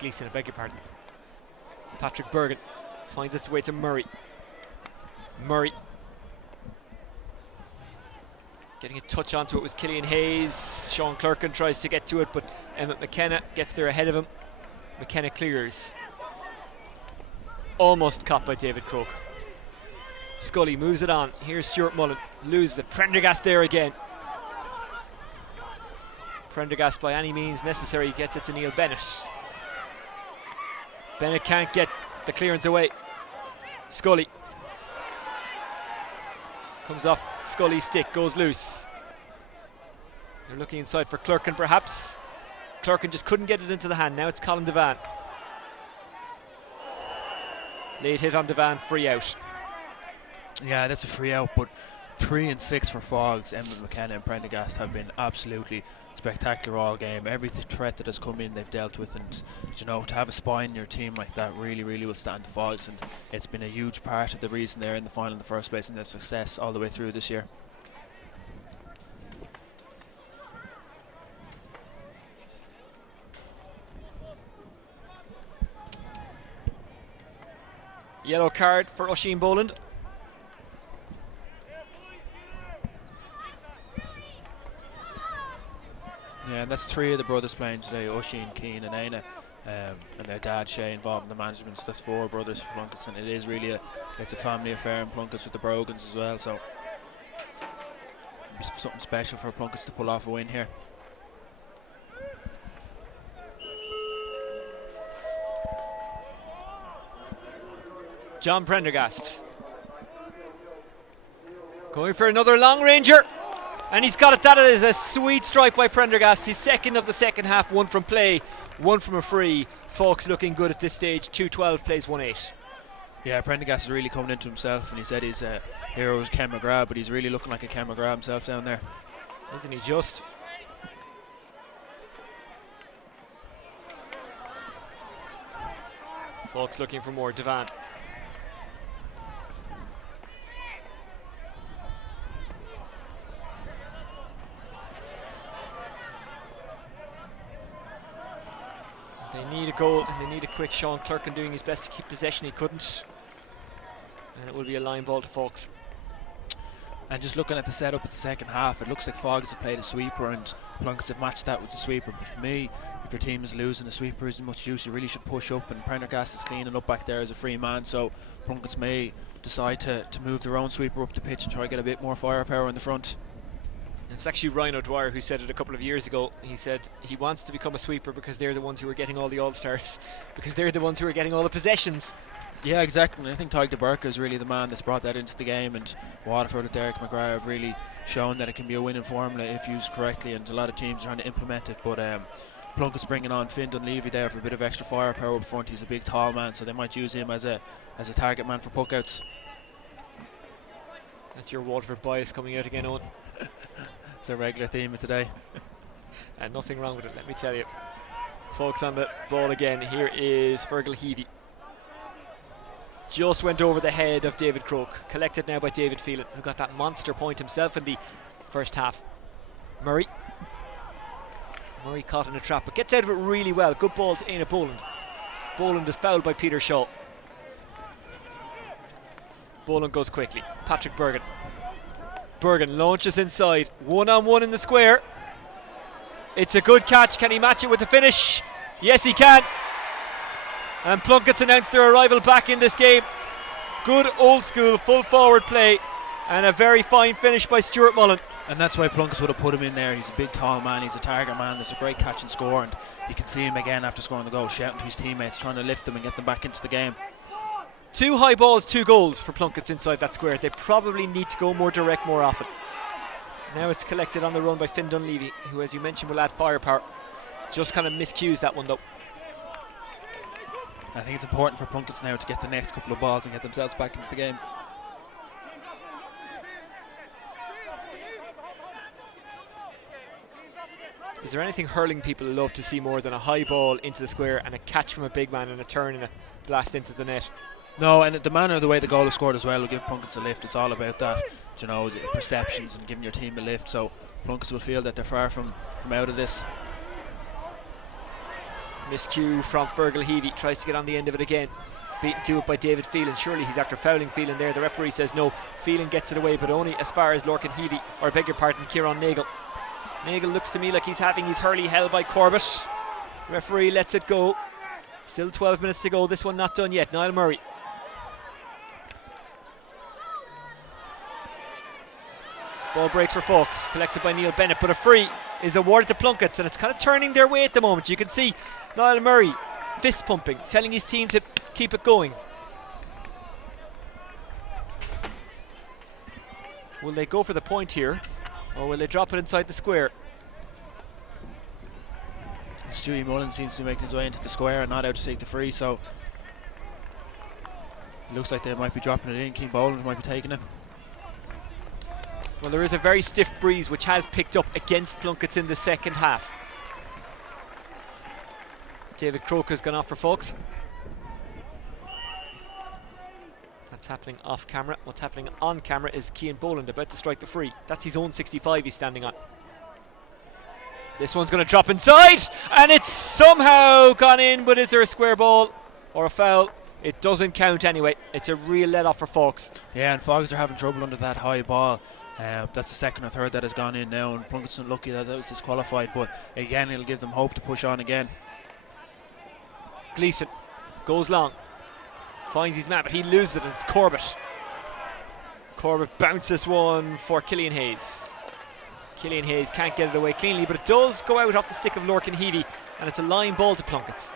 Gleeson, I beg your pardon. Patrick Bergen finds its way to Murray. Murray getting a touch onto it was Killian Hayes. Sean Clerkin tries to get to it, but Emmett McKenna gets there ahead of him. McKenna clears. Almost caught by David Croke. Scully moves it on. Here's Stuart Mullen. Loses it. Prendergast there again. Prendergast by any means necessary gets it to Neil Bennett. Bennett can't get the clearance away. Scully comes off Scully's stick, goes loose. They're looking inside for Clerkin perhaps. Clerkin just couldn't get it into the hand. Now it's Colin Devan. Late hit on Devan, free out. Yeah, that's a free out, but 3 and 6 for Faughs. Emmett McKenna and Prendergast have been absolutely spectacular all game. Every threat that has come in they've dealt with, and you know, to have a spine in your team like that really will stand the Faughs, and it's been a huge part of the reason they're in the final in the first place and their success all the way through this year. Yellow card for Oisin Boland. Yeah, and that's 3 of the brothers playing today, Oisin, Keane and Aina, and their dad Shay involved in the management, so that's 4 brothers for Plunketts, and it is really it's a family affair in Plunketts with the Brogans as well, so it's something special for Plunketts to pull off a win here. John Prendergast going for another long ranger, and he's got it. That is a sweet strike by Prendergast. His second of the second half, 1 from play, 1 from a free. Faughs looking good at this stage. 2-12 plays 1-8. Yeah, Prendergast is really coming into himself, and he said his hero is Ken McGrath, but he's really looking like a Ken McGrath himself down there. Isn't he just? Faughs looking for more. Devan. They need a goal, and they need a quick. Sean Clerkin doing his best to keep possession. He couldn't, and it will be a line ball to Faughs. And just looking at the setup of the second half, it looks like Faughs have played a sweeper and Plunketts have matched that with the sweeper. But for me, if your team is losing, the sweeper isn't much use. You really should push up, and Prendergast is cleaning up back there as a free man, so Plunketts may decide to move their own sweeper up the pitch and try to get a bit more firepower in the front. It's actually Ryan O'Dwyer who said it a couple of years ago. He said he wants to become a sweeper because they're the ones who are getting all the All-Stars, because they're the ones who are getting all the possessions. Yeah, exactly. And I think Tyg de Burke is really the man that's brought that into the game, and Waterford and Derek McGrath have really shown that it can be a winning formula if used correctly, and a lot of teams are trying to implement it. But Plunkett's bringing on Finn Dunleavy there for a bit of extra firepower up front. He's a big tall man, so they might use him as a target man for puckouts. That's your Waterford bias coming out again, Owen. It's a regular theme of today. And nothing wrong with it, let me tell you. Folks on the ball again. Here is Fergal Heavey. Just went over the head of David Croke. Collected now by David Phelan, who got that monster point himself in the first half. Murray caught in a trap, but gets out of it really well. Good ball to Aina Boland. Boland is fouled by Peter Shaw. Boland goes quickly. Patrick Bergen. Bergen launches inside. 1-on-1 in the square. It's a good catch. Can he match it with the finish? Yes, he can. And Plunketts announced their arrival back in this game. Good old school full forward play and a very fine finish by Stuart Mullen. And that's why Plunketts would have put him in there. He's a big tall man, he's a target man, there's a great catch and score, and you can see him again after scoring the goal, shouting to his teammates, trying to lift them and get them back into the game. 2 high balls, 2 goals for Plunketts inside that square. They probably need to go more direct more often. Now it's collected on the run by Finn Dunleavy, who, as you mentioned, will add firepower. Just kind of miscues that one though. I think it's important for Plunketts now to get the next couple of balls and get themselves back into the game. Is there anything hurling people love to see more than a high ball into the square and a catch from a big man and a turn and a blast into the net? No, and the manner of the way the goal is scored as well will give Plunketts a lift. It's all about that, you know, the perceptions and giving your team a lift. So Plunketts will feel that they're far from out of this. Miscue from Fergal Heavey, tries to get on the end of it again. Beaten to it by David Phelan. Surely he's after fouling Phelan there. The referee says no. Phelan gets it away, but only as far as Lorcan Heavey, or beg your pardon, Kieran Nagel. Nagel looks to me like he's having his hurley held by Corbett. Referee lets it go. Still 12 minutes to go. This one not done yet. Niall Murray. Ball breaks for Faughs, collected by Neil Bennett, but a free is awarded to Plunketts, and it's kind of turning their way at the moment. You can see Niall Murray fist pumping, telling his team to keep it going. Will they go for the point here, or will they drop it inside the square? Stewie Mullen seems to be making his way into the square and not out to take the free, so it looks like they might be dropping it in. Keane Boland might be taking it. Well, there is a very stiff breeze which has picked up against Plunketts in the second half. David Crokes has gone off for Faughs. That's happening off camera. What's happening on camera is Cian Boland about to strike the free. That's his own 65 he's standing on. This one's going to drop inside, and it's somehow gone in, but is there a square ball or a foul? It doesn't count anyway. It's a real let off for Faughs. Yeah, and Faughs are having trouble under that high ball. That's the second or third that has gone in now, and Plunketts unlucky that was disqualified, but again it'll give them hope to push on again. Gleeson goes long, finds his man, but he loses it, and it's Corbett. Corbett bounces one for Killian Hayes. Killian Hayes can't get it away cleanly, but it does go out off the stick of Lorcan Heavey, and it's a line ball to Plunketts.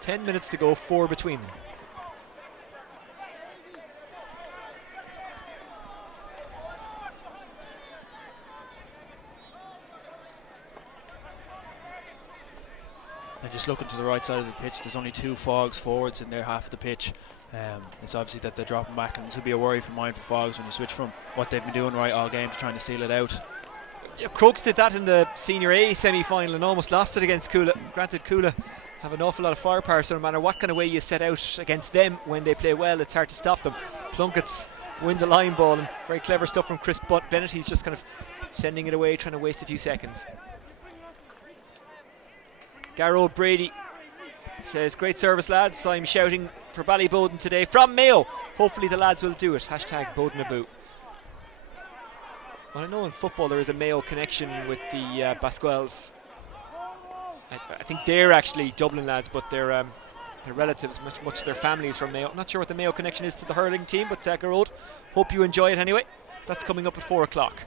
10 minutes to go, 4 between them. And just looking to the right side of the pitch, there's only 2 Faughs forwards in their half of the pitch. It's obviously that they're dropping back, and this will be a worry for mine for Faughs when you switch from what they've been doing right all game to trying to seal it out. Yeah, Crokes did that in the Senior A semi-final and almost lost it against Coola. Granted, Coola have an awful lot of firepower, so no matter what kind of way you set out against them, when they play well, it's hard to stop them. Plunketts win the line ball, and very clever stuff from Chris Bennett. He's just kind of sending it away, trying to waste a few seconds. Garrod Brady says, great service lads, I'm shouting for Ballyboden today from Mayo. Hopefully the lads will do it. Hashtag Bodenaboo. Well, I know in football there is a Mayo connection with the Basquels. I think they're actually Dublin lads, but they're relatives, much of their families from Mayo. I'm not sure what the Mayo connection is to the hurling team, but Garrod, hope you enjoy it anyway. That's coming up at 4 o'clock.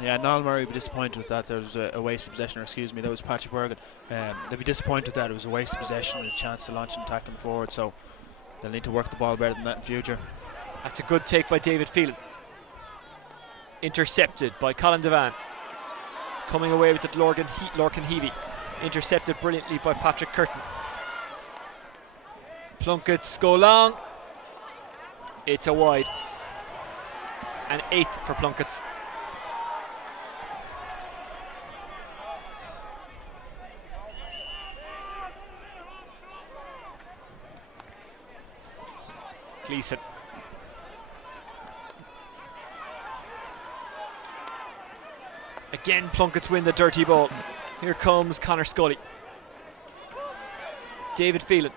Yeah, Niall Murray would be disappointed with that. There was a waste of possession, or excuse me, that was Patrick Bergen. They'd be disappointed with that. It was a waste of possession with a chance to launch an attack on the forward, so they'll need to work the ball better than that in future. That's a good take by David Phelan. Intercepted by Colin Devan. Coming away with it, Lorcan Heavey. Intercepted brilliantly by Patrick Curtin. Plunketts go long. It's a wide. An 8 for Plunketts. Gleeson. Again, Plunketts win the dirty ball. Here comes Conor Scully. David Phelan.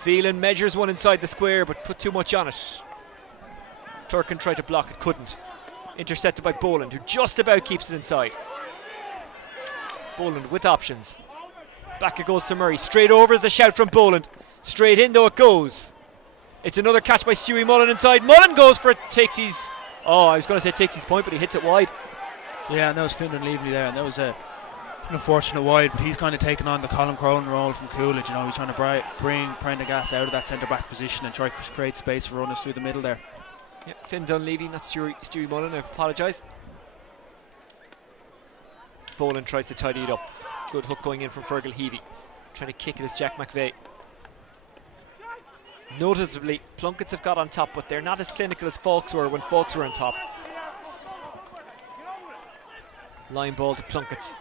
Phelan measures one inside the square, but put too much on it. Turkin tried to block it, couldn't. Intercepted by Boland, who just about keeps it inside. Boland with options. Back it goes to Murray. Straight over is the shout from Boland. Straight in though it goes. It's another catch by Stewie Mullen inside. Mullen goes for it, takes his point, but he hits it wide. Yeah, and that was Finland Leavely there, and that was an unfortunate wide, but he's kind of taken on the Colin Cronin role from Coolidge. You know, he's trying to bring Prendergast out of that centre back position and try to create space for runners through the middle there. Yeah, Finn Dunleavy, not Stewie Mullen, I apologise. Boland tries to tidy it up. Good hook going in from Fergal Heavey. Trying to kick it as Jack McVeigh. Noticeably, Plunketts have got on top, but they're not as clinical as Faughs were when Faughs were on top. Line ball to Plunketts.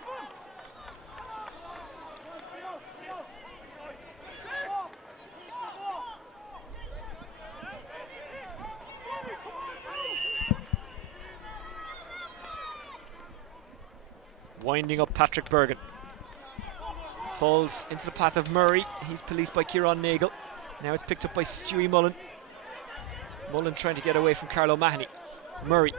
Winding up Patrick Bergen. Falls into the path of Murray. He's policed by Kieran Nagel. Now it's picked up by Stewie Mullen. Mullen trying to get away from Carlo Mahoney. Murray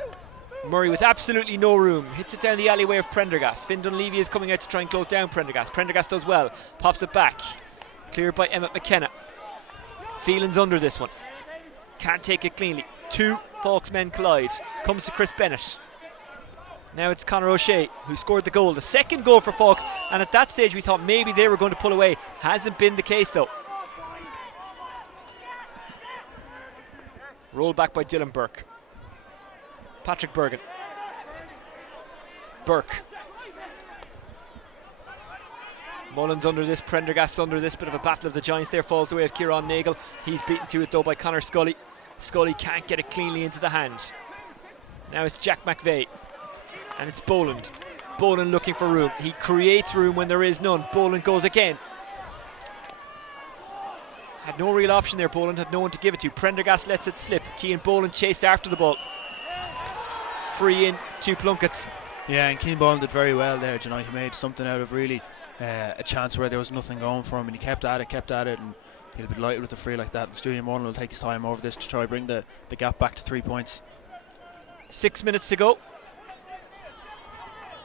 with absolutely no room. Hits it down the alleyway of Prendergast. Finn Dunleavy is coming out to try and close down Prendergast. Prendergast does well. Pops it back. Cleared by Emmett McKenna. Phelan's under this one. Can't take it cleanly. Two Faughs men collide. Comes to Chris Bennett. Now it's Conor O'Shea who scored the goal. The second goal for Faughs. And at that stage we thought maybe they were going to pull away. Hasn't been the case though. Roll back by Dylan Burke. Patrick Bergen. Burke. Mullins under this, Prendergast under this. Bit of a battle of the giants there. Falls the way of Kieran Nagel. He's beaten to it though by Conor Scully. Scully can't get it cleanly into the hand. Now it's Jack McVeigh. And it's Boland. Boland looking for room. He creates room when there is none. Boland goes again. Had no real option there. Boland had no one to give it to. Prendergast lets it slip. Cian Boland chased after the ball. Free in to Plunketts. Yeah, and Cian Boland did very well there. You know, he made something out of really a chance where there was nothing going for him, and he kept at it, and he'll be delighted with a free like that. And Stewie Mullen will take his time over this to try and bring the gap back to 3 points. 6 minutes to go.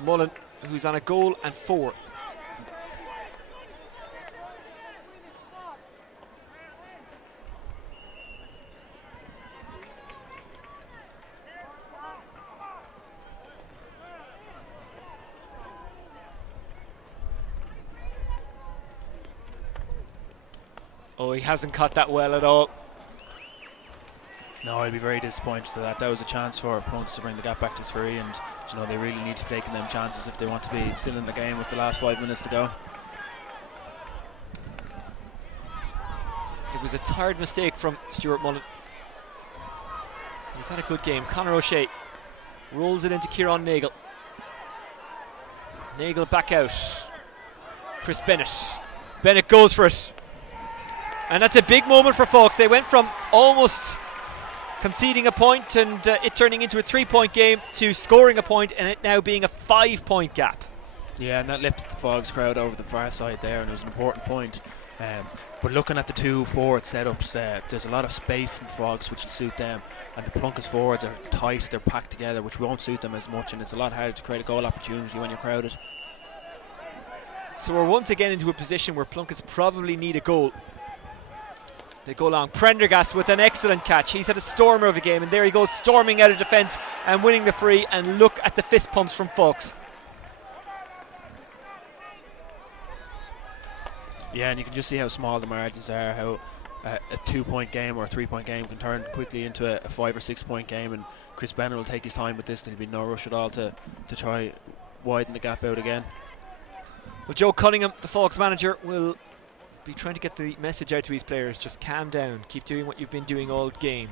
Mullen, who's on a goal and 4. Oh, he hasn't caught that well at all. No, I'd be very disappointed with that. That was a chance for Plunketts to bring the gap back to 3, and you know they really need to be taking them chances if they want to be still in the game with the last 5 minutes to go. It was a tired mistake from Stuart Mullen. He's had a good game. Conor O'Shea rolls it into Kieran Nagel. Nagel back out. Chris Bennett. Bennett goes for it. And that's a big moment for Faughs. They went from almost conceding a point and it turning into a 3-point game to scoring a point and it now being a 5-point gap. Yeah, and that lifted the Faughs crowd over the far side there, and it was an important point. But looking at the two forward setups, there's a lot of space in Faughs which will suit them, and the Plunketts forwards are tight, they're packed together, which won't suit them as much, and it's a lot harder to create a goal opportunity when you're crowded. So we're once again into a position where Plunketts probably need a goal. They go long. Prendergast with an excellent catch. He's had a stormer of a game, and there he goes storming out of defence and winning the free, and look at the fist pumps from Faughs. Yeah, and you can just see how small the margins are, how a 2-point game or a 3-point game can turn quickly into a 5 or 6 point game, and Chris Bennett will take his time with this, and there'll be no rush at all to try widen the gap out again. Well, Joe Cunningham, the Faughs manager, will be trying to get the message out to his players. Just calm down, keep doing what you've been doing all game.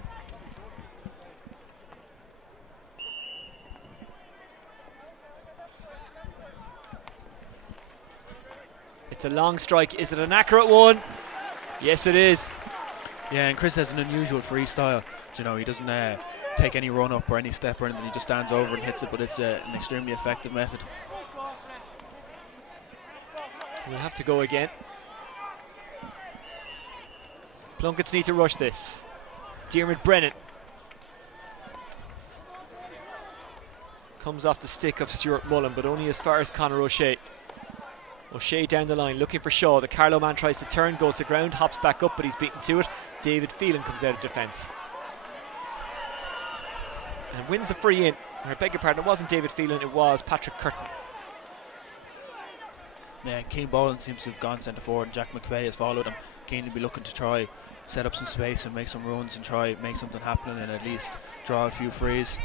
It's a long strike. Is it an accurate one? Yes, it is. Yeah, and Chris has an unusual freestyle. You know, he doesn't take any run up or any step or anything. He just stands over and hits it, but it's an extremely effective method. We'll have to go again. Plunketts need to rush this. Diarmuid Brennan comes off the stick of Stuart Mullen, but only as far as Conor O'Shea. O'Shea down the line looking for Shaw. The Carlow man tries to turn, goes to ground, hops back up, but he's beaten to it. David Phelan comes out of defence and wins the free in. I beg your pardon, it wasn't David Phelan, it was Patrick Curtin. Yeah, Cian Boland seems to have gone centre forward, and Jack McVeigh has followed him. Keen to be looking to try set up some space and make some runs and try make something happen and at least draw a few frees.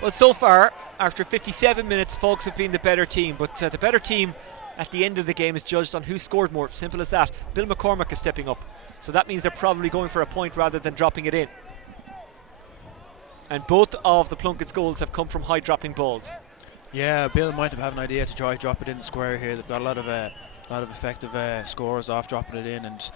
Well, so far after 57 minutes, Faughs have been the better team, but the better team at the end of the game is judged on who scored more. Simple as that. Bill McCormack is stepping up, so that means they're probably going for a point rather than dropping it in. And both of the Plunketts goals have come from high dropping balls. Yeah, Bill might have an idea to try drop it in the square here. They've got a lot of effective scores off dropping it in, and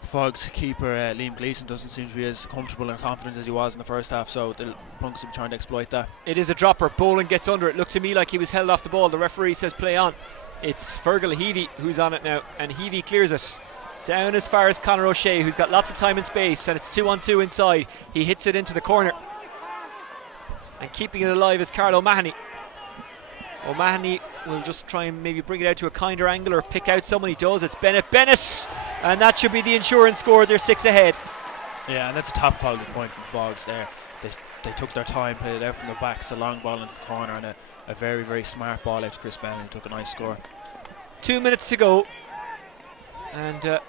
the Faughs keeper Liam Gleeson doesn't seem to be as comfortable and confident as he was in the first half, so the Plunketts will be trying to exploit that. It is a dropper. Boland gets under it. Looked to me like he was held off the ball. The referee says play on. It's Fergal Heavey who's on it now, and Heavey clears it down as far as Conor O'Shea, who's got lots of time and space, and it's 2-on-2 inside. He hits it into the corner, and keeping it alive is Carl O'Mahony. O'Mahony will just try and maybe bring it out to a kinder angle or pick out someone. He does. It's Bennett, and that should be the insurance score. They're 6 ahead. Yeah, and that's a top quality point from Faughs there. They took their time, played it out from the back, so long ball into the corner, and a very, very smart ball out to Chris Bennett, who took a nice score. 2 minutes to go, and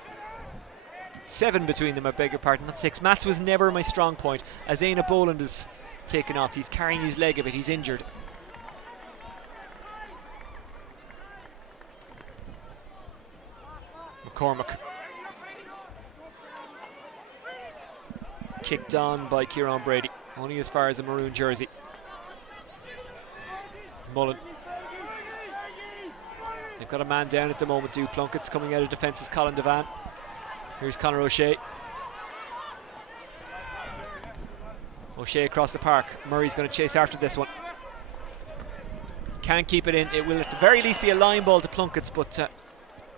7 between them, I beg your pardon, not 6. Maths was never my strong point, as Éanna Boland is taken off. He's carrying his leg a bit, he's injured. McCormack. Kicked on by Kieran Brady, only as far as a maroon jersey. Mullen. They've got a man down at the moment, do Plunketts. Coming out of defence is Colin Devan. Here's Conor O'Shea. O'Shea across the park. Murray's going to chase after this one. Can't keep it in. It will at the very least be a line ball to Plunketts, but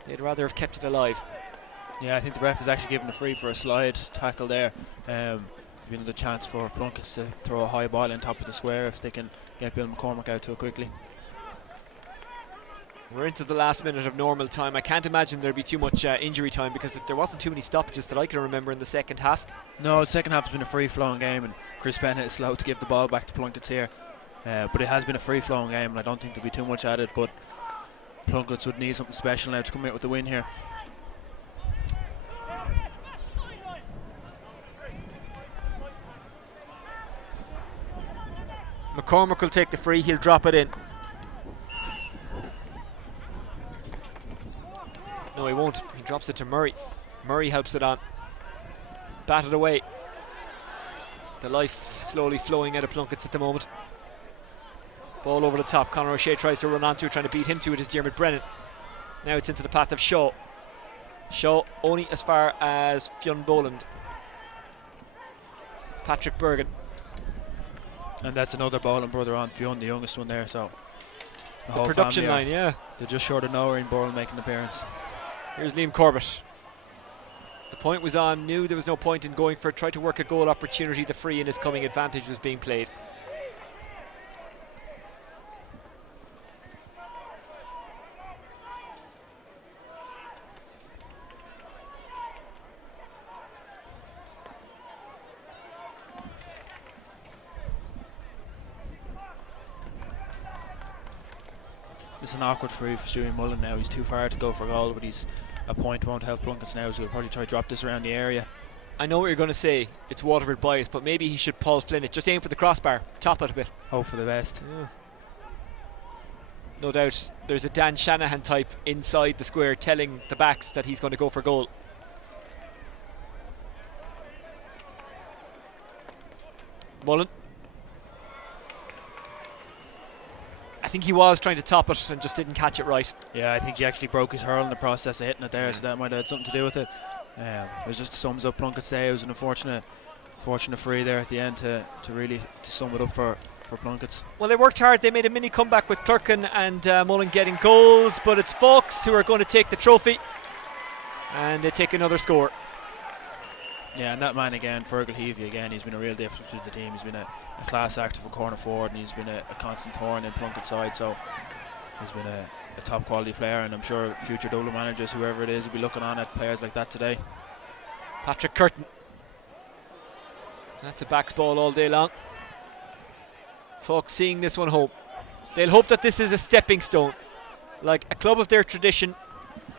they'd rather have kept it alive. Yeah, I think the ref is actually giving a free for a slide tackle there. Been another chance for Plunketts to throw a high ball on top of the square if they can get Bill McCormack out to it quickly. We're into the last minute of normal time. I can't imagine there'll be too much injury time, because there wasn't too many stoppages that I can remember in the second half. No, the second half has been a free-flowing game, and Chris Bennett is slow to give the ball back to Plunketts here. But it has been a free-flowing game, and I don't think there'll be too much added, but Plunketts would need something special now to come out with the win here. McCormack will take the free, he'll drop it in. No, he won't. He drops it to Murray. Murray helps it on. Batted away. The life slowly flowing out of Plunketts at the moment. Ball over the top. Conor O'Shea tries to run onto it, trying to beat him to it is Diarmuid Brennan. Now it's into the path of Shaw. Shaw only as far as Fionn Boland. Patrick Bergen. And that's another Boland brother on Fionn, the youngest one there, so the production line, yeah. They're just short of nowhere in Boland making an appearance. Here's Liam Corbett. The point was on, knew there was no point in going for it, tried to work a goal opportunity. The free in his coming advantage was being played. It's an awkward free for Stewie Mullen now. He's too far to go for a goal, but a point won't help Plunketts now, so he'll probably try to drop this around the area. I know what you're going to say. It's Waterford bias, but maybe he should Paul Flynn it. Just aim for the crossbar, top it a bit. Hope for the best. Yeah. No doubt there's a Dan Shanahan type inside the square telling the backs that he's going to go for goal. Mullen. I think he was trying to top it and just didn't catch it right. Yeah, I think he actually broke his hurl in the process of hitting it there, so that might have had something to do with it. It was just sums up Plunkett's day. It was an unfortunate free there at the end to really sum it up for Plunketts. Well, they worked hard. They made a mini comeback with Clerkin and Mullen getting goals, but it's Faughs who are going to take the trophy, and they take another score. Yeah, and that man again, Fergal Heavey again, he's been a real difference to the team. He's been a class actor for corner forward, and he's been a constant thorn in Plunkett's side, so he's been a top quality player, and I'm sure future Dublin managers, whoever it is, will be looking on at players like that today. Patrick Curtin. That's a backs ball all day long. Folks seeing this one home. They'll hope that this is a stepping stone. Like a club of their tradition,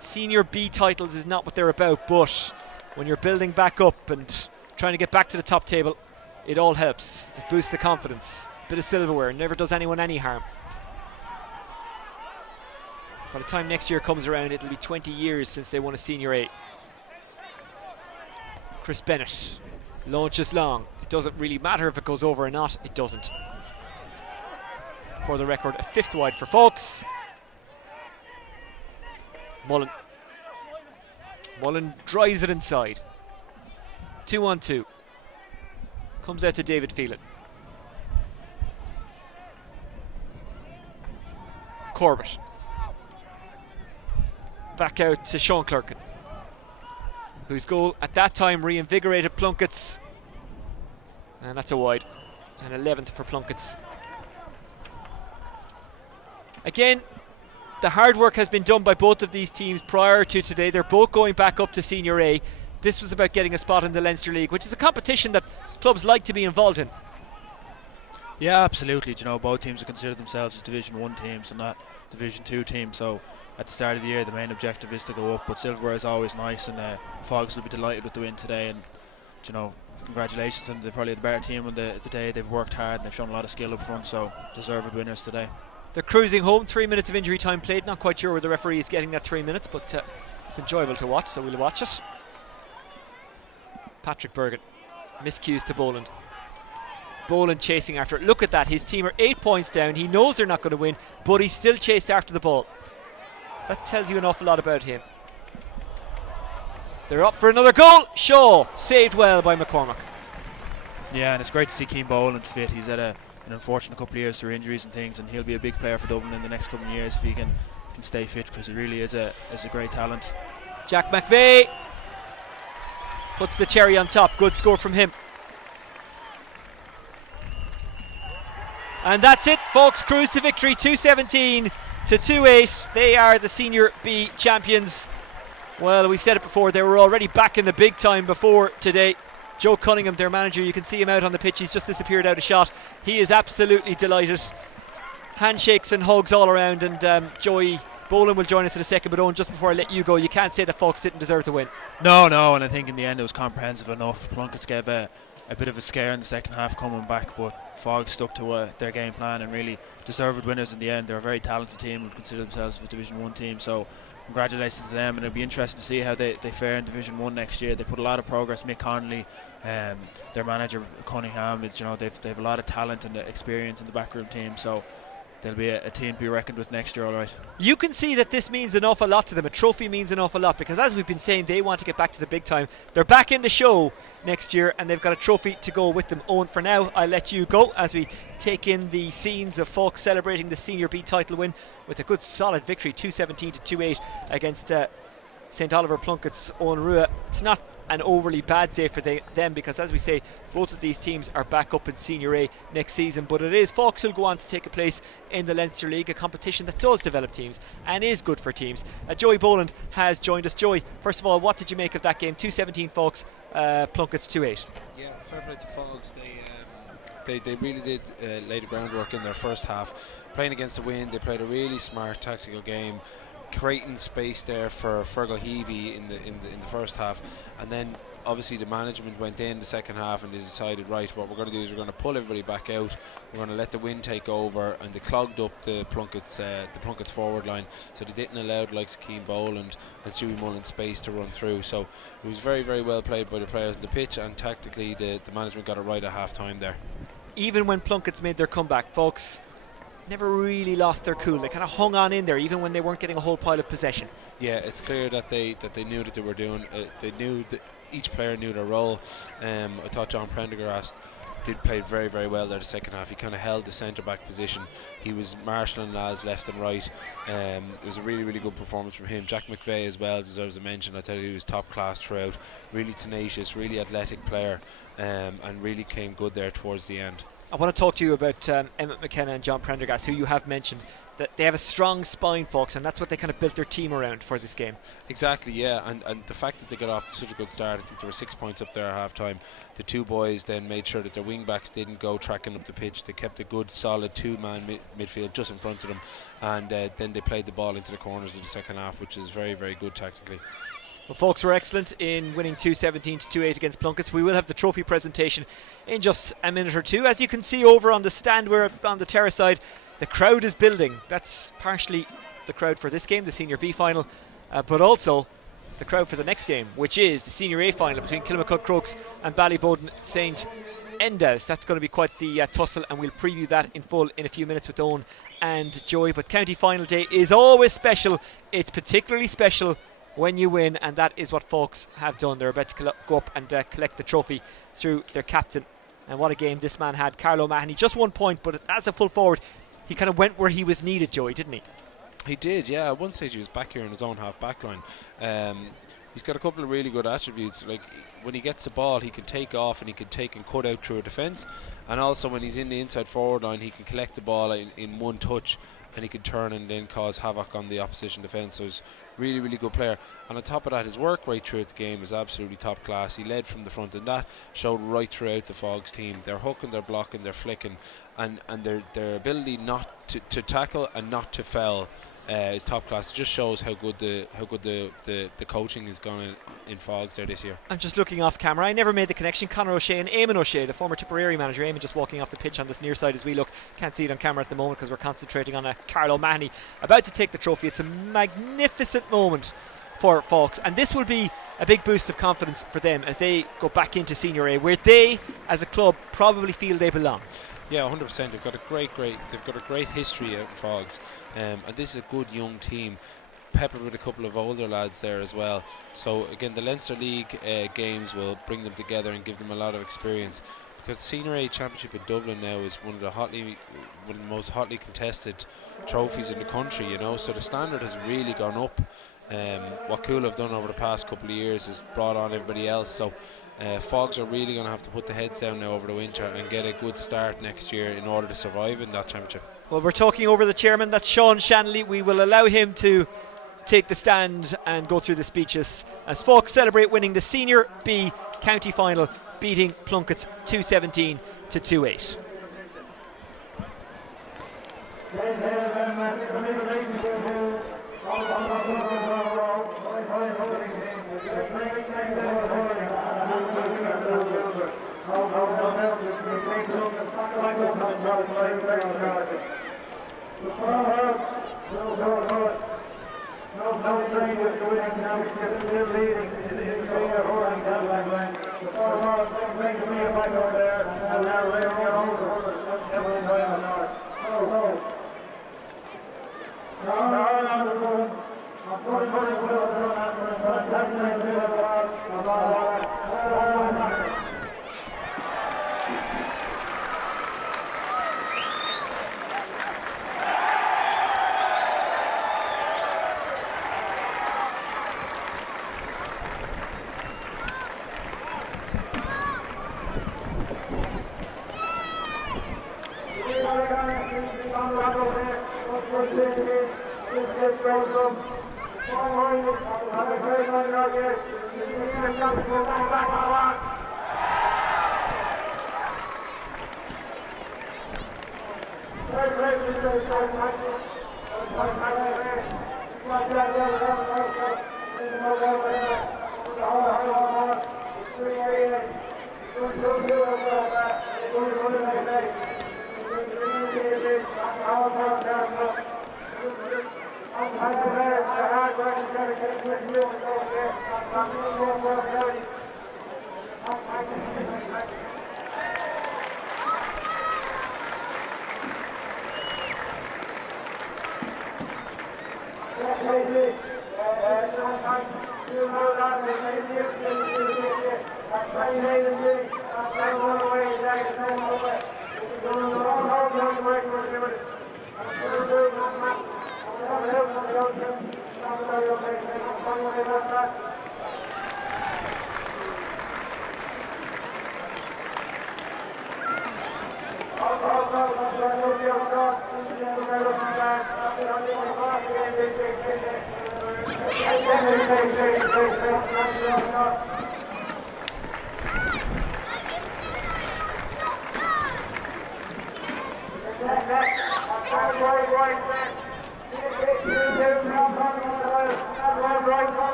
Senior B titles is not what they're about, but when you're building back up and trying to get back to the top table, it all helps. It boosts the confidence. A bit of silverware never does anyone any harm. By the time next year comes around, it'll be 20 years since they won a Senior A. Chris Bennett launches long. It doesn't really matter if it goes over or not. It doesn't. For the record, a fifth wide for Faughs. Mullen drives it inside. 2-on-2. Comes out to David Phelan. Corbett. back out to Sean Clerkin, whose goal at that time reinvigorated Plunketts. And that's a wide. An 11th for Plunketts. Again, the hard work has been done by both of these teams prior to today. They're both going back up to Senior A. This was about getting a spot in the Leinster League, which is a competition that clubs like to be involved in. Yeah, absolutely. You know, both teams have considered themselves as Division 1 teams and not Division 2 teams. So at the start of the year, the main objective is to go up. But silverware is always nice, and Faughs will be delighted with the win today. And you know, congratulations on they're probably the better team on the day. They've worked hard and they've shown a lot of skill up front. So deserved winners today. They're cruising home. 3 minutes of injury time played. Not quite sure where the referee is getting that 3 minutes, but it's enjoyable to watch, so we'll watch it. Patrick Bergen. Miscues to Boland. Boland chasing after it. Look at that. His team are 8 points down. He knows they're not going to win, but he still chased after the ball. That tells you an awful lot about him. They're up for another goal. Shaw saved well by McCormack. Yeah, and it's great to see Keane Boland fit. He's had an unfortunate couple of years through injuries and things, and he'll be a big player for Dublin in the next couple of years if he can stay fit, because he really is a great talent. Jack McVeigh puts the cherry on top. Good score from him. And that's it, folks. Cruise to victory, 217 to 28. They are the Senior B champions. Well, we said it before, they were already back in the big time before today. Joe Cunningham, their manager, you can see him out on the pitch. He's just disappeared out of shot. He is absolutely delighted. Handshakes and hugs all around, and Joey Boland will join us in a second. But Owen, just before I let you go, you can't say that Faughs didn't deserve to win. No, and I think in the end it was comprehensive enough. Plunketts gave a bit of a scare in the second half coming back, but Faughs stuck to their game plan and really deserved winners in the end. They're a very talented team and would consider themselves a Division 1 team, so congratulations to them, and it'll be interesting to see how they fare in Division 1 next year. They put a lot of progress. Mick Connolly, their manager Cunningham, they've a lot of talent and experience in the backroom team, so they'll be a team to be reckoned with next year, all right. You can see that this means an awful lot to them. A trophy means an awful lot, because as we've been saying, they want to get back to the big time. They're back in the show next year, and they've got a trophy to go with them. Owen, for now, I'll let you go as we take in the scenes of Faughs celebrating the Senior B title win with a good solid victory, 217 to 28 against St Oliver Plunketts Owen Rua. It's not an overly bad day for them, because as we say, both of these teams are back up in Senior A next season, but it is Faughs who'll go on to take a place in the Leinster League, a competition that does develop teams and is good for teams. Joey Boland has joined us. Joey, first of all, what did you make of that game? 217 Faughs, Plunketts 2-8. Yeah, fair play to Faughs. They really did lay the groundwork in their first half, playing against the wind. They played a really smart tactical game, creating space there for Fergal Heavey in the first half, and then obviously the management went in the second half and they decided, right, what we're going to do is we're going to pull everybody back out, we're going to let the wind take over, and they clogged up the Plunketts forward line, so they didn't allow the likes of Keane Boland and Stewie Mullen space to run through. So it was very, very well played by the players on the pitch, and tactically the management got it right at half time there. Even when Plunketts made their comeback, folks, never really lost their cool. They kind of hung on in there even when they weren't getting a whole pile of possession. Yeah, it's clear that they knew that they were doing they knew that each player knew their role. I thought John Prendergast did play very, very well there the second half. He kind of held the centre back position. He was marshalling lads left and right. It was a really, really good performance from him. Jack McVeigh as well deserves a mention. I tell you, he was top class throughout. Really tenacious, really athletic player, and really came good there towards the end. I want to talk to you about Emmett McKenna and John Prendergast, who you have mentioned. That they have a strong spine, folks, and that's what they kind of built their team around for this game. Exactly, yeah, and the fact that they got off to such a good start, I think there were 6 points up there at half time. The two boys then made sure that their wing backs didn't go tracking up the pitch. They kept a good solid two-man midfield just in front of them, and then they played the ball into the corners of the second half, which is very, very good tactically. Well, folks were excellent in winning 217 to 28 against Plunketts. We will have the trophy presentation in just a minute or two. As you can see over on the stand, we're on the terrace side. The crowd is building. That's partially the crowd for this game, the Senior B final, but also the crowd for the next game, which is the Senior A final between Kilmacud Crokes and Ballyboden St Endas. That's going to be quite the tussle, and we'll preview that in full in a few minutes with Owen and Joey. But county final day is always special. It's particularly special when you win, and that is what Faughs have done. They're about to go up and collect the trophy through their captain. And what a game this man had, Carlo Mahoney. Just 1 point, but as a full forward, he kind of went where he was needed, Joey, didn't he? He did, yeah. At one stage he was back here in his own half back line. He's got a couple of really good attributes. Like when he gets the ball, he can take off and he can take and cut out through a defence. And also when he's in the inside forward line, he can collect the ball in one touch, and he can turn and then cause havoc on the opposition defence. So he's really, really good player. And on top of that, his work right throughout the game is absolutely top class. He led from the front, and that showed right throughout the Faughs team. They're hooking, they're blocking, they're flicking, and their ability not to tackle and not to foul is top class. It just shows how good the coaching is going in Faughs there this year. I'm just looking off camera. I never made the connection. Conor O'Shea and Eamon O'Shea, the former Tipperary manager. Eamon just walking off the pitch on this near side as we look. Can't see it on camera at the moment because we're concentrating on Carlo Mahoney about to take the trophy. It's a magnificent moment for Faughs, and this will be a big boost of confidence for them as they go back into Senior A, where they, as a club, probably feel they belong. Yeah, 100%. They've got a great history out in Faughs, and this is a good young team, peppered with a couple of older lads there as well. So again, the Leinster League games will bring them together and give them a lot of experience, because the Senior A Championship in Dublin now is one of the most hotly contested trophies in the country. You know, so the standard has really gone up. What Cool have done over the past couple of years has brought on everybody else. So Faughs are really going to have to put the heads down now over the winter and get a good start next year in order to survive in that championship. Well, we're talking over the chairman, that's Sean Shanley. We will allow him to take the stand and go through the speeches as Faughs celebrate winning the Senior B county final, beating Plunketts 217 to 2-8.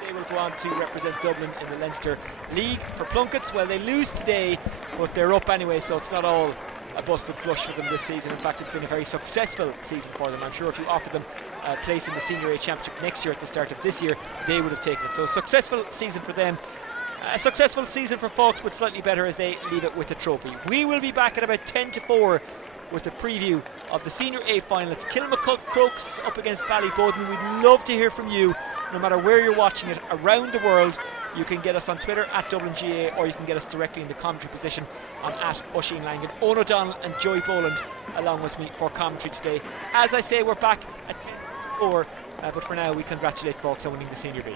They will go on to represent Dublin in the Leinster League. For Plunketts, well, they lose today, but they're up anyway, so it's not all a busted flush for them this season. In fact, it's been a very successful season for them. I'm sure if you offered them a place in the Senior A Championship next year at the start of this year, they would have taken it. So a successful season for them. A successful season for Faughs, but slightly better as they leave it with a trophy. We will be back at about 10 to 4 with a preview of the Senior A final. It's Kilmacud Crokes up against Ballyboden. We'd love to hear from you, no matter where you're watching it around the world. You can get us on Twitter at DublinGA, or you can get us directly in the commentary position on at Oisin Langan. Owen O'Donnell and Joey Boland along with me for commentary today. As I say, we're back at 10 to 4, but for now we congratulate Faughs on winning the Senior B.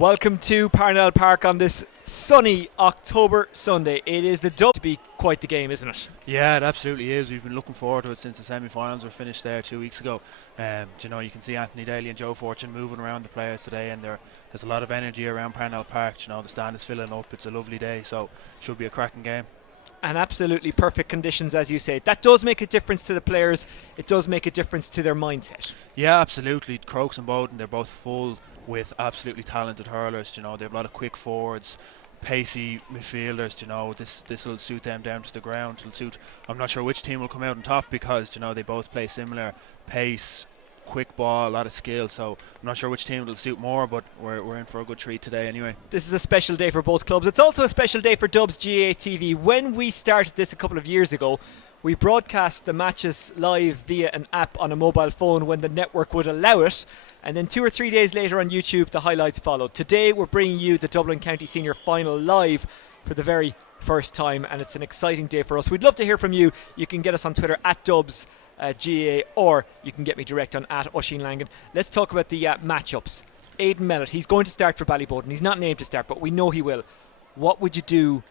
Welcome to Parnell Park on this sunny October Sunday. It is the to be quite the game, isn't it? Yeah, it absolutely is. We've been looking forward to it since the semi-finals were finished there 2 weeks ago. You can see Anthony Daly and Joe Fortune moving around the players today, and there's a lot of energy around Parnell Park. The stand is filling up. It's a lovely day, so should be a cracking game. And absolutely perfect conditions, as you say. That does make a difference to the players. It does make a difference to their mindset. Yeah, absolutely. Crokes and Bowden, they're both full with absolutely talented hurlers. They have a lot of quick forwards, pacey midfielders. This will suit them down to the ground. It'll suit. I'm not sure which team will come out on top because they both play similar pace, quick ball, a lot of skill. So I'm not sure which team will suit more, but we're in for a good treat today anyway. This is a special day for both clubs. It's also a special day for Dubs GAA TV. When we started this a couple of years ago, we broadcast the matches live via an app on a mobile phone when the network would allow it, and then 2 or 3 days later on YouTube the highlights followed. Today we're bringing you the Dublin County Senior Final live for the very first time, and it's an exciting day for us. We'd love to hear from you. You can get us on Twitter at Dubs GAA, or you can get me direct on at Oisin Langan. Let's talk about the matchups. Aidan Mellett, he's going to start for Ballyboden. He's not named to start, but we know he will. What would you do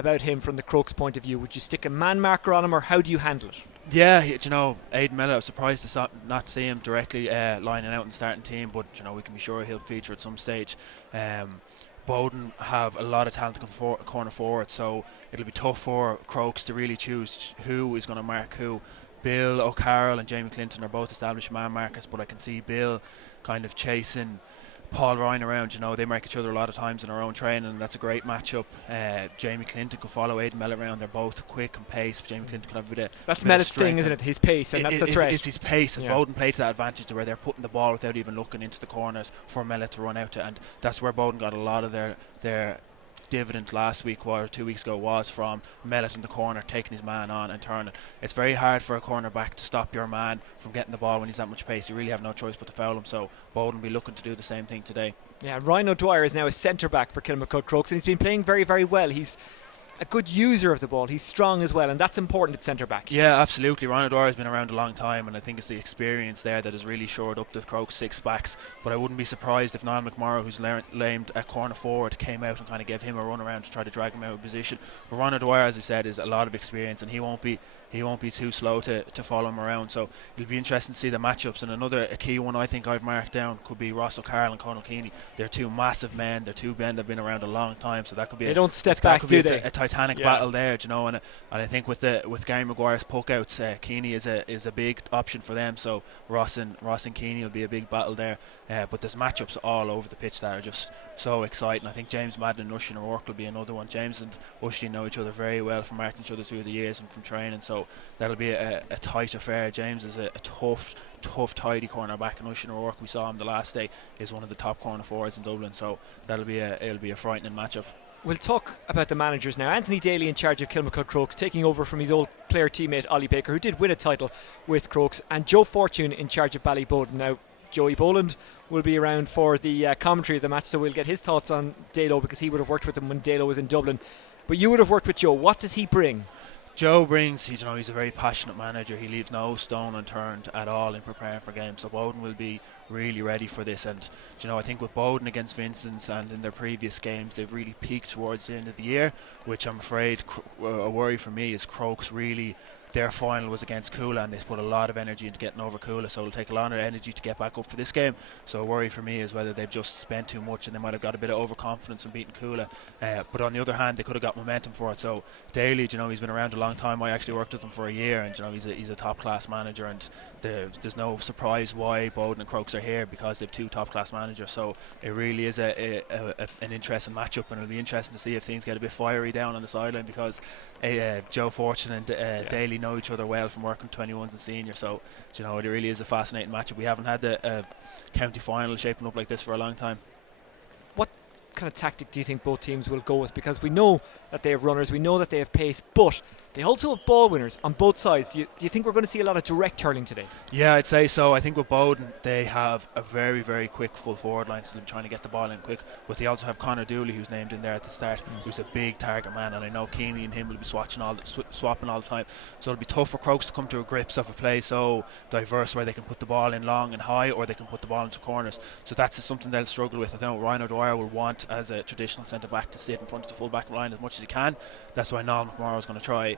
about him from the Crokes point of view? Would you stick a man marker on him, or how do you handle it? Yeah, Aidan Mellett, I was surprised to not see him directly lining out in the starting team, but we can be sure he'll feature at some stage. Bowden have a lot of talented corner forward, so it'll be tough for Crokes to really choose who is going to mark who. Bill O'Carroll and Jamie Clinton are both established man markers, but I can see Bill kind of chasing Paul Ryan around. They mark each other a lot of times in our own training, and that's a great matchup. Jamie Clinton could follow Aidan Mellett around. They're both quick and pace. Jamie Clinton can have a bit of that's Mellett's thing, isn't it? His pace, and that's the threat. It's his pace, and Bowden play to that advantage to where they're putting the ball without even looking into the corners for Mellett to run out to, and that's where Bowden got a lot of their dividend last week or 2 weeks ago was from Mellett in the corner taking his man on and turning. It's very hard for a cornerback to stop your man from getting the ball when he's that much pace. You really have no choice but to foul him, so Bowden will be looking to do the same thing today. Yeah, Ryan O'Dwyer is now a centre back for Kilmacud Crokes, and he's been playing very, very well. He's a good user of the ball. He's strong as well, and that's important at centre back. Yeah, absolutely. Ryan O'Dwyer has been around a long time, and I think it's the experience there that has really shored up the Crokes six backs. But I wouldn't be surprised if Niall McMorrow, who's named a corner forward, came out and kind of gave him a run around to try to drag him out of position. But Ryan O'Dwyer, as I said, is a lot of experience, and he won't be too slow to follow him around. So it'll be interesting to see the matchups. And a key one I think I've marked down could be Ross O'Carroll and Conor Keeney. They're two massive men. They're two men that have been around a long time. So that could be they don't step back, do they? A titanic battle there, and I think with Gary Maguire's puck outs, Keeney is a big option for them. So Ross and Keeney will be a big battle there. But there's matchups all over the pitch that are just so exciting. I think James Madden and Oisin O'Rourke will be another one. James and Oisin know each other very well from marking each other through the years and from training, so that'll be a tight affair. James is a tough, tidy cornerback, and Oisin O'Rourke, we saw him the last day, is one of the top corner forwards in Dublin, so it'll be a frightening matchup. We'll talk about the managers now. Anthony Daly in charge of Kilmacud Crokes, taking over from his old player teammate Ollie Baker, who did win a title with Crokes, and Joe Fortune in charge of Ballyboden. Now, Joey Boland will be around for the commentary of the match, so we'll get his thoughts on Dalo, because he would have worked with him when Dalo was in Dublin. But you would have worked with Joe. What does he bring? Joe brings, he's a very passionate manager. He leaves no stone unturned at all in preparing for games. So Bowden will be really ready for this. And I think with Bowden against Vincent's and in their previous games, they've really peaked towards the end of the year, which I'm afraid a worry for me is Crokes really. Their final was against Coola, and they put a lot of energy into getting over Coola, so it'll take a lot of energy to get back up for this game. So a worry for me is whether they've just spent too much and they might have got a bit of overconfidence in beating Coola. But on the other hand, they could have got momentum for it. So Daly, he's been around a long time. I actually worked with him for a year, and he's a top class manager, and there's no surprise why Bowden and Crokes are here, because they've two top class managers. So it really is an interesting matchup, and it'll be interesting to see if things get a bit fiery down on the sideline, because Joe Fortune and Daly know each other well from working 21s and senior, so it really is a fascinating matchup. We haven't had a county final shaping up like this for a long time. What kind of tactic do you think both teams will go with? Because we know that they have runners, we know that they have pace, but they also have ball winners on both sides. Do you think we're going to see a lot of direct hurling today? Yeah, I'd say so. I think with Bowden, they have a very, very quick full forward line, so they're trying to get the ball in quick. But they also have Conor Dooley, who's named in there at the start, who's a big target man, and I know Keeney and him will be swapping all the time. So it'll be tough for Crokes to come to grips of a play so diverse where they can put the ball in long and high, or they can put the ball into corners. So that's something they'll struggle with. I think Ryan O'Dwyer will want, as a traditional centre back, to sit in front of the full back line as much as he can. That's why Niall McMorrow is going to try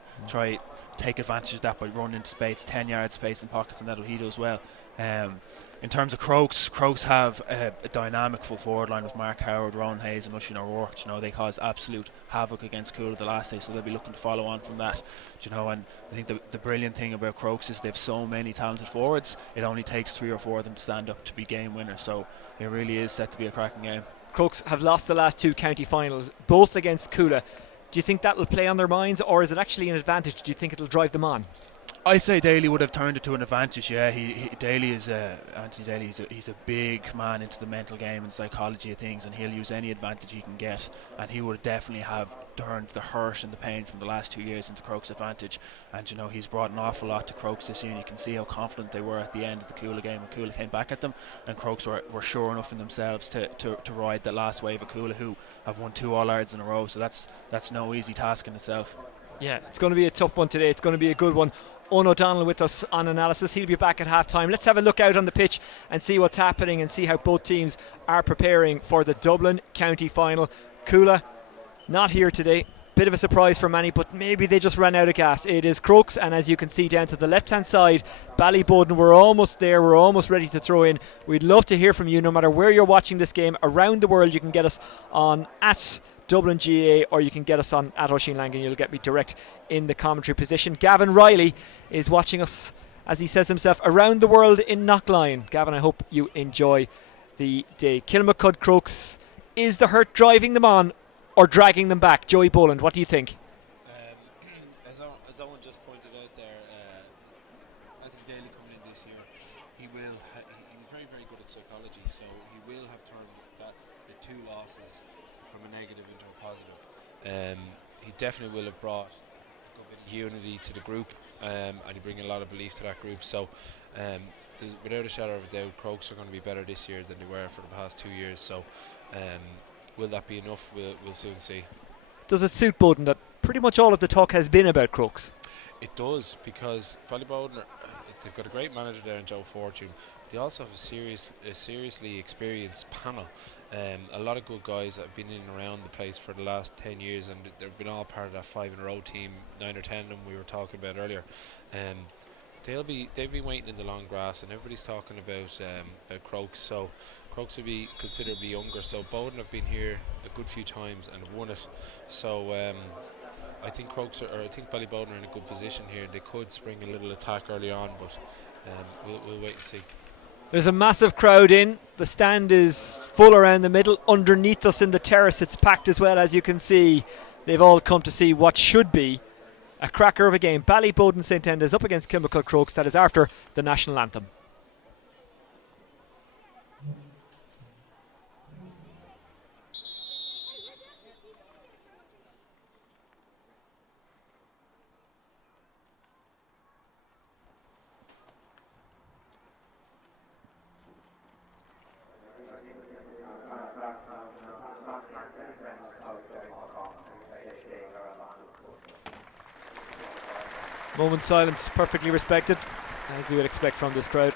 take advantage of that by running into space, 10-yard space in pockets, and that'll he do as well. In terms of Crokes have a dynamic full forward line with Mark Howard, Ron Hayes and Oisin O'Rourke. They caused absolute havoc against Coola the last day, so they'll be looking to follow on from that. And I think the brilliant thing about Crokes is they have so many talented forwards, it only takes 3 or 4 of them to stand up to be game winners, so it really is set to be a cracking game. Crokes have lost the last 2 county finals, both against Coola. Do you think that will play on their minds, or is it actually an advantage? Do you think it'll drive them on? I say Daly would have turned it to an advantage. Yeah, Daly is Anthony Daly. He's a big man into the mental game and psychology of things, and he'll use any advantage he can get. And he would definitely have turned the hurt and the pain from the last 2 years into Crokes' advantage. And he's brought an awful lot to Crokes this year. And you can see how confident they were at the end of the Coola game when Coola came back at them, and Crokes were sure enough in themselves to ride the last wave of Coola, who have won 2 All-Irelands in a row. So that's no easy task in itself. Yeah, it's going to be a tough one today. It's going to be a good one. Owen O'Donnell with us on analysis. He'll be back at half time. Let's have a look out on the pitch and see what's happening and see how both teams are preparing for the Dublin County Final. Coola not here today. Bit of a surprise for many, but maybe they just ran out of gas. It is Crokes, and as you can see down to the left hand side, Ballyboden, we're almost there. We're almost ready to throw in. We'd love to hear from you no matter where you're watching this game around the world. You can get us on at Dublin GA, or you can get us on at Oisin Langan. You'll get me direct in the commentary position. Gavin Riley is watching us, as he says himself, around the world in Knockline. Gavin, I hope you enjoy the day. Kilmacud Crokes, is the hurt driving them on or dragging them back? Joey Boland, what do you think? As Owen just pointed out there, Anthony Daly coming in this year, he's very, very good at psychology, so he will have turned the 2 losses from a negative into a positive. He definitely will have brought a good bit of unity to the group, and he bring a lot of belief to that group. So without a shadow of a doubt, Crokes are going to be better this year than they were for the past 2 years. So will that be enough? We'll soon see. Does it suit Bowden that pretty much all of the talk has been about Crokes? It does, because Ballyboden, they've got a great manager there in Joe Fortune. They also have a seriously experienced panel. A lot of good guys that have been in and around the place for the last 10 years, and they've been all part of that 5-in-a-row team, 9 or 10 of them we were talking about earlier. They've been waiting in the long grass, and everybody's talking about Crokes. So Crokes will be considerably younger. So Bowden have been here a good few times and have won it. So I think Ballyboden are in a good position here. They could spring a little attack early on, but we'll wait and see. There's a massive crowd in. The stand is full around the middle. Underneath us in the terrace, it's packed as well, as you can see. They've all come to see what should be a cracker of a game. Ballyboden St Endas up against Kilmacud Crokes. That is after the national anthem. Moment silence, perfectly respected, as you would expect from this crowd.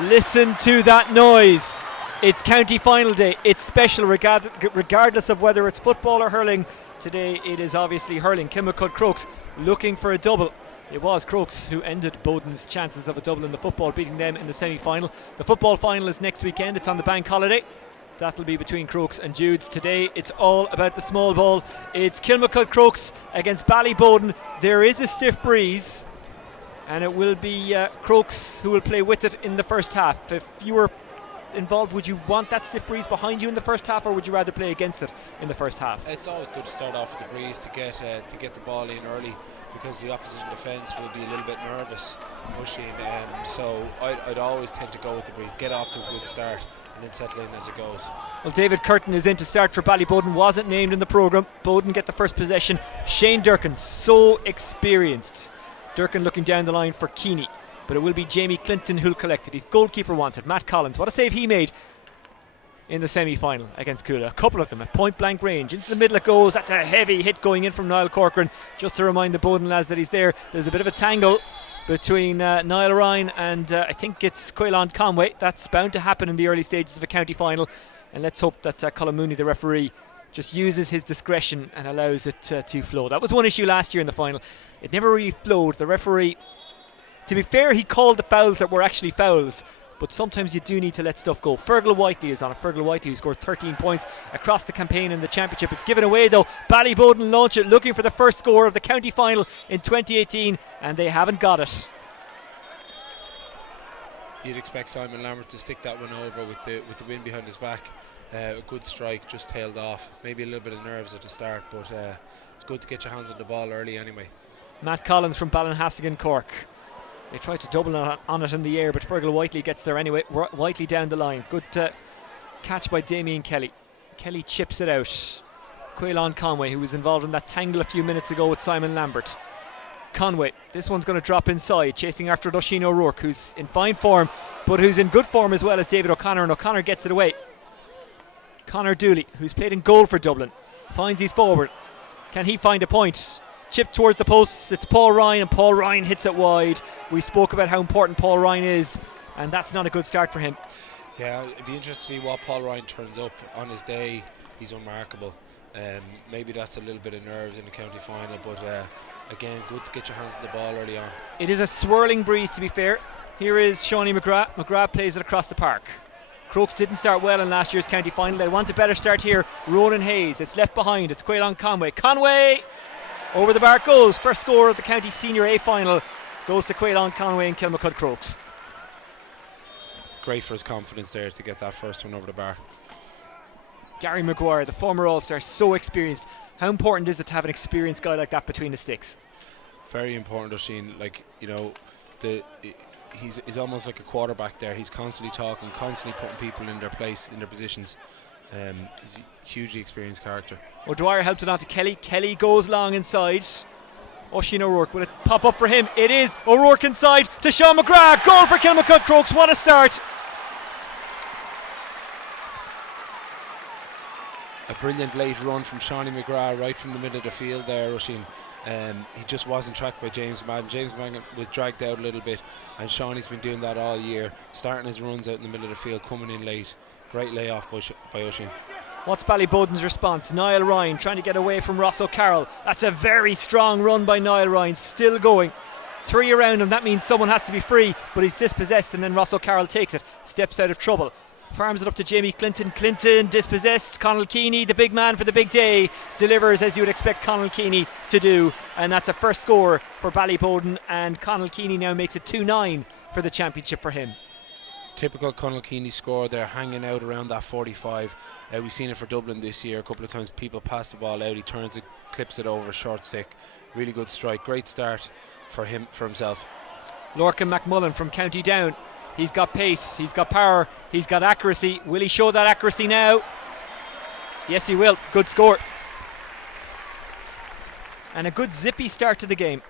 Listen to that noise. It's county final day. It's special regardless of whether it's football or hurling. Today it is obviously hurling. Kilmacud Crokes looking for a double. It was Crokes who ended Boden's chances of a double in the football, beating them in the semi-final. The football final is next weekend. It's on the bank holiday. That'll be between Crokes and Jude's. Today it's all about the small ball. It's Kilmacud Crokes against Ballyboden. There is a stiff breeze, and it will be Crokes who will play with it in the first half. If you were involved, would you want that stiff breeze behind you in the first half, or would you rather play against it in the first half? It's always good to start off with the breeze to get the ball in early, because the opposition defence will be a little bit nervous rushing. So I'd always tend to go with the breeze, get off to a good start, and then settle in as it goes. Well, David Curtin is in to start for Ballyboden, wasn't named in the programme. Boden get the first possession. Shane Durkin, so experienced. Durkin looking down the line for Keeney, but it will be Jamie Clinton who'll collect it. His goalkeeper wants it. Matt Collins, what a save he made in the semi-final against Coola. A couple of them at point blank range. Into the middle it goes. That's a heavy hit going in from Niall Corcoran. Just to remind the Boden lads that he's there. There's a bit of a tangle between Niall Ryan and I think it's Quaylan Conway. That's bound to happen in the early stages of a county final, and let's hope that Colin Mooney, the referee, just uses his discretion and allows it to flow. That was one issue last year in the final. It never really flowed. The referee, to be fair, he called the fouls that were actually fouls, but sometimes you do need to let stuff go. Fergal Whiteley is on it. Fergal Whiteley, who scored 13 points across the campaign in the championship. It's given away though. Ballyboden launch it, looking for the first score of the county final in 2018, and they haven't got it. You'd expect Simon Lambert to stick that one over with the wind behind his back. A good strike, just tailed off. Maybe a little bit of nerves at the start, but it's good to get your hands on the ball early anyway. Matt Collins from Ballinhassigan, Cork. They tried to double on it in the air, but Fergal Whiteley gets there anyway. Whiteley down the line. Good catch by Damien Kelly. Kelly chips it out. Quaylan Conway, who was involved in that tangle a few minutes ago with Simon Lambert. Conway, this one's going to drop inside, chasing after Oisin O'Rourke, who's in fine form, but who's in good form as well as David O'Connor, and O'Connor gets it away. Connor Dooley, who's played in goal for Dublin, finds his forward. Can he find a point? Chip towards the posts. It's Paul Ryan, and Paul Ryan hits it wide. We spoke about how important Paul Ryan is, and that's not a good start for him. Yeah, it'd be interesting to see what Paul Ryan turns up on his day. He's unmarkable. Maybe that's a little bit of nerves in the county final, but again, good to get your hands on the ball early on. It is a swirling breeze, to be fair. Here is Shawnee McGrath. McGrath plays it across the park. Crokes didn't start well in last year's county final. They want a better start here. Ronan Hayes, it's left behind. It's Quaylan Conway. Conway! Over the bar goes. First score of the county senior A final goes to Quaylan Conway and Kilmacud Crokes. Great for his confidence there to get that first one over the bar. Gary Maguire, the former All-Star, so experienced. How important is it to have an experienced guy like that between the sticks? Very important, Oisin. Like, you know, he's almost like a quarterback there. He's constantly talking, constantly putting people in their place, in their positions. He's a hugely experienced character. O'Dwyer helped it on to Kelly. Kelly goes long inside. Oisin O'Rourke, will it pop up for him? It is. O'Rourke inside to Sean McGrath. Goal for Kilmacud Crokes. What a start. A brilliant late run from Shawnee McGrath right from the middle of the field there, Oisin. He just wasn't tracked by James Madden. James Madden was dragged out a little bit, and Shawnee's been doing that all year, starting his runs out in the middle of the field, coming in late. Great layoff by Oisin. What's Ballyboden's response? Niall Ryan trying to get away from Ross O'Carroll. That's a very strong run by Niall Ryan, still going. 3 around him, that means someone has to be free, but he's dispossessed, and then Ross O'Carroll takes it, steps out of trouble. Farms it up to Jamie Clinton. Clinton dispossessed. Conall Keeney, the big man for the big day, delivers as you would expect Conall Keeney to do, and that's a first score for Ballyboden, and Conall Keeney now makes it 2-9 for the championship for him. Typical Conall Keeney score there, hanging out around that 45. We've seen it for Dublin this year a couple of times. People pass the ball out, he turns it, clips it over a short stick. Really good strike, great start for himself. Lorcan McMullen from County Down. He's got pace, he's got power, he's got accuracy. Will he show that accuracy now? Yes, he will. Good score. And a good zippy start to the game.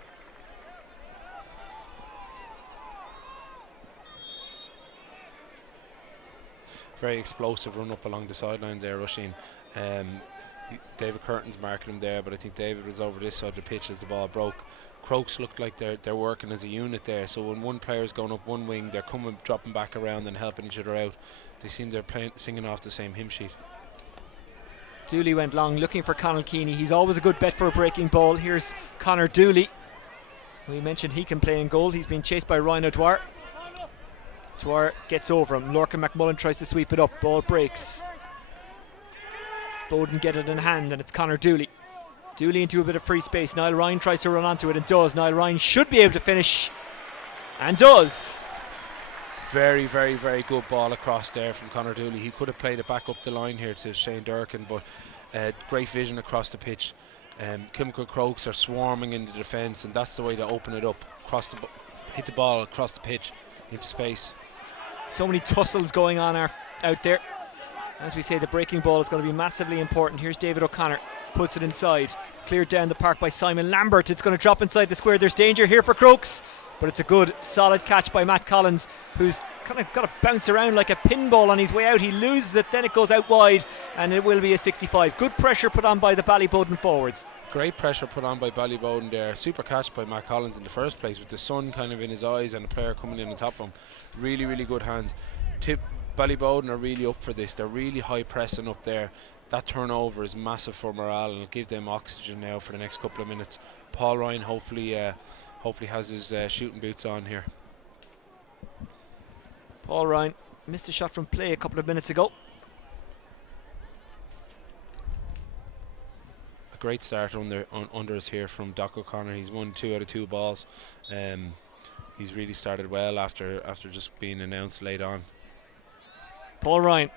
Very explosive run up along the sideline there, Oisin. David Curtin's marking him there, but I think David was over this side of the pitch as the ball broke. Crokes looked like they're working as a unit there, so when one player's going up one wing, they're dropping back around and helping each other out. They seem they're singing off the same hymn sheet. Dooley went long looking for Conall Keaney. He's always a good bet for a breaking ball. Here's Conor Dooley. We mentioned he can play in goal. He's been chased by Ryan O'Dwyer. Dwyer gets over him. Lorcan McMullen tries to sweep it up. Ball breaks. Boden get it in hand, and it's Conor Dooley. Dooley into a bit of free space. Niall Ryan tries to run onto it and does. Niall Ryan should be able to finish, and does. Very, very, very good ball across there from Conor Dooley. He could have played it back up the line here to Shane Durkin, but great vision across the pitch. Kilmacud Crokes are swarming into the defence, and that's the way to open it up. Hit the ball across the pitch into space. So many tussles going on out there. As we say, the breaking ball is going to be massively important. Here's David O'Connor, puts it inside, cleared down the park by Simon Lambert. It's going to drop inside the square. There's danger here for Crokes, but it's a good solid catch by Matt Collins, who's kind of got to bounce around like a pinball on his way out. He loses it, then it goes out wide, and it will be a 65. Good pressure put on by the Ballyboden forwards. Great pressure put on by Ballyboden there. Super catch by Matt Collins in the first place, with the sun kind of in his eyes and a player coming in on top of him. Really, really good hands. Ballyboden are really up for this. They're really high pressing up there. That turnover is massive for morale, and it'll give them oxygen now for the next couple of minutes. Paul Ryan hopefully has his shooting boots on here. Paul Ryan missed a shot from play a couple of minutes ago. A great start under us here from Doc O'Connor. He's won 2 out of 2 balls. He's really started well after just being announced late on. Paul Ryan.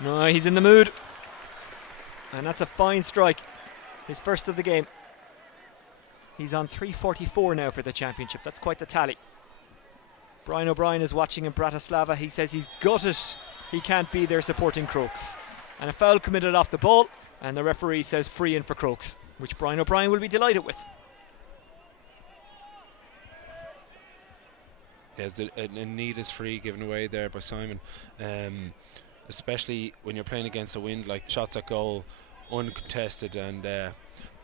No, he's in the mood. And that's a fine strike. His first of the game. He's on 344 now for the championship. That's quite the tally. Brian O'Brien is watching in Bratislava. He says he's gutted he can't be there supporting Crokes. And a foul committed off the ball, and the referee says free in for Crokes, which Brian O'Brien will be delighted with. Yes, a needless free given away there by Simon, especially when you're playing against a wind like shots at goal, uncontested, and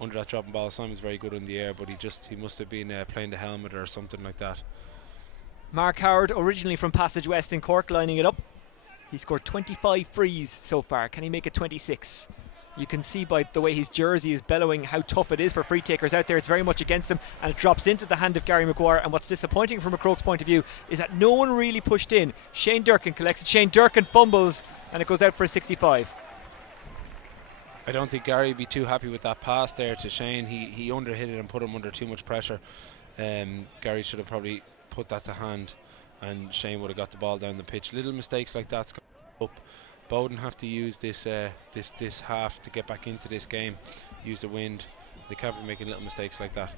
under that dropping ball. Simon's very good in the air, but he must have been playing the helmet or something like that. Mark Howard, originally from Passage West in Cork, lining it up. He scored 25 frees so far. Can he make it 26? You can see by the way his jersey is bellowing how tough it is for free takers out there. It's very much against them, and it drops into the hand of Gary Maguire. And what's disappointing from a Crokes point of view is that no one really pushed in. Shane Durkin collects it. Shane Durkin fumbles, and it goes out for a 65. I don't think Gary would be too happy with that pass there to Shane. He underhit it and put him under too much pressure. Gary should have probably put that to hand, and Shane would have got the ball down the pitch. Little mistakes like that up. Bowden have to use this half to get back into this game. Use the wind. They can't be making little mistakes like that.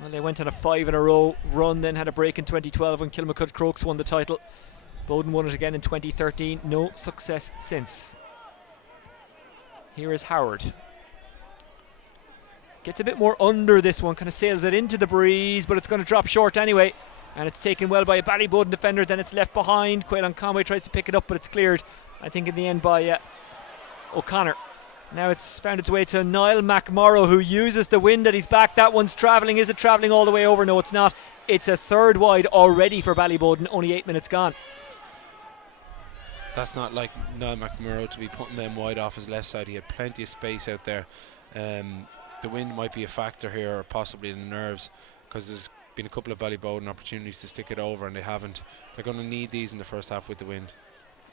Well, they went on a 5 in a row run, then had a break in 2012 when Kilmacud Crokes won the title. Bowden won it again in 2013. No success since. Here is Howard. Gets a bit more under this one, kind of sails it into the breeze, but it's going to drop short anyway. And it's taken well by a Ballyboden defender, then it's left behind. Quaylon Conway tries to pick it up, but it's cleared, I think, in the end by O'Connor. Now it's found its way to Niall McMorrow, who uses the wind at his back. That one's travelling. Is it travelling all the way over? No, it's not. It's a third wide already for Ballyboden, only 8 minutes gone. That's not like Niall McMorrow to be putting them wide off his left side. He had plenty of space out there. The wind might be a factor here, or possibly the nerves, because there's been a couple of Ballyboden opportunities to stick it over and they haven't. They're going to need these in the first half with the wind.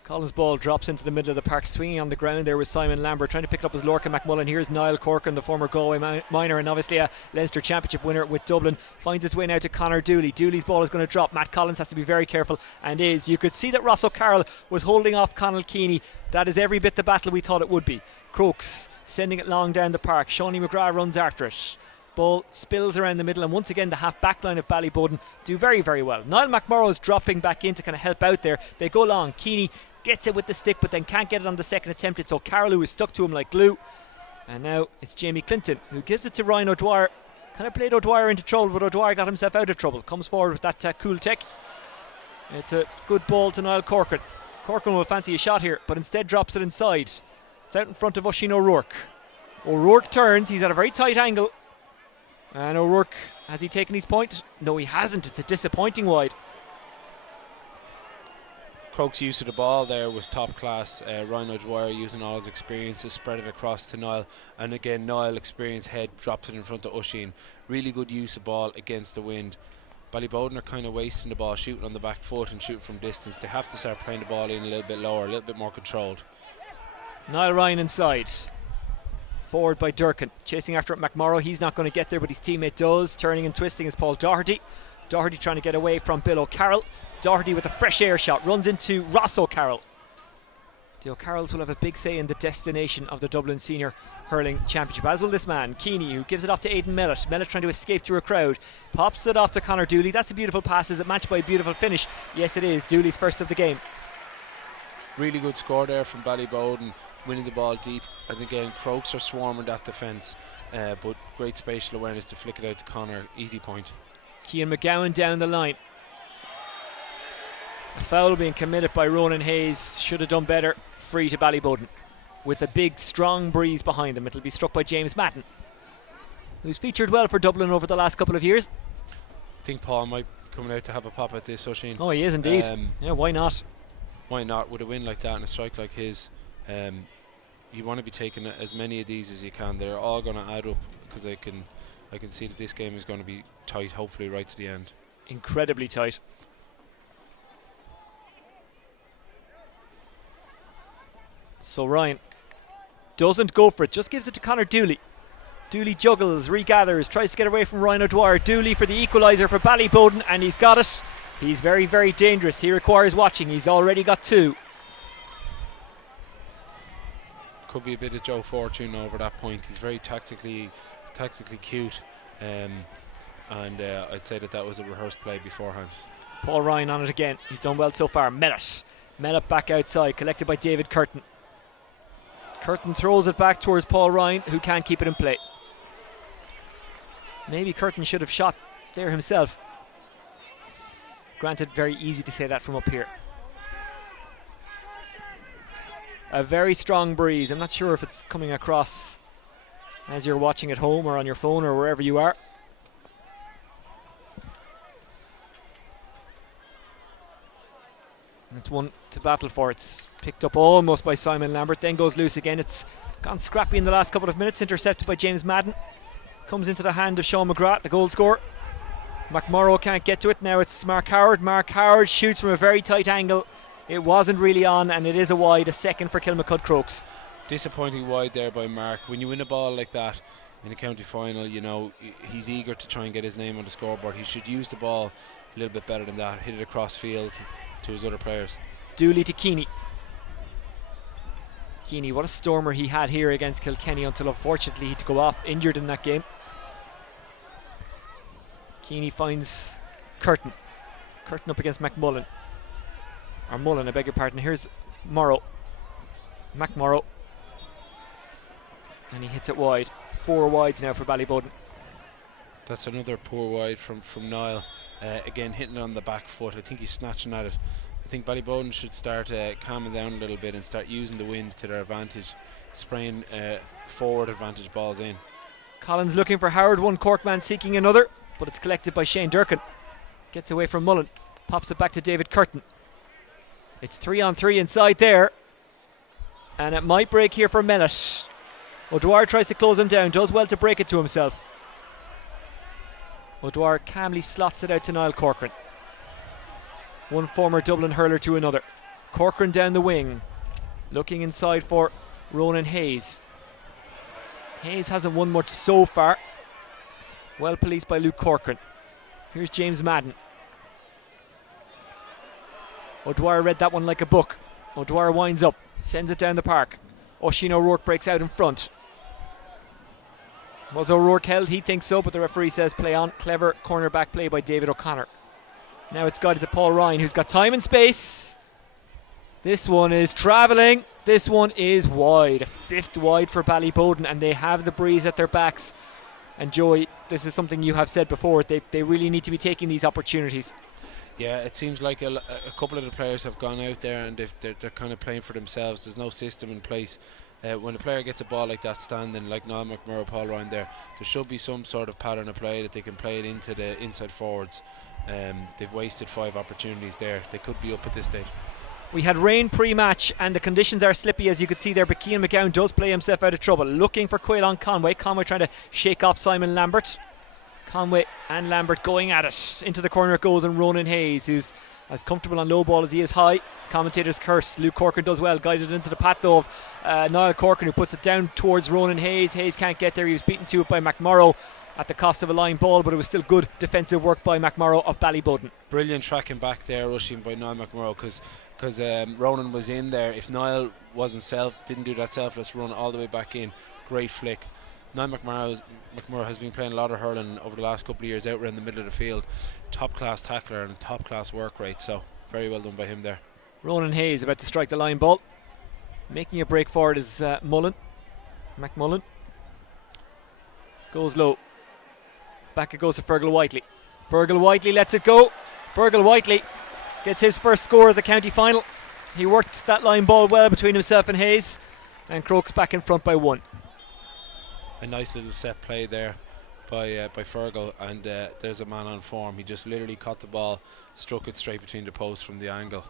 Collins' ball drops into the middle of the park, swinging on the ground. There was Simon Lambert trying to pick it up as Lorcan McMullen. Here's Niall Corcoran, the former Galway minor and obviously a Leinster Championship winner with Dublin. Finds its way now to Conor Dooley. Dooley's ball is going to drop. Matt Collins has to be very careful, and is. You could see that Ross O'Carroll was holding off Conall Keaney. That is every bit the battle we thought it would be. Crokes sending it long down the park. Shawnee McGrath runs after it. Ball spills around the middle, and once again the half back line of Ballyboden do very, very well. Niall McMorrow is dropping back in to kind of help out there. They go long. Keaney gets it with the stick, but then can't get it on the second attempt. It's O'Carroll who is stuck to him like glue. And now it's Jamie Clinton who gives it to Ryan O'Dwyer. Kind of played O'Dwyer into trouble, but O'Dwyer got himself out of trouble. Comes forward with that cool tech. It's a good ball to Niall Corcoran. Corcoran will fancy a shot here, but instead drops it inside. It's out in front of Oisin O'Rourke. O'Rourke turns, he's at a very tight angle. And O'Rourke, has he taken his point? No, he hasn't. It's a disappointing wide. Crokes' use of the ball there was top class. Ryan O'Dwyer using all his experience to spread it across to Niall, and again Niall, experienced head, drops it in front of Oisin. Really good use of ball against the wind. Ballyboden are kind of wasting the ball, shooting on the back foot and shooting from distance. They have to start playing the ball in a little bit lower, a little bit more controlled. Niall Ryan inside. Forward by Durkin, chasing after it McMorrow. He's not going to get there, but his teammate does. Turning and twisting is Paul Doherty. Doherty trying to get away from Bill O'Carroll. Doherty with a fresh air shot, runs into Ross O'Carroll. The O'Carrolls will have a big say in the destination of the Dublin Senior Hurling Championship, as will this man, Keeney, who gives it off to Aidan Mellett. Mellett trying to escape through a crowd. Pops it off to Conor Dooley. That's a beautiful pass. Is it matched by a beautiful finish? Yes, it is. Dooley's first of the game. Really good score there from Ballyboden, winning the ball deep. And again, Crokes are swarming that defence, but great spatial awareness to flick it out to Conor. Easy point. Cian McGowan down the line. A foul being committed by Ronan Hayes. Should have done better. Free to Ballyboden. With a big, strong breeze behind him. It'll be struck by James Madden, who's featured well for Dublin over the last couple of years. I think Paul might come out to have a pop at this, Oisin. Oh, he is indeed. Yeah, why not? Why not? With a win like that and a strike like his, you want to be taking as many of these as you can. They're all going to add up, because I can see that this game is going to be tight, hopefully right to the end. Incredibly tight. So Ryan doesn't go for it, just gives it to Conor Dooley. Dooley juggles, regathers, tries to get away from Ryan O'Dwyer. Dooley for the equaliser for Ballyboden, and he's got it. He's very, very dangerous. He requires watching. He's already got 2. Could be a bit of Joe Fortune over that point. He's very tactically cute, and I'd say that was a rehearsed play beforehand. Paul Ryan on it again. He's done well so far. Mellett back outside, collected by David Curtin. Curtin throws it back towards Paul Ryan, who can't keep it in play. Maybe Curtin should have shot there himself. Granted, very easy to say that from up here. A very strong breeze. I'm not sure if it's coming across as you're watching at home or on your phone or wherever you are. And it's one to battle for. It's picked up almost by Simon Lambert, then goes loose again. It's gone scrappy in the last couple of minutes. Intercepted by James Madden. Comes into the hand of Sean McGrath, the goal scorer. McMorrow can't get to it. Now it's Mark Howard. Mark Howard shoots from a very tight angle. It wasn't really on, and it is a wide, a second for Kilmacud Crokes. Disappointing wide there by Mark. When you win a ball like that in a county final, you know, he's eager to try and get his name on the scoreboard. He should use the ball a little bit better than that. Hit it across field to his other players. Dooley to Keeney. Keeney, what a stormer he had here against Kilkenny, until unfortunately he had to go off injured in that game. Keeney finds Curtin. Curtin up against McMullen. Or Mullen, I beg your pardon. Here's Morrow. McMorrow. And he hits it wide. 4 wides now for Ballyboden. That's another poor wide from Niall. Again, hitting it on the back foot. I think he's snatching at it. I think Ballyboden should start calming down a little bit and start using the wind to their advantage, spraying forward advantage balls in. Collins looking for Howard, one Corkman seeking another, but it's collected by Shane Durkin. Gets away from Mullen, pops it back to David Curtin. It's 3-on-3 inside there, and it might break here for Mellett. O'Dwyer tries to close him down, does well to break it to himself. O'Dwyer calmly slots it out to Niall Corcoran. One former Dublin hurler to another. Corcoran down the wing, looking inside for Ronan Hayes. Hayes hasn't won much so far. Well policed by Luke Corcoran. Here's James Madden. O'Dwyer read that one like a book. O'Dwyer winds up, sends it down the park. Oisin O'Rourke breaks out in front. Was O'Rourke held? He thinks so, but the referee says play on. Clever cornerback play by David O'Connor. Now it's guided to Paul Ryan, who's got time and space. This one is travelling. This one is wide. 5th wide for Ballyboden, and they have the breeze at their backs. And Joey, this is something you have said before. They really need to be taking these opportunities. Yeah, it seems like a couple of the players have gone out there and they're kind of playing for themselves. There's no system in place. When a player gets a ball like that standing, like Niall McMurrough, Paul Ryan there should be some sort of pattern of play that they can play it into the inside forwards. They've wasted 5 opportunities there. They could be up at this stage. We had rain pre-match and the conditions are slippy, as you could see there, but Cian McGowan does play himself out of trouble, looking for Quaylon Conway. Conway trying to shake off Simon Lambert. Conway and Lambert going at it. Into the corner it goes, and Ronan Hayes, who's as comfortable on low ball as he is high. Commentators curse. Luke Corcoran does well, guided into the path though of Niall Corcoran, who puts it down towards Ronan Hayes. Hayes can't get there. He was beaten to it by McMorrow at the cost of a line ball, but it was still good defensive work by McMorrow of Ballyboden. Brilliant tracking back there, rushing by Niall McMorrow, because Ronan was in there. If Niall didn't do that selfless run all the way back in, great flick. Niall McMorrow has been playing a lot of hurling over the last couple of years out around the middle of the field. Top class tackler and top class work rate, so very well done by him there. Ronan Hayes about to strike the line ball. Making a break for it is McMullen. Goes low. Back it goes to Fergal Whiteley. Fergal Whiteley lets it go. Fergal Whiteley gets his first score of the county final. He worked that line ball well between himself and Hayes, and Crokes back in front by 1. A nice little set play there by Fergal, and there's a man on form. He just literally caught the ball, struck it straight between the posts from the angle.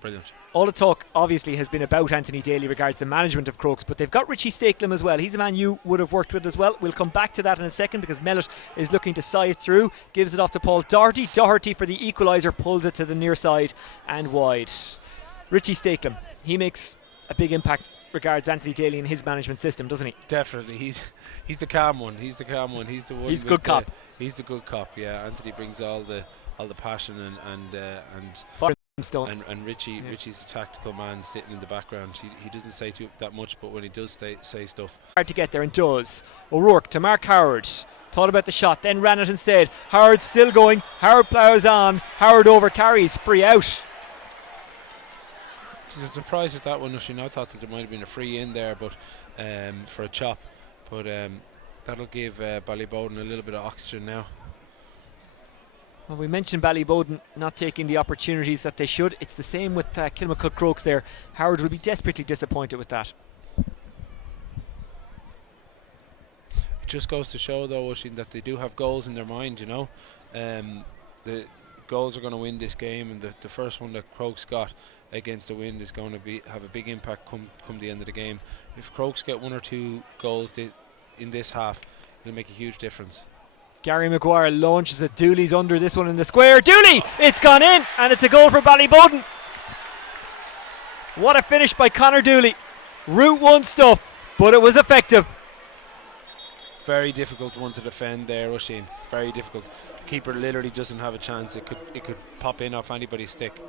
Brilliant. All the talk obviously has been about Anthony Daly regards the management of Crokes, but they've got Richie Stakelum as well. He's a man you would have worked with as well. We'll come back to that in a second, because Mellett is looking to size through, gives it off to Paul Doherty. Doherty for the equaliser, pulls it to the near side and wide. Richie Stakelum, he makes a big impact regards Anthony Daly and his management system, doesn't he? Definitely. He's the calm one. He's the one. He's the good cop. He's the good cop. Yeah. Anthony brings all the passion and Richie's the tactical man sitting in the background. He doesn't say that much, but when he does say stuff, hard to get there, and does. O'Rourke to Mark Howard. Thought about the shot, then ran it instead. Howard still going. Howard ploughs on. Howard over carries, free out. Just a surprise with that one, Oisin. I thought that there might have been a free in there, but for a chop, but that'll give Ballyboden a little bit of oxygen now. Well, we mentioned Ballyboden not taking the opportunities that they should. It's the same with Kilmacud Crokes there. Howard will be desperately disappointed with that. It just goes to show, though, Oisin, that they do have goals in their mind. You know, the goals are going to win this game, and the first one that Crokes got against the Wind is going to have a big impact come the end of the game. If Crokes get 1 or 2 goals in this half, it'll make a huge difference. Gary Maguire launches it. Dooley's under this one in the square. Dooley! It's gone in, and it's a goal for Ballyboden. What a finish by Conor Dooley. Route 1 stuff, but it was effective. Very difficult one to defend there, Oisin. Very difficult. The keeper literally doesn't have a chance. It could pop in off anybody's stick.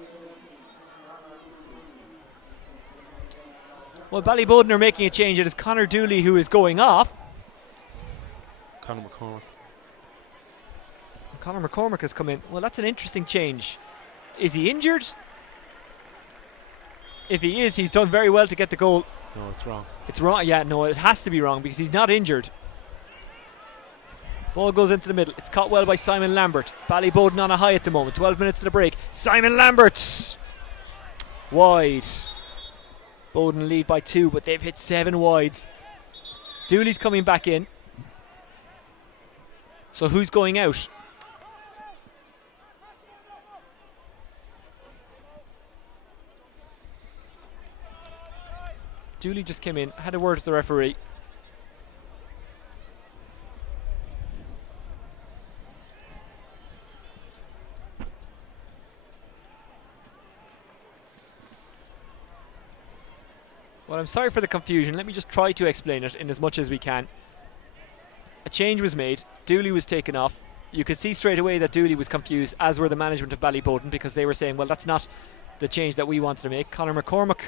Well, Ballyboden are making a change. It is Conor Dooley who is going off. Conor McCormack. Conor McCormack has come in. Well, that's an interesting change. Is he injured? If he is, he's done very well to get the goal. No, it's wrong. It's wrong. Yeah, no, it has to be wrong because he's not injured. Ball goes into the middle. It's caught well by Simon Lambert. Ballyboden on a high at the moment. 12 minutes to the break. Simon Lambert wide. Boden lead by 2, but they've hit 7 wides. Dooley's coming back in. So who's going out? Dooley just came in, had a word with the referee. Well, I'm sorry for the confusion. Let me just try to explain it in as much as we can. A change was made. Dooley was taken off. You could see straight away that Dooley was confused, as were the management of Ballyboden, because they were saying, well, that's not the change that we wanted to make. Conor McCormack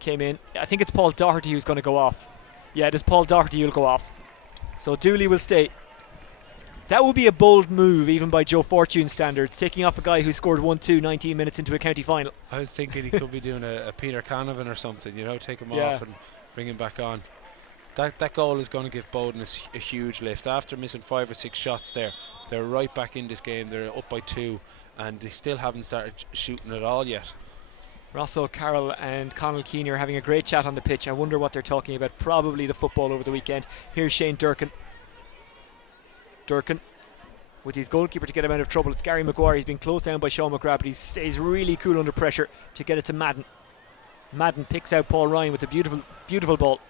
came in. I think it's Paul Doherty who's going to go off. Yeah, it is Paul Doherty who'll go off. So Dooley will stay. That would be a bold move, even by Joe Fortune standards, taking off a guy who scored 1-2 19 minutes into a county final. I was thinking he could be doing a Peter Canavan or something, you know, take him off and bring him back on. That goal is going to give Boden a huge lift. After missing 5 or 6 shots there, they're right back in this game. They're up by 2, and they still haven't started shooting at all yet. Ross O'Carroll and Conall Keane are having a great chat on the pitch. I wonder what they're talking about. Probably the football over the weekend. Here's Shane Durkin. Durkin with his goalkeeper to get him out of trouble. It's Gary Maguire. He's been closed down by Sean McGrath, but he stays really cool under pressure to get it to Madden. Madden picks out Paul Ryan with a beautiful ball.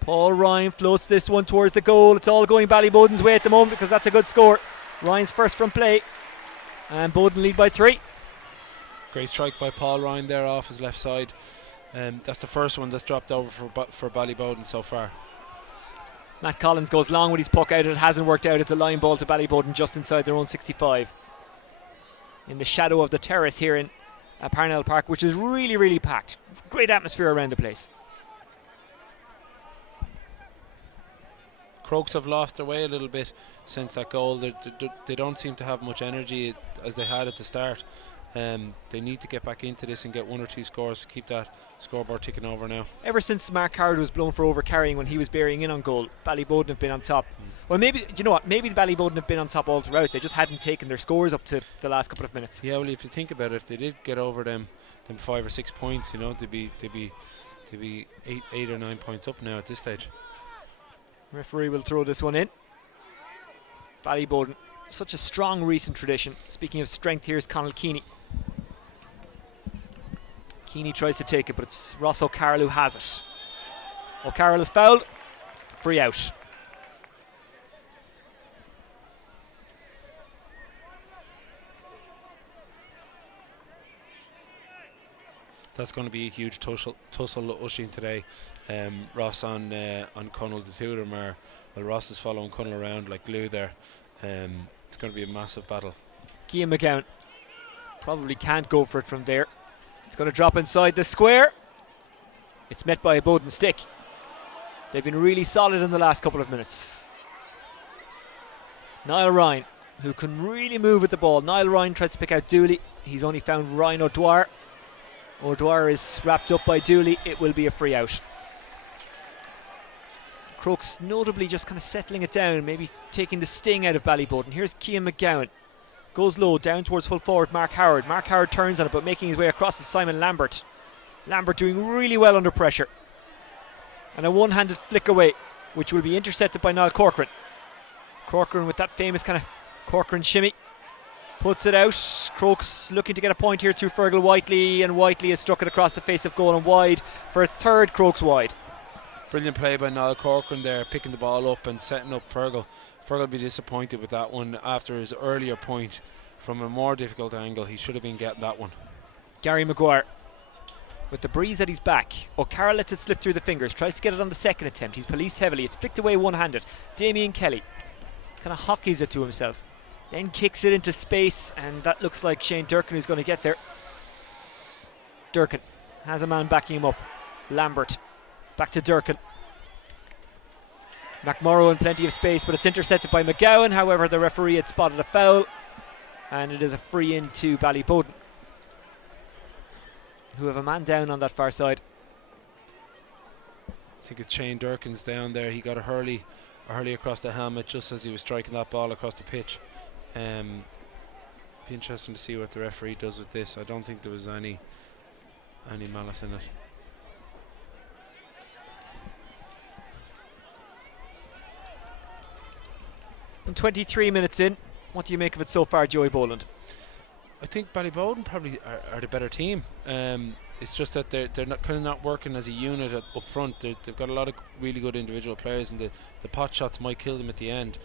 Paul Ryan floats this one towards the goal. It's all going Ballyboden's way at the moment because that's a good score. Ryan's first from play, and Boden lead by 3. Great strike by Paul Ryan there off his left side. That's the first one that's dropped over for Ballyboden so far. Matt Collins goes long with his puck out. It hasn't worked out. It's a line ball to Ballyboden just inside their own 65. In the shadow of the terrace here in Parnell Park, which is really, really packed. Great atmosphere around the place. Crokes have lost their way a little bit since that goal. They don't seem to have much energy as they had at the start. They need to get back into this and get 1 or 2 scores to keep that scoreboard ticking over now. Ever since Mark Howard was blown for over-carrying when he was bearing in on goal, Ballyboden have been on top. Well, maybe, do you know what? Maybe Ballyboden have been on top all throughout. They just hadn't taken their scores up to the last couple of minutes. Yeah, well, if you think about it, if they did get over them 5 or 6 points, you know, they'd be 8 or 9 points up now at this stage. Referee will throw this one in. Ballyboden, such a strong recent tradition. Speaking of strength, here's Conall Keane. Keane tries to take it, but it's Ross O'Carroll who has it. O'Carroll is fouled. Free out. That's going to be a huge tussle ushing today. Ross on Conall, the two of them are, well, Ross is following Conall around like glue there. It's going to be a massive battle. Cian McGowan probably can't go for it from there. It's going to drop inside the square. It's met by a Bowden stick. They've been really solid in the last couple of minutes. Niall Ryan, who can really move with the ball. Niall Ryan tries to pick out Dooley. He's only found Ryan O'Dwyer. O'Dwyer is wrapped up by Dooley. It will be a free out. Crokes notably just kind of settling it down, maybe taking the sting out of Ballyboden. Here's Cian McGowan. Goes low, down towards full forward Mark Howard. Mark Howard turns on it, but making his way across to Simon Lambert. Lambert doing really well under pressure. And a one-handed flick away, which will be intercepted by Niall Corcoran. Corcoran with that famous kind of Corcoran shimmy. Puts it out. Crokes looking to get a point here through Fergal Whiteley, and Whiteley has struck it across the face of goal and wide for a third. Crokes wide. Brilliant play by Niall Corcoran there, picking the ball up and setting up Fergal. Fergal will be disappointed with that one after his earlier point from a more difficult angle. He should have been getting that one. Gary Maguire with the breeze at his back. O'Carroll lets it slip through the fingers, tries to get it on the second attempt. He's policed heavily. It's flicked away one-handed. Damien Kelly kind of hockeys it to himself, then kicks it into space, and that looks like Shane Durkin who's going to get there. Durkin has a man backing him up. Lambert back to Durkin. McMorrow in plenty of space, but it's intercepted by McGowan. However, the referee had spotted a foul, and it is a free in to Ballyboden, who have a man down on that far side. I think it's Shane Durkin's down there. He got a hurley across the helmet just as he was striking that ball across the pitch. Be interesting to see what the referee does with this. I don't think there was any malice in it. And 23 minutes in, what do you make of it so far, Joey Boland? I think Ballyboden probably are the better team. It's just that they're not working as a unit up front. They've got a lot of really good individual players, and the pot shots might kill them at the end.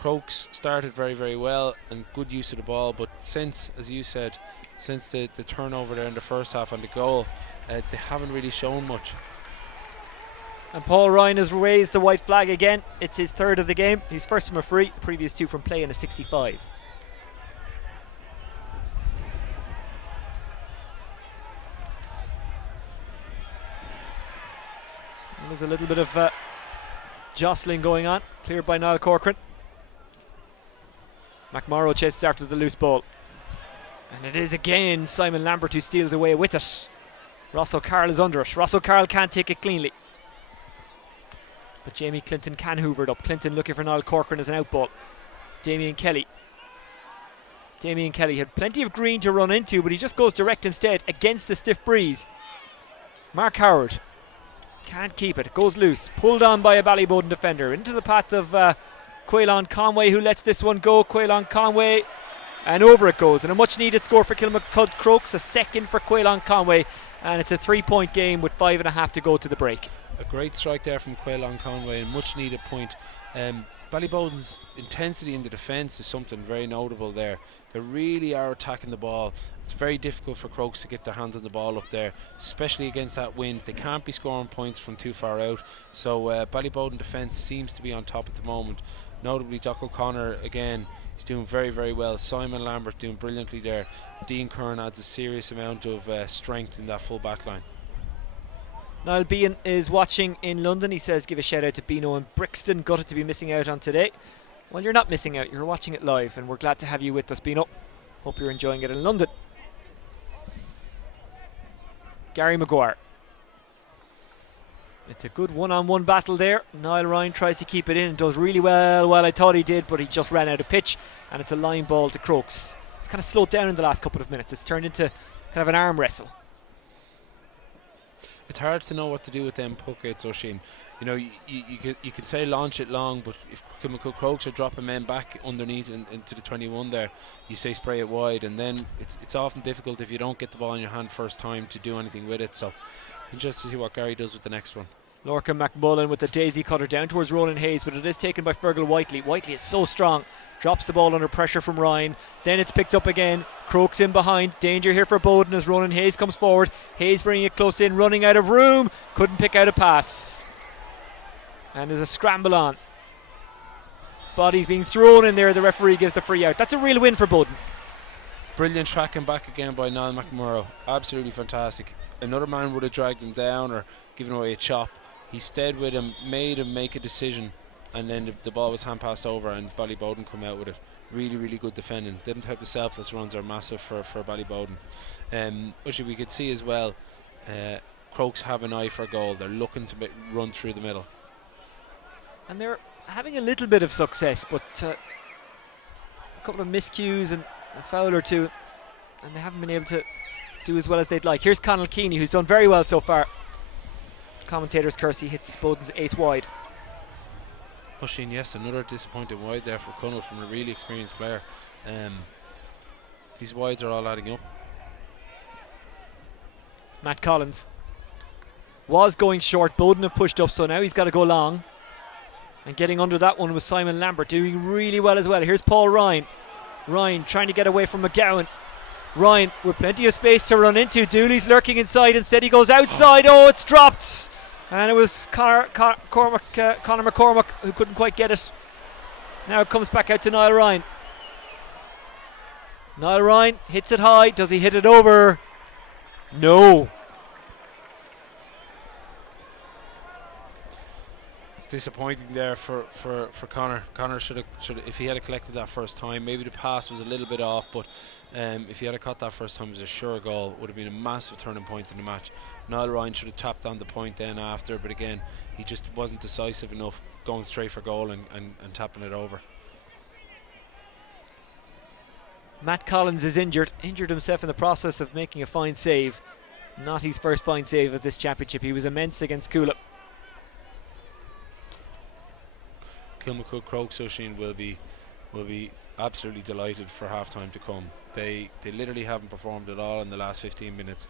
Crokes started very, very well and good use of the ball, but since, as you said, since the turnover there in the first half and the goal, they haven't really shown much. And Paul Ryan has raised the white flag again. It's his third of the game. He's first from a free, the previous two from play in a 65. And there's a little bit of jostling going on, cleared by Niall Corcoran. McMorrow chases after the loose ball, and it is again Simon Lambert who steals away with it. Ross O'Carroll is under it. Ross O'Carroll can't take it cleanly, but Jamie Clinton can hoover it up. Clinton looking for Niall Corcoran as an out ball. Damien Kelly Damien Kelly had plenty of green to run into, but he just goes direct instead against the stiff breeze. Mark Howard can't keep it. It goes loose. Pulled on by a Ballyboden defender. Into the path of Quaylon Conway, who lets this one go. Quaylon Conway, and over it goes. And a much needed score for Kilmacud Crokes. A second for Quaylon Conway. And it's a 3-point game with 5.5 to go to the break. A great strike there from Quaylon Conway, and much needed point. Ballyboden's intensity in the defence is something very notable there. They really are attacking the ball. It's very difficult for Crokes to get their hands on the ball up there, especially against that wind. They can't be scoring points from too far out. So Ballyboden defence seems to be on top at the moment. Notably Doc O'Connor again, he's doing very, very well. Simon Lambert doing brilliantly there. Dean Kern adds a serious amount of strength in that full back line. Niall Bean is watching in London. He says give a shout out to Beano and Brixton. Gutted to be missing out on today. Well, you're not missing out, you're watching it live, and we're glad to have you with us, Beano. Hope you're enjoying it in London. Gary Maguire. It's a good one-on-one battle there. Niall Ryan tries to keep it in and does really well. I thought he did, but he just ran out of pitch, and it's a line ball to Crokes. It's kind of slowed down in the last couple of minutes. It's turned into kind of an arm wrestle. It's hard to know what to do with them Plunketts, Oisin. You know, you can say launch it long, but if Kilmacud Crokes are dropping men back underneath into the 21 there, you say spray it wide, and then it's often difficult if you don't get the ball in your hand first time to do anything with it. So interested to see what Gary does with the next one. Lorcan McMullen with the daisy cutter down towards Ronan Hayes, but it is taken by Fergal Whiteley. Whiteley is so strong, drops the ball under pressure from Ryan, then it's picked up again. Crokes in behind, danger here for Boden as Ronan Hayes comes forward. Hayes bringing it close in, running out of room, couldn't pick out a pass, and there's a scramble on. Bodies being thrown in there, the referee gives the free out. That's a real win for Boden. Brilliant tracking back again by Niall McMurrow, absolutely fantastic. Another man would have dragged him down or given away a chop. He stayed with him, made him make a decision, and then the ball was hand passed over and Ballyboden come out with it. Really, really good defending. Them type of selfless runs are massive for Ballyboden. Which we could see as well, Crokes have an eye for goal. They're looking to run through the middle. And they're having a little bit of success, but a couple of miscues and a foul or two, and they haven't been able to do as well as they'd like. Here's Conall Keeney, who's done very well so far. Commentator's curse, he hits Boden's 8th wide. Oisin, yes, another disappointing wide there for Conall from a really experienced player. These wides are all adding up. Matt Collins was going short. Boden have pushed up, so now he's got to go long. And getting under that one was Simon Lambert, doing really well as well. Here's Paul Ryan. Ryan trying to get away from McGowan. Ryan with plenty of space to run into. Dooley's lurking inside. Instead he goes outside. Oh, it's dropped. And it was Conor McCormack who couldn't quite get it. Now it comes back out to Niall Ryan. Niall Ryan hits it high. Does he hit it over? No. It's disappointing there for Conor. Conor should have, if he had collected that first time, maybe the pass was a little bit off, but if he had caught that first time, it was a sure goal. Would have been a massive turning point in the match. Niall Ryan should have tapped on the point then after, but again, he just wasn't decisive enough, going straight for goal and tapping it over. Matt Collins is injured himself in the process of making a fine save. Not his first fine save of this championship. He was immense against Coolip. Kilmacud Crokes, Oisin, will be absolutely delighted for half time to come. They literally haven't performed at all in the last 15 minutes.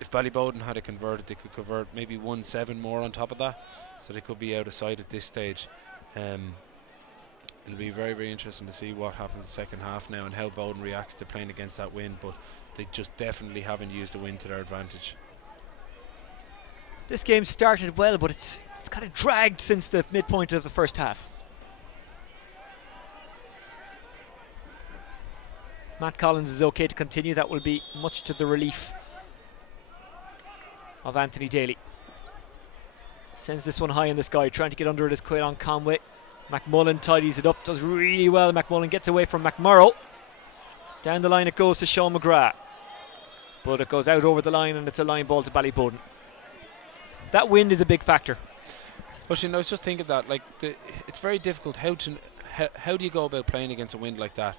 If Ballyboden had it converted, they could convert maybe 1-7 more on top of that, so they could be out of sight at this stage. It'll be very, very interesting to see what happens in the second half now and how Bowden reacts to playing against that wind, but they just definitely haven't used the wind to their advantage. This game started well, but it's kind of dragged since the midpoint of the first half. Matt Collins is okay to continue. That will be much to the relief of Anthony Daly. Sends this one high in the sky, trying to get under it is Quaylon Conway. McMullen tidies it up, does really well. McMullen gets away from McMurrow. Down the line it goes to Sean McGrath, but it goes out over the line and it's a line ball to Ballyboden. That wind is a big factor. But I was just thinking that it's very difficult how do you go about playing against a wind like that.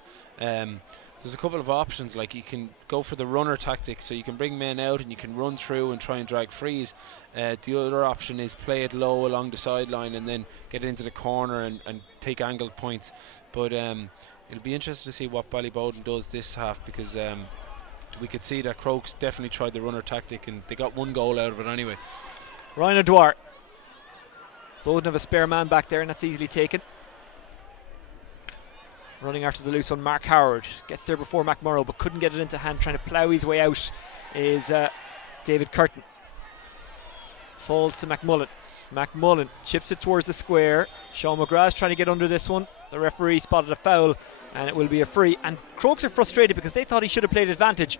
there's a couple of options. Like, you can go for the runner tactic, so you can bring men out and you can run through and try and drag frees. The other option is play it low along the sideline and then get into the corner and take angled points. But it'll be interesting to see what Ballyboden does this half, because we could see that Crokes definitely tried the runner tactic and they got one goal out of it anyway. Ryan O'Dwyer. Boden have a spare man back there, and that's easily taken. Running after the loose one, Mark Howard gets there before McMurrow, but couldn't get it into hand. Trying to plough his way out is David Curtin. Falls to McMullen. McMullen chips it towards the square. Sean McGrath's trying to get under this one. The referee spotted a foul, and it will be a free. And Crokes are frustrated because they thought he should have played advantage.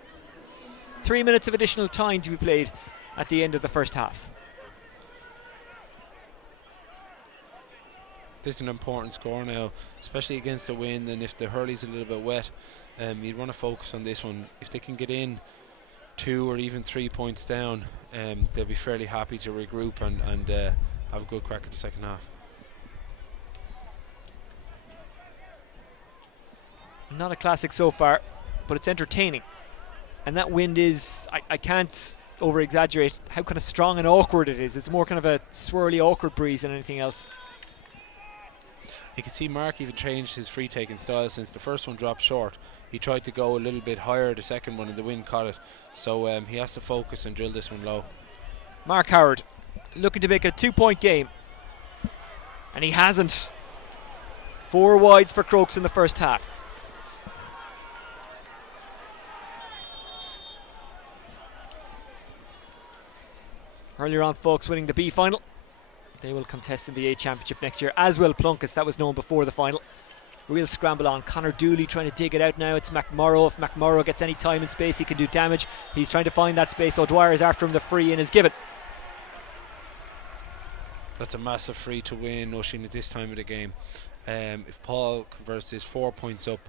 3 minutes of additional time to be played at the end of the first half. This is an important score now, especially against the wind, and if the hurley's a little bit wet, you'd want to focus on this one. If they can get in 2 or even 3 points down, they'll be fairly happy to regroup and have a good crack at the second half. Not a classic so far, but it's entertaining. And that wind is, I can't over exaggerate how kind of strong and awkward it is. It's more kind of a swirly, awkward breeze than anything else. You can see Mark even changed his free taking style since the first one dropped short. He tried to go a little bit higher the second one and the wind caught it. So he has to focus and drill this one low. Mark Howard looking to make a 2-point game. And he hasn't. 4 wides for Crokes in the first half. Earlier on, Faughs winning the B final. They will contest in the A Championship next year, as will Plunketts. That was known before the final. Real scramble on. Connor Dooley trying to dig it out now. It's McMurrow. If McMurrow gets any time and space, he can do damage. He's trying to find that space. O'Dwyer is after him. The free in is given. That's a massive free to win, Oisin, at this time of the game. If Paul converts his 4 points up,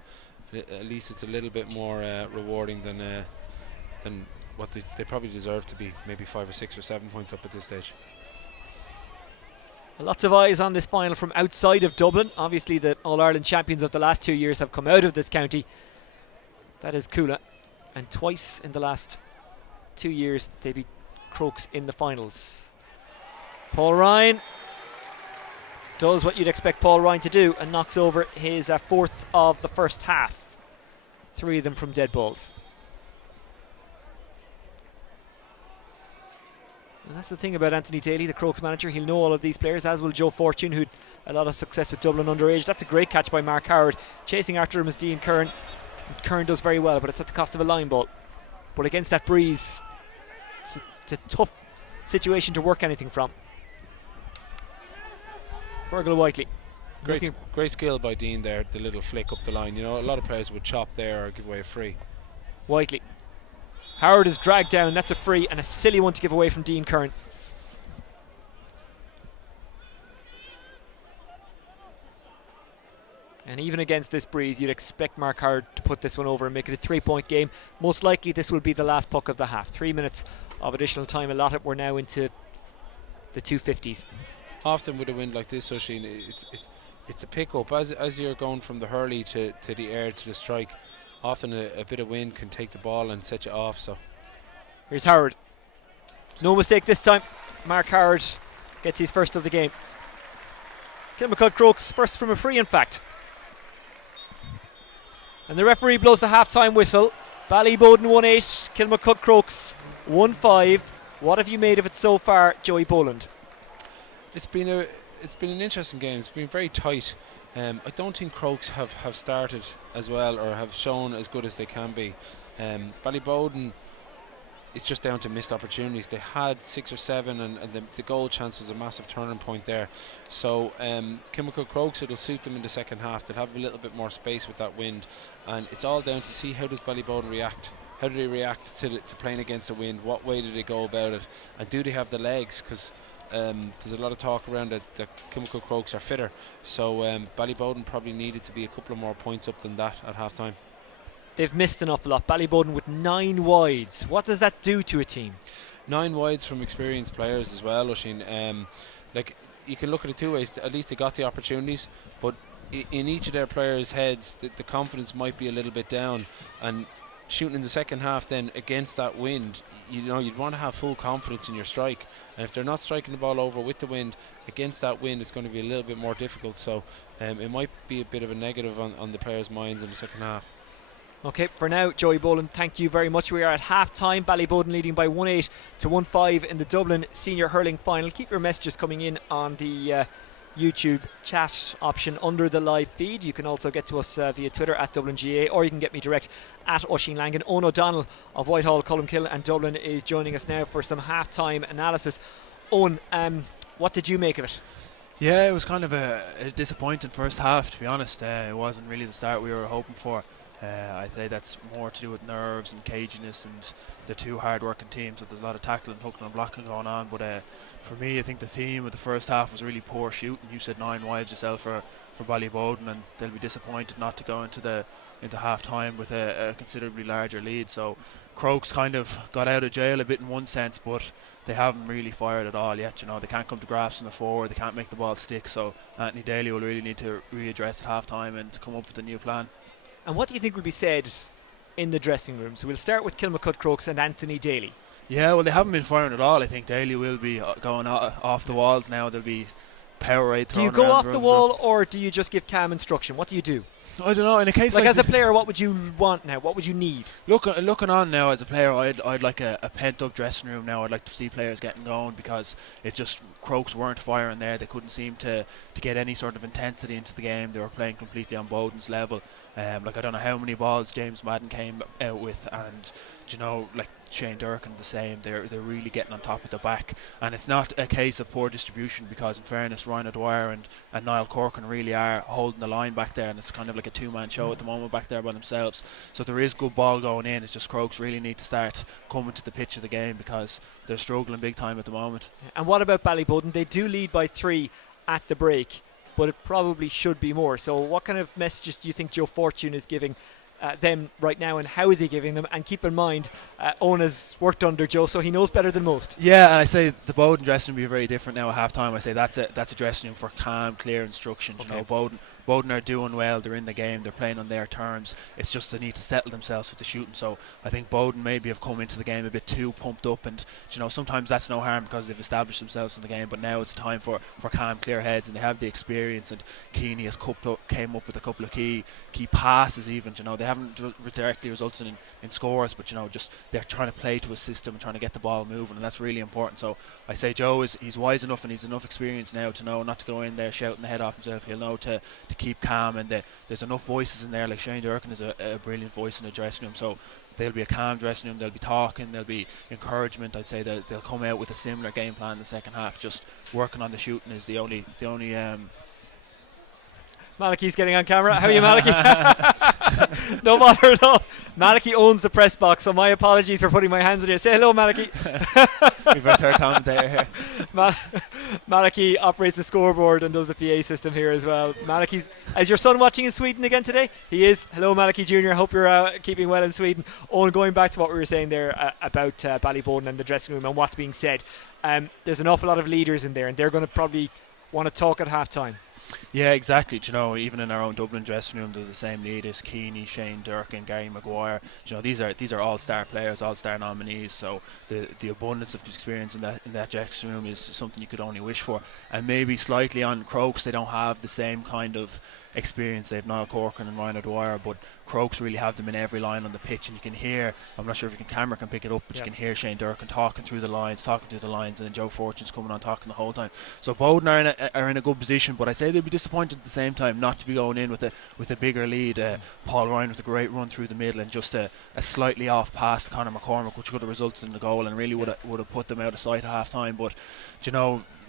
at least it's a little bit more rewarding than what they probably deserve to be. Maybe 5 or 6 or 7 points up at this stage. Lots of eyes on this final from outside of Dublin. Obviously the All-Ireland champions of the last 2 years have come out of this county. That is Coola. And twice in the last 2 years they beat Crokes in the finals. Paul Ryan does what you'd expect Paul Ryan to do and knocks over his 4th of the first half. 3 of them from dead balls. And that's the thing about Anthony Daly, the Crokes manager. He'll know all of these players, as will Joe Fortune, who had a lot of success with Dublin underage. That's a great catch by Mark Howard. Chasing after him is Dean Kern. Kern does very well, but it's at the cost of a line ball. But against that breeze, it's a tough situation to work anything from. Fergal Whiteley. Great skill by Dean there, the little flick up the line. You know, a lot of players would chop there or give away a free. Whiteley. Howard is dragged down. That's a free and a silly one to give away from Dean Kern. And even against this breeze, you'd expect Mark Howard to put this one over and make it a 3-point game. Most likely this will be the last puck of the half. 3 minutes of additional time allotted. We're now into the 250s. Often with a wind like this, Oisin, it's a pick-up. As you're going from the hurley to the air to the strike, often a bit of wind can take the ball and set you off. So here's Howard. No mistake this time. Mark Howard gets his first of the game. Kilmacud Crokes first from a free, in fact. And the referee blows the half-time whistle. Ballyboden 1-8, Kilmacud Crokes 1-5. What have you made of it so far, Joey Boland? It's been an interesting game. It's been very tight. I don't think Crokes have started as well or have shown as good as they can be. Ballyboden, it's just down to missed opportunities. They had 6 or 7 and the goal chance was a massive turning point there. So Kilmacud Crokes, it'll suit them in the second half. They'll have a little bit more space with that wind, and it's all down to see how does Ballyboden react. How do they react to playing against the wind? What way do they go about it? And do they have the legs? Because there's a lot of talk around that Kilmacud Crokes are fitter. So Ballyboden probably needed to be a couple of more points up than that at half time. They've missed an awful lot. Ballyboden with 9 wides. What does that do to a team? 9 wides from experienced players as well, Oisin. Like, you can look at it 2 ways. At least they got the opportunities, but in each of their players' heads, the confidence might be a little bit down, and shooting in the second half then against that wind, you'd want to have full confidence in your strike, and if they're not striking the ball over with the wind, against that wind it's going to be a little bit more difficult. So it might be a bit of a negative on the players' minds in the second half. Okay, for now, Joey Boland, thank you very much. We are at half-time. Ballyboden leading by 1-8 to 1-5 in the Dublin Senior Hurling Final. Keep your messages coming in on the YouTube chat option under the live feed. You can also get to us via Twitter at DublinGA, or you can get me direct at Oisín Langan. Owen O'Donnell of Whitehall, Colmkill and Dublin is joining us now for some half-time analysis. Owen, what did you make of it? Yeah, it was kind of a disappointing first half, to be honest. It wasn't really the start we were hoping for. I'd say that's more to do with nerves and caginess, and they're two hard-working teams, so there's a lot of tackling, hooking and blocking going on. But for me, I think the theme of the first half was really poor shooting. You said 9 wides yourself for Ballyboden, and they'll be disappointed not to go into half-time with a considerably larger lead. So Crokes kind of got out of jail a bit in one sense, but they haven't really fired at all yet. They can't come to grasps in the forward, they can't make the ball stick, so Anthony Daly will really need to readdress at half-time and come up with a new plan. And what do you think will be said in the dressing room? So we'll start with Kilmacud, Crokes and Anthony Daly. Yeah, well, they haven't been firing at all. I think Daly will be going off the walls now. There'll be power right thrown. Do you go around off the wall, or do you just give calm instruction? What do you do? I don't know. In a case like as a player, what would you want now? What would you need? Looking on now as a player, I'd like a pent-up dressing room now. I'd like to see players getting going, because it just Crokes weren't firing there. They couldn't seem to get any sort of intensity into the game. They were playing completely on Bowden's level. I don't know how many balls James Madden came out with, and like Shane Durkin the same. They're really getting on top of the back, and it's not a case of poor distribution, because in fairness, Ryan O'Dwyer and Niall Corkin really are holding the line back there, and it's kind of like a two-man show at the moment back there by themselves. So there is good ball going in. It's just Crokes really need to start coming to the pitch of the game, because they're struggling big time at the moment. And what about Ballyboden? They do lead by 3 at the break, but it probably should be more. So what kind of messages do you think Joe Fortune is giving them right now, and how is he giving them? And keep in mind, Owen has worked under Joe, so he knows better than most. Yeah, and I say the Bowden dressing room will be very different now at half time. I say that's a dressing room for calm, clear instructions. Okay. Bowden are doing well, they're in the game, they're playing on their terms. It's just they need to settle themselves with the shooting. So I think Bowden maybe have come into the game a bit too pumped up, and sometimes that's no harm because they've established themselves in the game, but now it's time for calm, clear heads, and they have the experience, and Keeney has came up with a couple of key passes even. They haven't directly resulted in scores, but just they're trying to play to a system and trying to get the ball moving, and that's really important. So I say Joe he's wise enough, and he's enough experience now to know not to go in there shouting the head off himself. He'll know to keep calm, and there's enough voices in there. Like Shane Durkin is a brilliant voice in the dressing room, so there'll be a calm dressing room, they'll be talking, there'll be encouragement. I'd say that they'll come out with a similar game plan in the second half. Just working on the shooting is the only Malachi's getting on camera. How are you, Malachi? No bother at all. Malachi owns the press box, so my apologies for putting my hands on you. Say hello, Malachi. We've got our commentator here. Malachi operates the scoreboard and does the PA system here as well. Is your son watching in Sweden again today? He is. Hello, Malachi Jr. Hope you're keeping well in Sweden. Owen, going back to what we were saying there about Ballyboden and the dressing room and what's being said, there's an awful lot of leaders in there, and they're going to probably want to talk at half time. Yeah, exactly. Even in our own Dublin dressing room, they're the same leaders: Keeney, Shane Durkin, Gary Maguire. These are all-star players, all-star nominees. So the abundance of experience in that dressing room is something you could only wish for. And maybe slightly on Crokes, they don't have the same kind of experience. They have Niall Corkin and Ryan O'Dwyer, but Crokes really have them in every line on the pitch, and you can hear, I'm not sure if camera can pick it up, but you can hear Shane Durkin talking through the lines, and then Joe Fortune's coming on talking the whole time. So Bowden are in a good position, but I'd say they'd be disappointed at the same time not to be going in with a bigger lead. Paul Ryan with a great run through the middle, and just a slightly off pass to Conor McCormick, which could have resulted in the goal and really would have put them out of sight at half time. But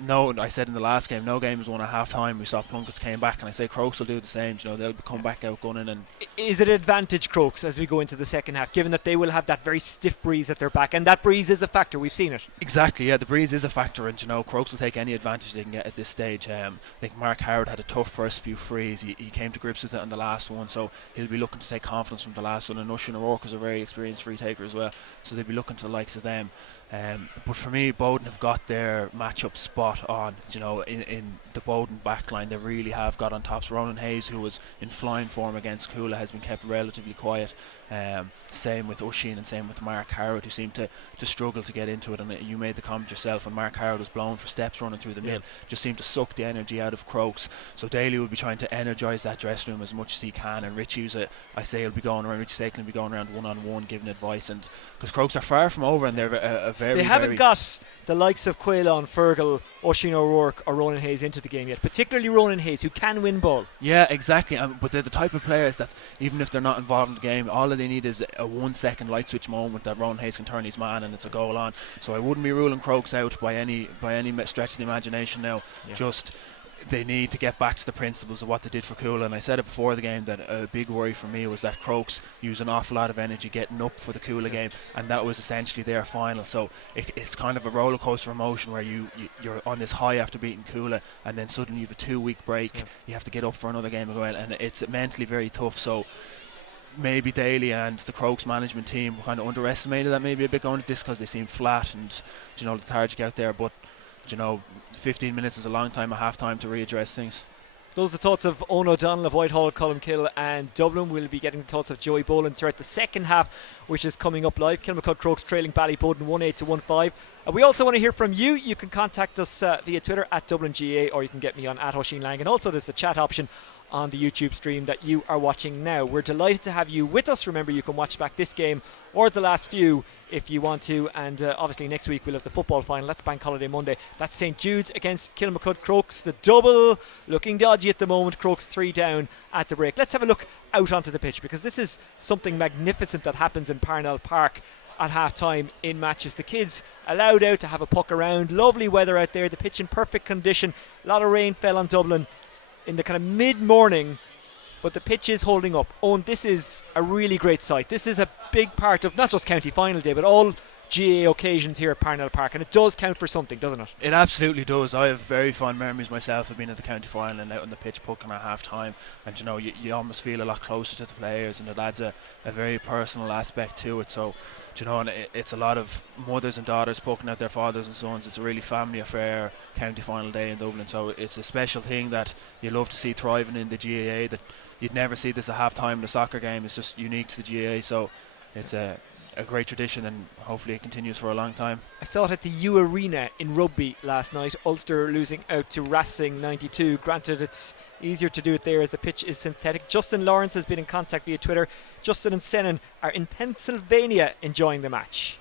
no, I said in the last game, no game was won at half time. We saw Plunketts came back, and I say Crokes will do the same. They'll come back out gunning. And is it an advantage, Crokes, as we go into the second half, given that they will have that very stiff breeze at their back, and that breeze is a factor? We've seen it. Exactly, yeah, the breeze is a factor, and Crokes will take any advantage they can get at this stage. I think Mark Howard had a tough first few frees. He came to grips with it on the last one, so he'll be looking to take confidence from the last one. And Oisín O'Rourke is a very experienced free taker as well, so they'll be looking to the likes of them. But for me, Bowden have got their matchup spot on. In the Bowden backline, they really have got on top. So Ronan Hayes, who was in flying form against Coola, has been kept relatively quiet. Same with Oisin and same with Mark Howard, who seemed to struggle to get into it. And you made the comment yourself, when Mark Howard was blown for steps running through the middle, just seemed to suck the energy out of Crokes. So Daly will be trying to energise that dressing room as much as he can. And Richie he'll be going around. Richie Staken will be going around one-on-one, giving advice. And because Crokes are far from over, and they're a very. They haven't got the likes of Quaylon, Fergal, Oisin O'Rourke or Ronan Hayes into the game yet, particularly Ronan Hayes, who can win ball. Yeah, exactly. But they're the type of players that even if they're not involved in the game, all they need is a 1 second light switch moment that Ronan Hayes can turn his man and it's a goal on. So I wouldn't be ruling Crokes out by any stretch of the imagination now. Just they need to get back to the principles of what they did for Coola. And I said it before the game that a big worry for me was that Crokes used an awful lot of energy getting up for the Coola game, and that was essentially their final. So it's kind of a roller coaster emotion where you're on this high after beating Coola, and then suddenly you have a 2-week break. You have to get up for another game as well, and it's mentally very tough. So maybe Daly and the Crokes management team kind of underestimated that maybe a bit going into this, because they seem flat and lethargic out there. But 15 minutes is a long time at half time to readdress things. Those are the thoughts of Owen O'Donnell of Whitehall, Colmkill and Dublin. We'll be getting the thoughts of Joey Boland throughout the second half, which is coming up live. Kilmacud Crokes trailing Ballyboden 1-8 to 1-5. We also want to hear from you. You can contact us via Twitter at DublinGA, or you can get me on at Oisin Lang. And also there's the chat option on the YouTube stream that you are watching now. We're delighted to have you with us. Remember, you can watch back this game or the last few if you want to, and obviously next week we'll have the football final. That's Bank Holiday Monday. That's St Jude's against Kilmacud Crokes. The double looking dodgy at the moment. Crokes 3 down at the break. Let's have a look out onto the pitch, because this is something magnificent that happens in Parnell Park at half time in matches. The kids allowed out to have a puck around. Lovely weather out there, the pitch in perfect condition. A lot of rain fell on Dublin in the kind of mid-morning, but the pitch is holding up. Owen, this is a really great sight. This is a big part of not just county final day, but all GA occasions here at Parnell Park, and it does count for something, doesn't it? It absolutely does. I have very fond memories myself of being at the county final and out on the pitch pucking at half time, and you almost feel a lot closer to the players, and it adds a very personal aspect to it. So and it's a lot of mothers and daughters poking out their fathers and sons. It's a really family affair, county final day in Dublin. So it's a special thing that you love to see thriving in the GAA. That you'd never see this at half time in a soccer game. It's just unique to the GAA. So it's a great tradition, and hopefully it continues for a long time. I saw it at the U Arena in rugby last night. Ulster losing out to Racing 92. Granted, it's easier to do it there as the pitch is synthetic. Justin Lawrence has been in contact via Twitter. Justin and Senan are in Pennsylvania enjoying the match.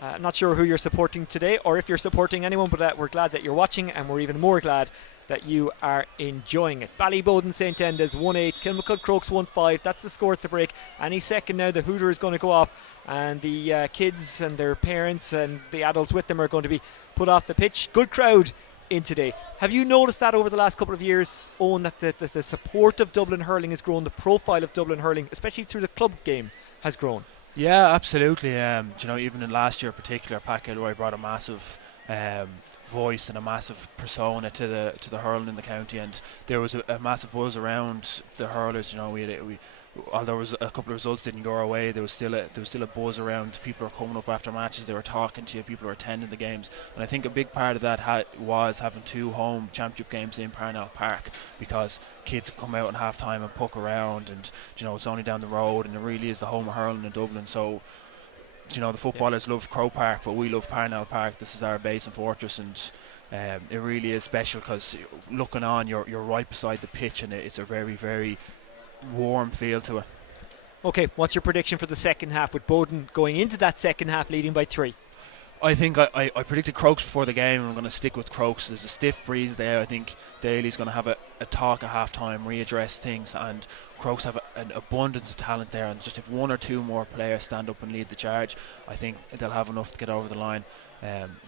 I'm not sure who you're supporting today or if you're supporting anyone, but we're glad that you're watching, and we're even more glad that you are enjoying it. Ballyboden St Endas 1-8, Kilmacud Crokes 1-5. That's the score at the break. Any second now the hooter is going to go off, and the kids and their parents and the adults with them are going to be put off the pitch. Good crowd in today. Have you noticed that over the last couple of years, Owen, that the support of Dublin hurling has grown, the profile of Dublin hurling, especially through the club game, has grown? Yeah, absolutely. Even in last year in particular, Pat Gilroy brought a massive voice and a massive persona to the hurling in the county, and there was a massive buzz around the hurlers. Although there was a couple of results didn't go our way, there was still a buzz around. People were coming up after matches, they were talking to you, people were attending the games, and I think a big part of that was having 2 home championship games in Parnell Park, because kids come out in half time and puck around, and it's only down the road, and it really is the home of hurling in Dublin. So the footballers love Croke Park, but we love Parnell Park. This is our base and fortress, and it really is special, because looking on, you're right beside the pitch, and it's a very, very warm feel to it. Okay, what's your prediction for the second half, with Bowden going into that second half leading by 3? I think I predicted Crokes before the game, and I'm going to stick with Crokes. There's a stiff breeze there. I think Daly's going to have a talk at half time, readdress things, and Crokes have an abundance of talent there, and just if 1 or 2 more players stand up and lead the charge, I think they'll have enough to get over the line.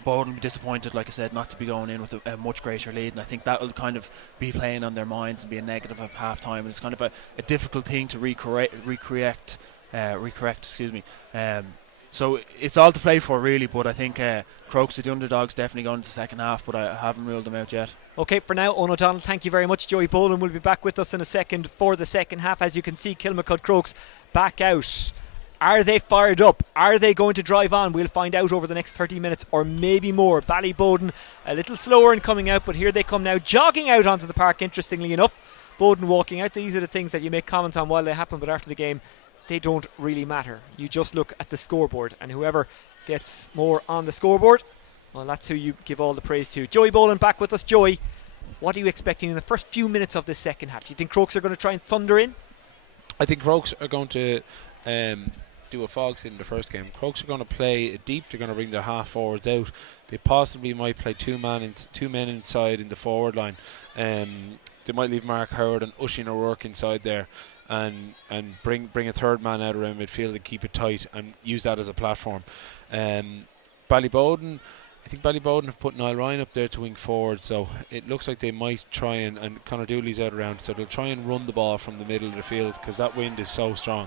Bowden will be disappointed, like I said, not to be going in with a much greater lead, and I think that will kind of be playing on their minds and be a negative of half time, and it's kind of a difficult thing to recorrect. So it's all to play for, really, but I think Crokes are the underdogs, definitely going into the second half, but I haven't ruled them out yet. Okay, for now, Owen O'Donnell, thank you very much. Joey Boland will be back with us in a second for the second half. As you can see, Kilmacud Crokes back out Are they fired up? Are they going to drive on? We'll find out over the next 30 minutes or maybe more. Ballyboden a little slower in coming out, but here they come now, jogging out onto the park, interestingly enough. Boden walking out. These are the things that you make comment on while they happen, but after the game they don't really matter. You just look at the scoreboard, and whoever gets more on the scoreboard, well, that's who you give all the praise to. Joey Boland back with us. Joey, what are you expecting in the first few minutes of this second half? Do you think Crokes are going to try and thunder in? I think Crokes are going to do a Faughs in the first game. Crokes are going to play it deep. They're going to bring their half forwards out. They possibly might play two men inside in the forward line. They might leave Mark Howard and Oisin O'Rourke inside there, and bring a third man out around midfield and keep it tight and use that as a platform. Ballyboden, I think Ballyboden have put Niall Ryan up there to wing forward, so it looks like they might try and Conor Dooley's out around, so they'll try and run the ball from the middle of the field because that wind is so strong.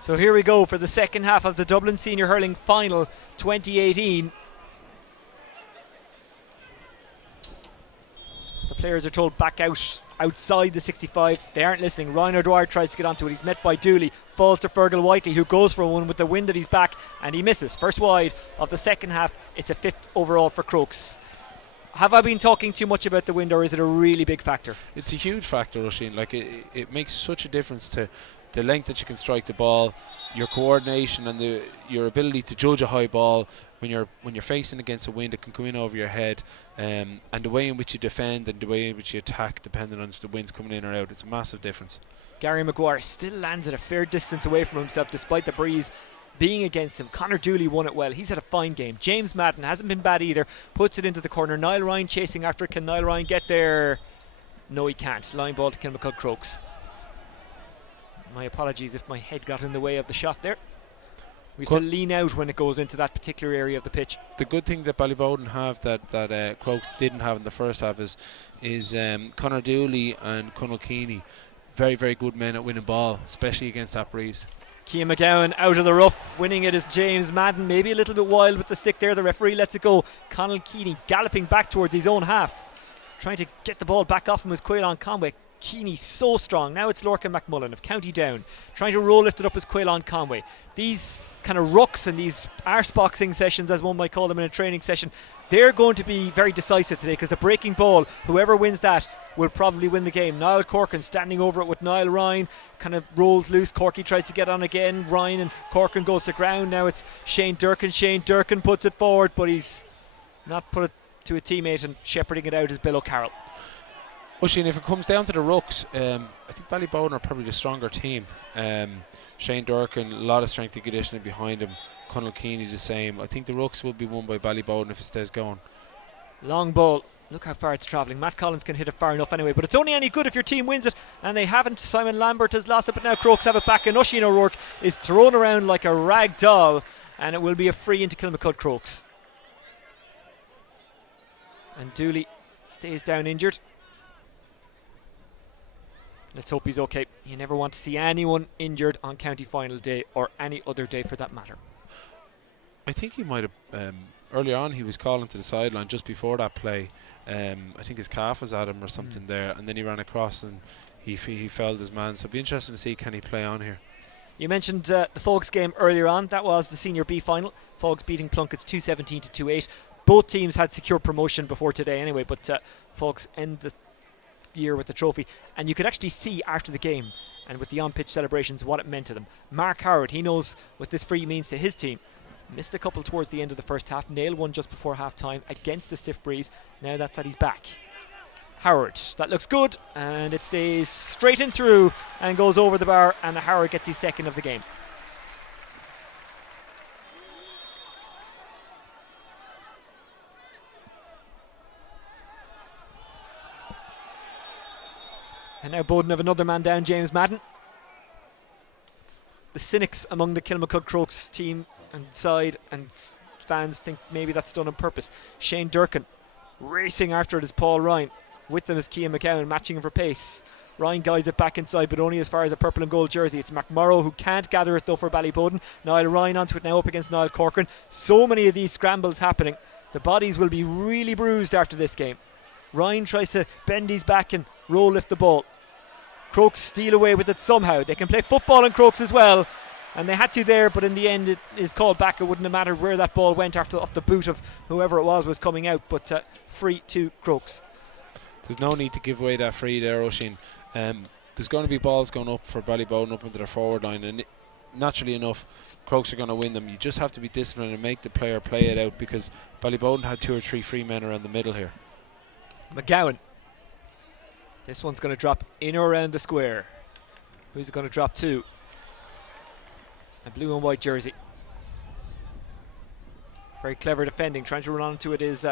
So here we go for the second half of the Dublin Senior Hurling Final 2018. The players are told back outside the 65. They aren't listening. Ryan O'Dwyer tries to get onto it. He's met by Dooley. Falls to Fergal Whiteley, who goes for one with the wind at his back, and he misses. First wide of the second half. It's a 5th overall for Crokes. Have I been talking too much about the wind, or is it a really big factor? It's a huge factor, Oisin. Like it makes such a difference to the length that you can strike the ball, your coordination, and your ability to judge a high ball when you're facing against a wind that can come in over your head, and the way in which you defend and the way in which you attack, depending on if the wind's coming in or out. It's a massive difference. Gary Maguire still lands at a fair distance away from himself despite the breeze being against him. Conor Dooley won it well. He's had a fine game. James Madden hasn't been bad either. Puts it into the corner. Niall Ryan chasing after it. Can Niall Ryan get there? No, he can't. Line ball to Kilmacud Crokes. My apologies if my head got in the way of the shot there. We have to lean out when it goes into that particular area of the pitch. The good thing that Ballyboden have that Crokes didn't have in the first half is Conor Dooley and Conal Keeney. Very, very good men at winning ball, especially against that breeze. Cian McGowan out of the rough. Winning it is James Madden. Maybe a little bit wild with the stick there. The referee lets it go. Conal Keeney galloping back towards his own half, trying to get the ball back off him was Quaylon Conway. Keeney so strong. Now it's Lorcan McMullen of County Down trying to roll lift it up as Quaylon Conway. These kind of rucks and these arse boxing sessions, as one might call them in a training session, they're going to be very decisive today, because the breaking ball, whoever wins that will probably win the game. Niall Corcoran standing over it with Niall Ryan, kind of rolls loose. Corky tries to get on again. Ryan and Corcoran goes to ground. Now it's Shane Durkin. Shane Durkin puts it forward, but he's not put it to a teammate, and shepherding it out is Bill O'Carroll. Oisin, if it comes down to the rucks, I think Ballyboden are probably the stronger team. Shane Durkin, a lot of strength and conditioning behind him. Conal Keeney the same. I think the rucks will be won by Ballyboden if it stays going. Long ball. Look how far it's travelling. Matt Collins can hit it far enough anyway, but it's only any good if your team wins it, and they haven't. Simon Lambert has lost it, but now Crokes have it back, and Oisin O'Rourke is thrown around like a rag doll, and it will be a free into Kilmacud Crokes. And Dooley stays down injured. Let's hope he's okay. You never want to see anyone injured on county final day, or any other day for that matter. I think he might have earlier on he was calling to the sideline just before that play. I think his calf was at him or something there, and then he ran across and he felled his man. So it'll be interesting to see, can he play on here. You mentioned the Faughs game earlier on. That was the Senior B final. Faughs beating Plunketts 217 to 28. Both teams had secured promotion before today anyway, but Faughs end the year with the trophy, and you could actually see after the game and with the on-pitch celebrations what it meant to them. Mark Howard, he knows what this free means to his team. Missed a couple towards the end of the first half, nailed one just before half time against the stiff breeze. Now that's at his back. Howard, that looks good, and it stays straight in through and goes over the bar, and Howard gets his second of the game. And now Boden have another man down, James Madden. The cynics among the Kilmacud Crokes team and side and fans think maybe that's done on purpose. Shane Durkin racing after it is Paul Ryan. With them is Cian McGowan, matching him for pace. Ryan guides it back inside, but only as far as a purple and gold jersey. It's McMurrow who can't gather it though for Ballyboden. Niall Ryan onto it now, up against Niall Corcoran. So many of these scrambles happening. The bodies will be really bruised after this game. Ryan tries to bend his back and roll lift the ball. Crokes steal away with it somehow. They can play football in Crokes as well, And they had to there, but in the end it is called back. It wouldn't have mattered where that ball went after off the boot of whoever it was coming out, but free to Crokes. There's no need to give away that free there, Oisín. There's going to be balls going up for Ballyboden up into their forward line, and naturally enough, Crokes are going to win them. You just have to be disciplined and make the player play it out, because Ballyboden had 2 or 3 free men around the middle here. McGowan. This one's going to drop in or around the square. Who's it going to drop to? A blue and white jersey. Very clever defending. Trying to run onto it is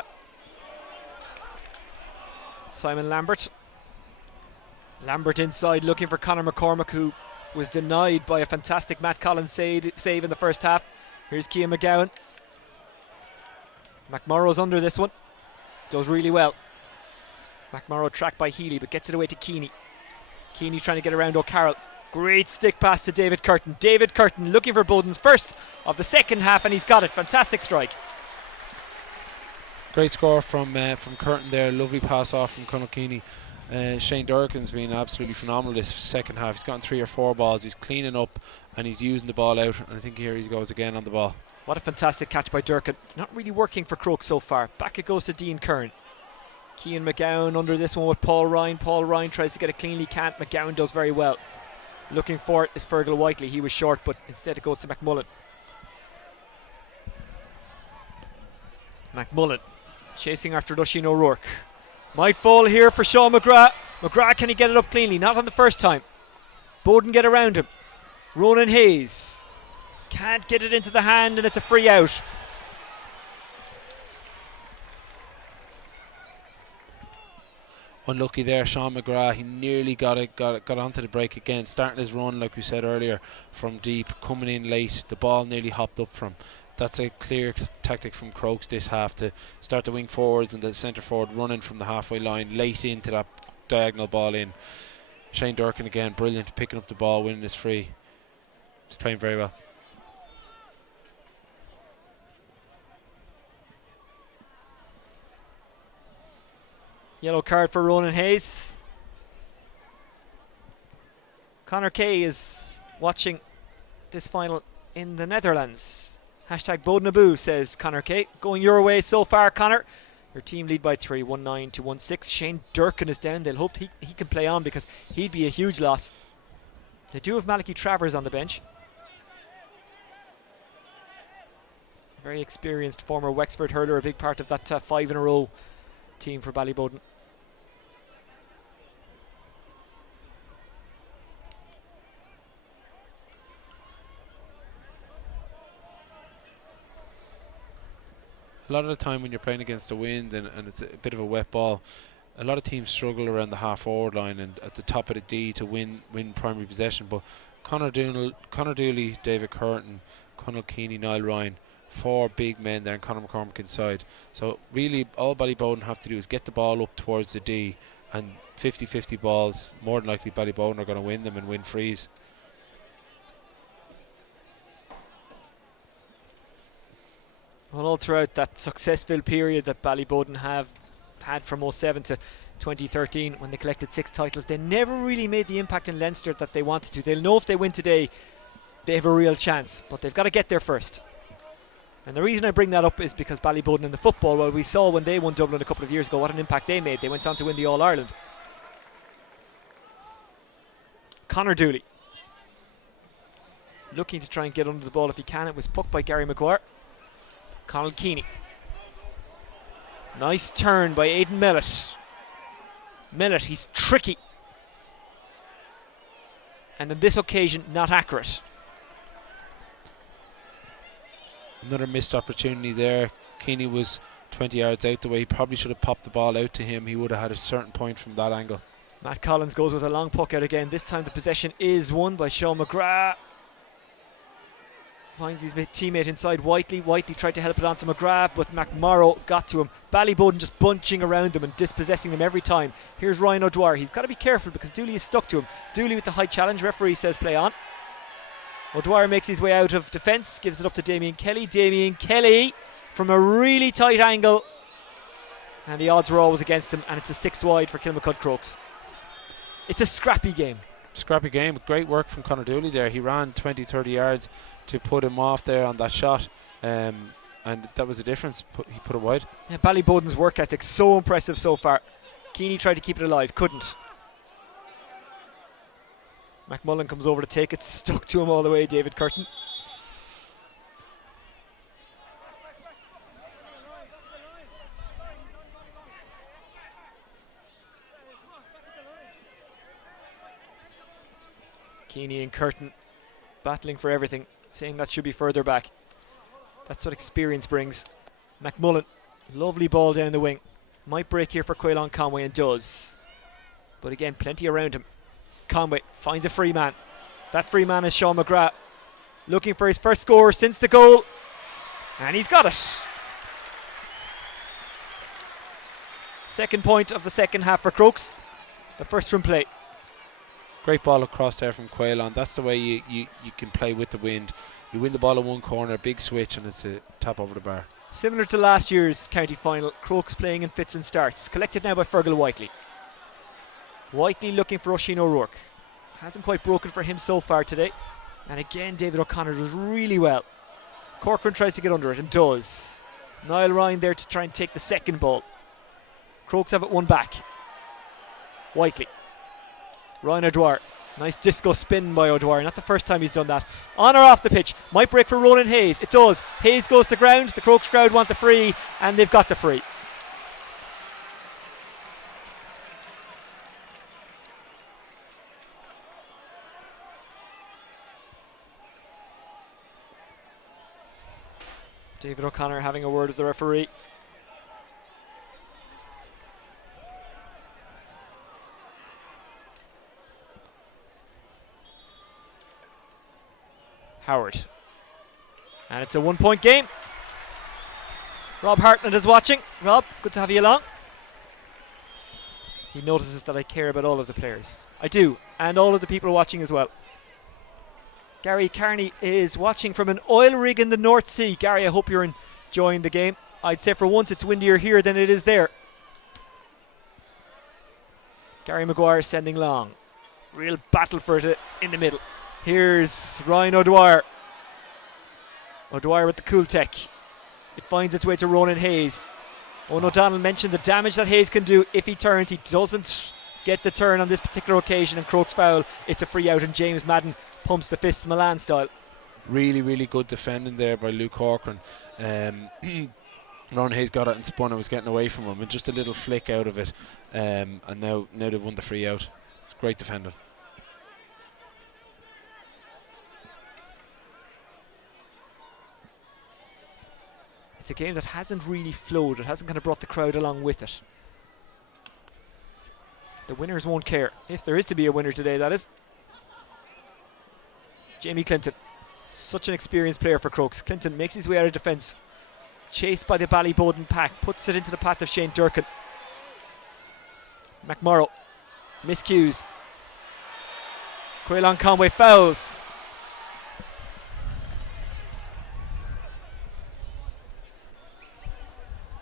Simon Lambert. Lambert inside looking for Conor McCormack, who was denied by a fantastic Matt Collins save in the first half. Here's Cian McGowan. McMorrow's under this one. Does really well. McMorrow tracked by Healy, but gets it away to Keeney. Keeney trying to get around O'Carroll. Great stick pass to David Curtin. David Curtin looking for Boden's first of the second half, and he's got it. Fantastic strike. Great score from Curtin there. Lovely pass off from Conor Keeney. Shane Durkin's been absolutely phenomenal this second half. He's gotten 3 or 4 balls. He's cleaning up and he's using the ball out. And I think here he goes again on the ball. What a fantastic catch by Durkin. It's not really working for Crokes so far. Back it goes to Dean Kern. Cian McGowan under this one with Paul Ryan. Paul Ryan tries to get it cleanly, can't. McGowan does very well. Looking for it is Fergal Whiteley. He was short, but instead it goes to McMullen. McMullen chasing after Rusheen O'Rourke. Might fall here for Sean McGrath. McGrath, can he get it up cleanly? Not on the first time. Boden get around him. Ronan Hayes can't get it into the hand, and it's a free out. Unlucky there, Sean McGrath. He nearly got onto the break again, starting his run like we said earlier from deep, coming in late. The ball nearly hopped up from. That's a clear tactic from Crokes this half, to start the wing forwards and the centre forward running from the halfway line late into that diagonal ball in. Shane Durkin again, brilliant, picking up the ball, winning his free. He's playing very well. Yellow card for Ronan Hayes. Conor Kay is watching this final in the Netherlands. Hashtag Bodenaboo, says Conor Kay. Going your way so far, Conor. Your team lead by 3, 1-9 to 1-6. Shane Durkin is down. They'll hope he can play on, because he'd be a huge loss. They do have Malachi Travers on the bench. Very experienced former Wexford hurler, a big part of that 5 in a row team for Ballyboden. A lot of the time when you're playing against the wind and it's a bit of a wet ball, a lot of teams struggle around the half forward line and at the top of the D to win primary possession. But Conor Dooley, David Curtin, Conor Keeney, Niall Ryan, 4 big men there, and Conor McCormack inside. So really all Ballyboden have to do is get the ball up towards the D, and 50-50 balls, more than likely Ballyboden are going to win them and win frees. Well, all throughout that successful period that Ballyboden have had from 07 to 2013, when they collected 6 titles, they never really made the impact in Leinster that they wanted to. They'll know if they win today, they have a real chance, but they've got to get there first. And the reason I bring that up is because Ballyboden in the football, well, we saw when they won Dublin a couple of years ago what an impact they made. They went on to win the All-Ireland. Conor Dooley looking to try and get under the ball if he can. It was pucked by Gary Maguire. Conal Keeney. Nice turn by Aidan Millett. Millett, he's tricky. And on this occasion, not accurate. Another missed opportunity there. Keeney was 20 yards out the way. He probably should have popped the ball out to him. He would have had a certain point from that angle. Matt Collins goes with a long puck out again. This time the possession is won by Sean McGrath. Finds his teammate inside Whiteley. Whiteley tried to help it on to McGrath, but McMorrow got to him. Ballyboden just bunching around him and dispossessing them every time. Here's Ryan O'Dwyer. He's got to be careful because Dooley is stuck to him. Dooley with the high challenge. Referee says play on. O'Dwyer makes his way out of defence, gives it up to Damien Kelly. Damien Kelly from a really tight angle, and the odds were always against him, and it's a 6th wide for Kilmacud Crokes. It's a scrappy game. scrappy game. Great work from Conor Dooley there. He ran 20-30 yards to put him off there on that shot, and that was the difference. He put it wide. Yeah, Ballyboden's work ethic so impressive so far. Keeney tried to keep it alive, couldn't. McMullen comes over to take it, stuck to him all the way, David Curtin. Keeney and Curtin battling for everything, saying that should be further back. That's what experience brings. McMullen, lovely ball down the wing. Might break here for Quaylon Conway, and does. But again, plenty around him. Conway finds a free man. That free man is Sean McGrath, looking for his first score since the goal. And he's got it. Second point of the second half for Crokes. The first from play. Great ball across there from Quaylon. That's the way you can play with the wind. You win the ball in one corner, big switch, and it's a tap over the bar. Similar to last year's county final, Crokes playing in fits and starts. Collected now by Fergal Whiteley. Whiteley looking for Oisin O'Rourke. Hasn't quite broken for him so far today. And again, David O'Connor does really well. Corcoran tries to get under it and does. Niall Ryan there to try and take the second ball. Crokes have it one back. Whiteley. Ryan O'Dwyer. Nice disco spin by O'Dwyer. Not the first time he's done that. On or off the pitch. Might break for Ronan Hayes. It does. Hayes goes to ground. The Crokes crowd want the free, and they've got the free. David O'Connor having a word with the referee. Howard. And it's a 1 point game. Rob Hartnett is watching. Rob, good to have you along. He notices that I care about all of the players. I do, and all of the people watching as well. Gary Carney is watching from an oil rig in the North Sea. Gary, I hope you're enjoying the game. I'd say for once it's windier here than it is there. Gary Maguire sending long. Real battle for it in the middle. Here's Ryan O'Dwyer. O'Dwyer with the cool tech. It finds its way to Ronan Hayes. Owen O'Donnell mentioned the damage that Hayes can do if he turns. He doesn't get the turn on this particular occasion, and Crokes foul. It's a free out, and James Madden pumps the fists Milan style. Really, really good defending there by Luke Corcoran. Ronan Hayes got it and spun and was getting away from him, and just a little flick out of it, and now they've won the free out. It's great defending. It's a game that hasn't really flowed. It hasn't kind of brought the crowd along with it. The winners won't care. If there is to be a winner today, that is. Jamie Clinton. Such an experienced player for Crokes. Clinton makes his way out of defence. Chased by the Ballyboden pack. Puts it into the path of Shane Durkin. McMorrow. Miscues. Quaylon Conway fouls.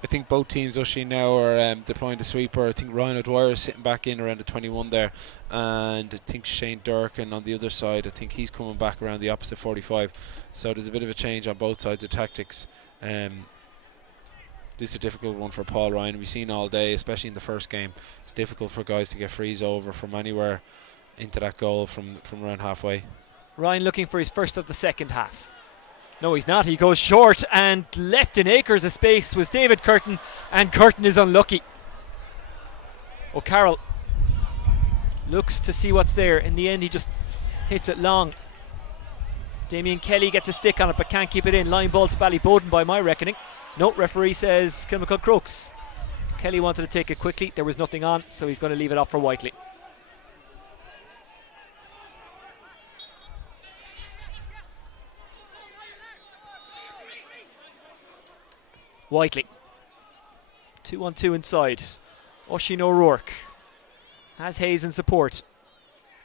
I think both teams, Oisin, now are deploying the sweeper. I think Ryan O'Dwyer is sitting back in around the 21 there, and I think Shane Durkin on the other side, I think he's coming back around the opposite 45. So there's a bit of a change on both sides of tactics. This is a difficult one for Paul Ryan. We've seen all day, especially in the first game. It's difficult for guys to get frees over from anywhere into that goal from around halfway. Ryan looking for his first of the second half. No, he's not. He goes short, and left in acres of space was David Curtin, and Curtin is unlucky. O'Carroll looks to see what's there. In the end, he just hits it long. Damien Kelly gets a stick on it but can't keep it in. Line ball to Ballyboden by my reckoning. No, referee says Kilmacud Crokes. Kelly wanted to take it quickly. There was nothing on, so he's going to leave it off for Whiteley. Whiteley. 2-on-2 inside. Oisin O'Rourke has Hayes in support.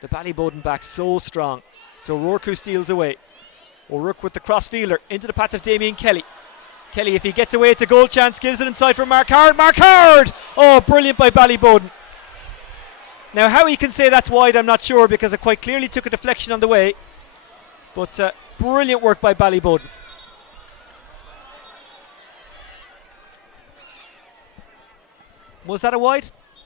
The Ballyboden back so strong. It's O'Rourke who steals away. O'Rourke with the cross fielder into the path of Damien Kelly. Kelly, if he gets away, it's a goal chance. Gives it inside for Mark Howard. Mark Howard! Oh, brilliant by Ballyboden. Now, how he can say that's wide, I'm not sure, because it quite clearly took a deflection on the way. But brilliant work by Ballyboden. Was that a wide?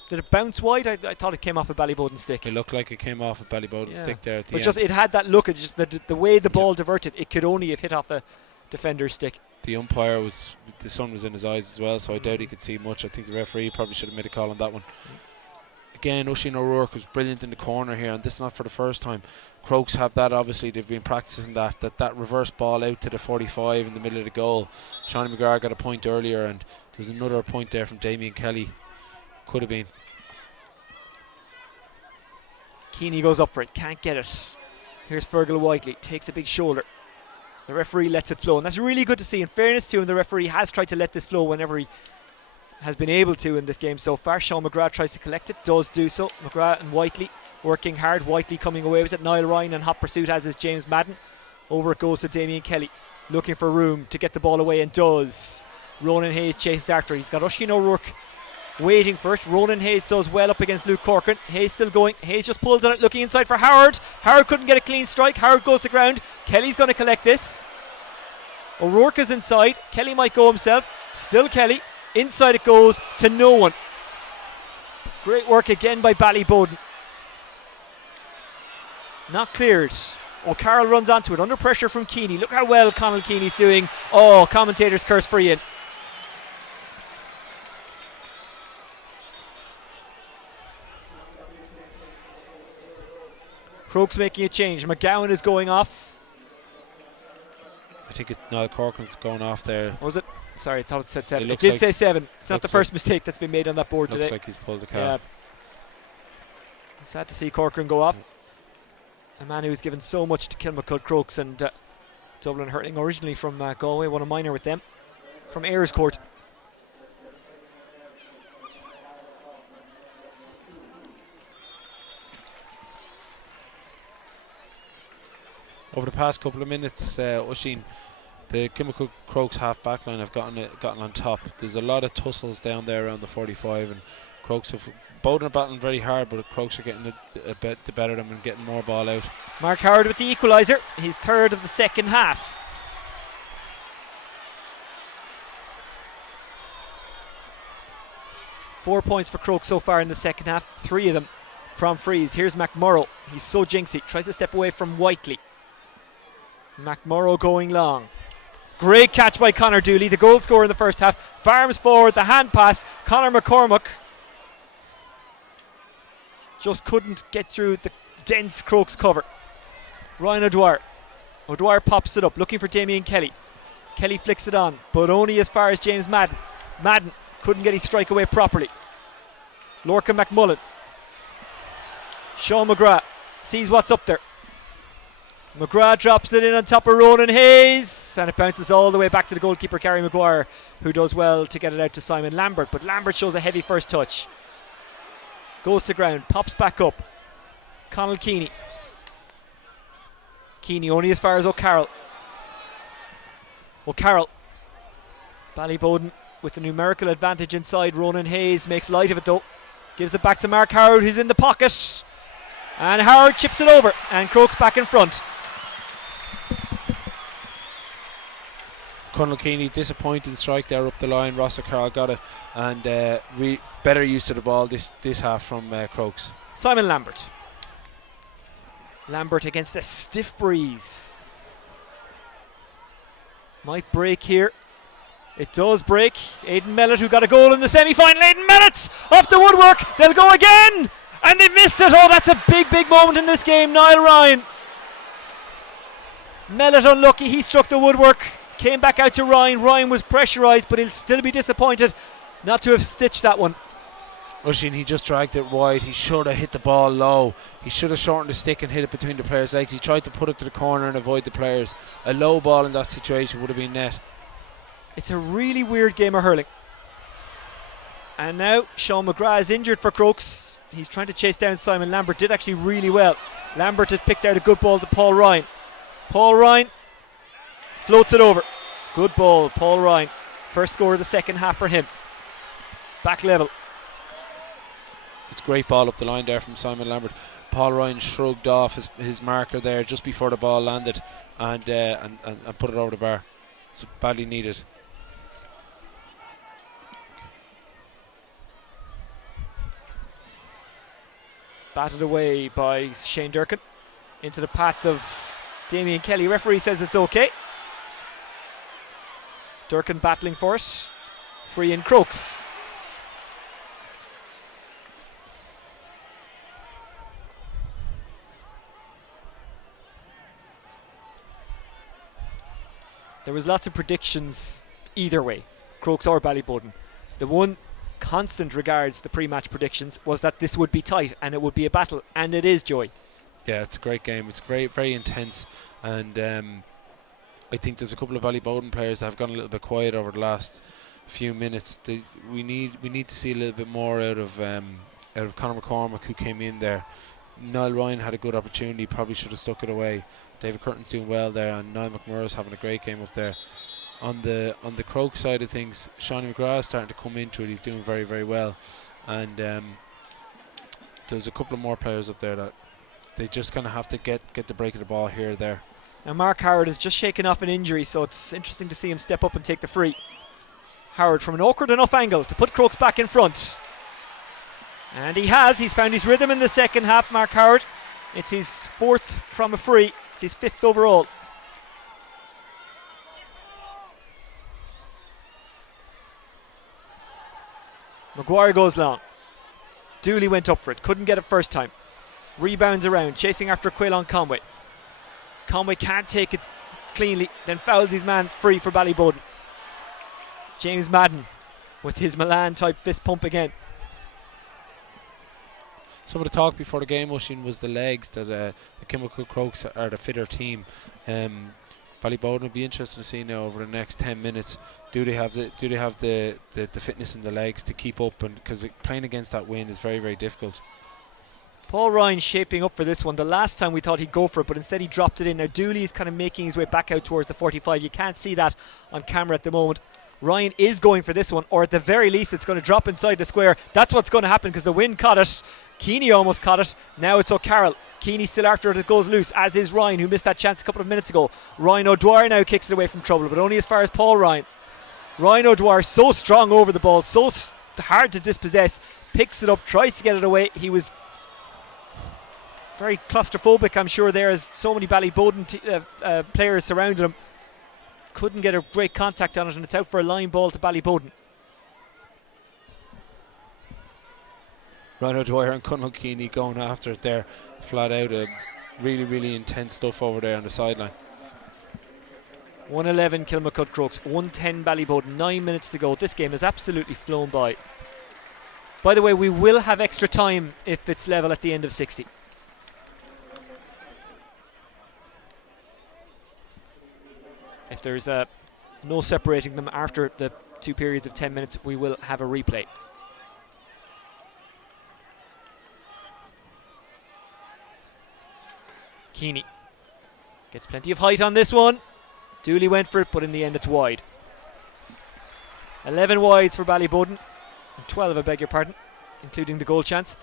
Did it bounce wide? I thought it came off a Ballyboden stick. It looked like it came off a Ballyboden stick there at the end. Just it had that look. It just the way the ball diverted, it could only have hit off a defender's stick. The umpire the sun was in his eyes as well, so I doubt he could see much. I think the referee probably should have made a call on that one. Again, Oisin O'Rourke was brilliant in the corner here, and this is not for the first time. Crokes have that, obviously they've been practicing that reverse ball out to the 45 in the middle of the goal. Sean McGrath got a point earlier, and there's another point there from Damien Kelly. Could have been. Keeney goes up for it, can't get it. Here's Fergal Whiteley, takes a big shoulder. The referee lets it flow, and that's really good to see. In fairness to him, the referee has tried to let this flow whenever he has been able to in this game so far. Sean McGrath tries to collect it, does do so. McGrath and Whiteley working hard, Whiteley coming away with it. Niall Ryan in hot pursuit, as is James Madden. Over it goes to Damien Kelly, looking for room to get the ball away, and does. Ronan Hayes chases after. He's got Oisin O'Rourke waiting for it. Ronan Hayes does well up against Luke Corcoran. Hayes still going. Hayes just pulls on it, looking inside for Howard. Howard couldn't get a clean strike. Howard goes to ground. Kelly's going to collect this. O'Rourke is inside. Kelly might go himself. Still Kelly. Inside it goes to no one. Great work again by Ballyboden. Not cleared. O'Carroll runs onto it under pressure from Keeney. Look how well Conall Keeney's doing. Oh, commentators curse for Ian. Crokes making a change. McGowan is going off. I think it's Niall Corcoran's going off there. Was it? Sorry, I thought it said 7. It looks did like say 7. It's not the first mistake that's been made on that board looks today. Looks like he's pulled the Yeah. calf. Sad to see Corcoran go off. A man who's given so much to Kilmacud, Crokes, and Dublin Hurling, originally from Galway, won a minor with them from Ayers Court. Over the past couple of minutes, Oisin, the Kilmacud Crokes half back line have gotten on top. There's a lot of tussles down there around the 45, and Crokes have Bowden are battling very hard, but Crokes are getting a bit the better of them and getting more ball out. Mark Howard with the equaliser. He's third of the second half. Four points for Crokes so far in the second half. 3 of them from frees. Here's McMurrow. He's so jinxy. Tries to step away from Whiteley. McMurrow going long. Great catch by Conor Dooley, the goal scorer in the first half. Farms forward, the hand pass. Conor McCormack just couldn't get through the dense Crokes cover. Ryan O'Dwyer. O'Dwyer pops it up, looking for Damien Kelly. Kelly flicks it on, but only as far as James Madden. Madden couldn't get his strike away properly. Lorcan McMullen. Sean McGrath sees what's up there. McGrath drops it in on top of Ronan Hayes, and it bounces all the way back to the goalkeeper Gary Maguire, who does well to get it out to Simon Lambert, but Lambert shows a heavy first touch. Goes to ground, pops back up. Conall Keeney. Keeney only as far as O'Carroll. O'Carroll. Ballyboden with the numerical advantage inside. Ronan Hayes makes light of it though. Gives it back to Mark Howard, who's in the pocket. And Howard chips it over, and Crokes back in front. Conall Keeney, disappointing strike there up the line. Ross O'Carroll got it, and better use of the ball this half from Crokes. Simon Lambert. Lambert against a stiff breeze. Might break here. It does break. Aidan Mellett, who got a goal in the semi-final. Aidan Mellett off the woodwork. They'll go again, and they missed it. Oh, that's a big moment in this game. Niall Ryan. Mellett unlucky. He struck the woodwork. Came back out to Ryan. Ryan was pressurised, but he'll still be disappointed not to have stitched that one. Oisin, he just dragged it wide. He should have hit the ball low. He should have shortened the stick and hit it between the players' legs. He tried to put it to the corner and avoid the players. A low ball in that situation would have been net. It's a really weird game of hurling. And now Sean McGrath is injured for Crokes. He's trying to chase down Simon Lambert. Did actually really well. Lambert has picked out a good ball to Paul Ryan. Paul Ryan floats it over. Good ball, Paul Ryan. First score of the second half for him. Back level. It's a great ball up the line there from Simon Lambert. Paul Ryan shrugged off his marker there just before the ball landed and put it over the bar. It's badly needed. Batted away by Shane Durkin into the path of Damien Kelly. Referee says it's okay. Durkin battling for it. Free in Crokes. There was lots of predictions either way, Crokes or Ballyboden. The one constant regards the pre-match predictions was that this would be tight and it would be a battle, and it is, Joey. Yeah, it's a great game. It's very, very intense, and I think there's a couple of Ballyboden players that have gone a little bit quiet over the last few minutes. We need to see a little bit more out of Conor McCormack, who came in there. Niall Ryan had a good opportunity, probably should have stuck it away. David Curtin's doing well there, and Niall McMurrow's having a great game up there. On the Crokes side of things, Shawnee McGrath is starting to come into it. He's doing very, very well, and there's a couple of more players up there that they just kind of have to get the break of the ball here or there. Now Mark Howard has just shaken off an injury, so it's interesting to see him step up and take the free. Howard from an awkward enough angle to put Crokes back in front. And he's found his rhythm in the second half, Mark Howard. It's his 4th from a free. It's his 5th overall. Maguire goes long. Dooley went up for it, couldn't get it first time. Rebounds around, chasing after Quaylon Conway. Conway can't take it cleanly, then fouls his man free for Ballyboden. James Madden with his Milan type fist pump again. Some of the talk before the game, Oisín, was the legs that the Kilmacud Crokes are the fitter team. Ballyboden will be interested to see now over the next 10 minutes. Do they have the fitness in the legs to keep up? And because playing against that wind is very, very difficult. Paul Ryan shaping up for this one. The last time we thought he'd go for it, but instead he dropped it in. Now Dooley's kind of making his way back out towards the 45. You can't see that on camera at the moment. Ryan is going for this one, or at the very least it's going to drop inside the square. That's what's going to happen because the wind caught it. Keeney almost caught it. Now it's O'Carroll. Keeney still after it goes loose, as is Ryan, who missed that chance a couple of minutes ago. Ryan O'Dwyer now kicks it away from trouble, but only as far as Paul Ryan. Ryan O'Dwyer so strong over the ball, so hard to dispossess. Picks it up, tries to get it away. He was very claustrophobic, I'm sure, there, as so many Ballyboden players surrounded him. Couldn't get a great contact on it, and it's out for a line ball to Ballyboden. Ryan O'Dwyer and Conor Keeney going after it there, flat out. Really, really intense stuff over there on the sideline. 111 Kilmacud Crokes, 110 Ballyboden, 9 minutes to go. This game has absolutely flown by. By the way, we will have extra time if it's level at the end of 60. If there's no separating them after the 2 periods of 10 minutes, we will have a replay. Keeney gets plenty of height on this one. Dooley went for it, but in the end it's wide. 11 wides for Ballyboden, 12, I beg your pardon, including the goal chance.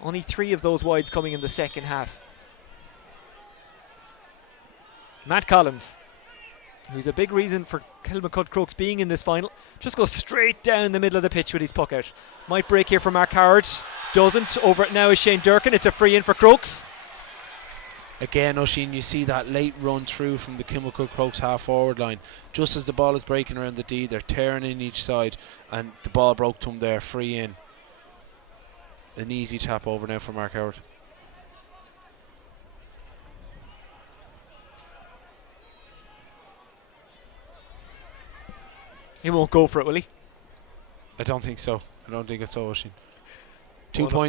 Only 3 of those wides coming in the second half. Matt Collins, who's a big reason for Kilmacud Crokes being in this final, just goes straight down the middle of the pitch with his puck out. Might break here for Mark Howard. Doesn't. Over it now is Shane Durkin. It's a free in for Crokes. Again, Oisín, you see that late run through from the Kilmacud Crokes half forward line. Just as the ball is breaking around the D, they're tearing in each side, and the ball broke to him there, free in. An easy tap over now for Mark Howard. He won't go for it, will he? I don't think so. I don't think it's so, Oisín.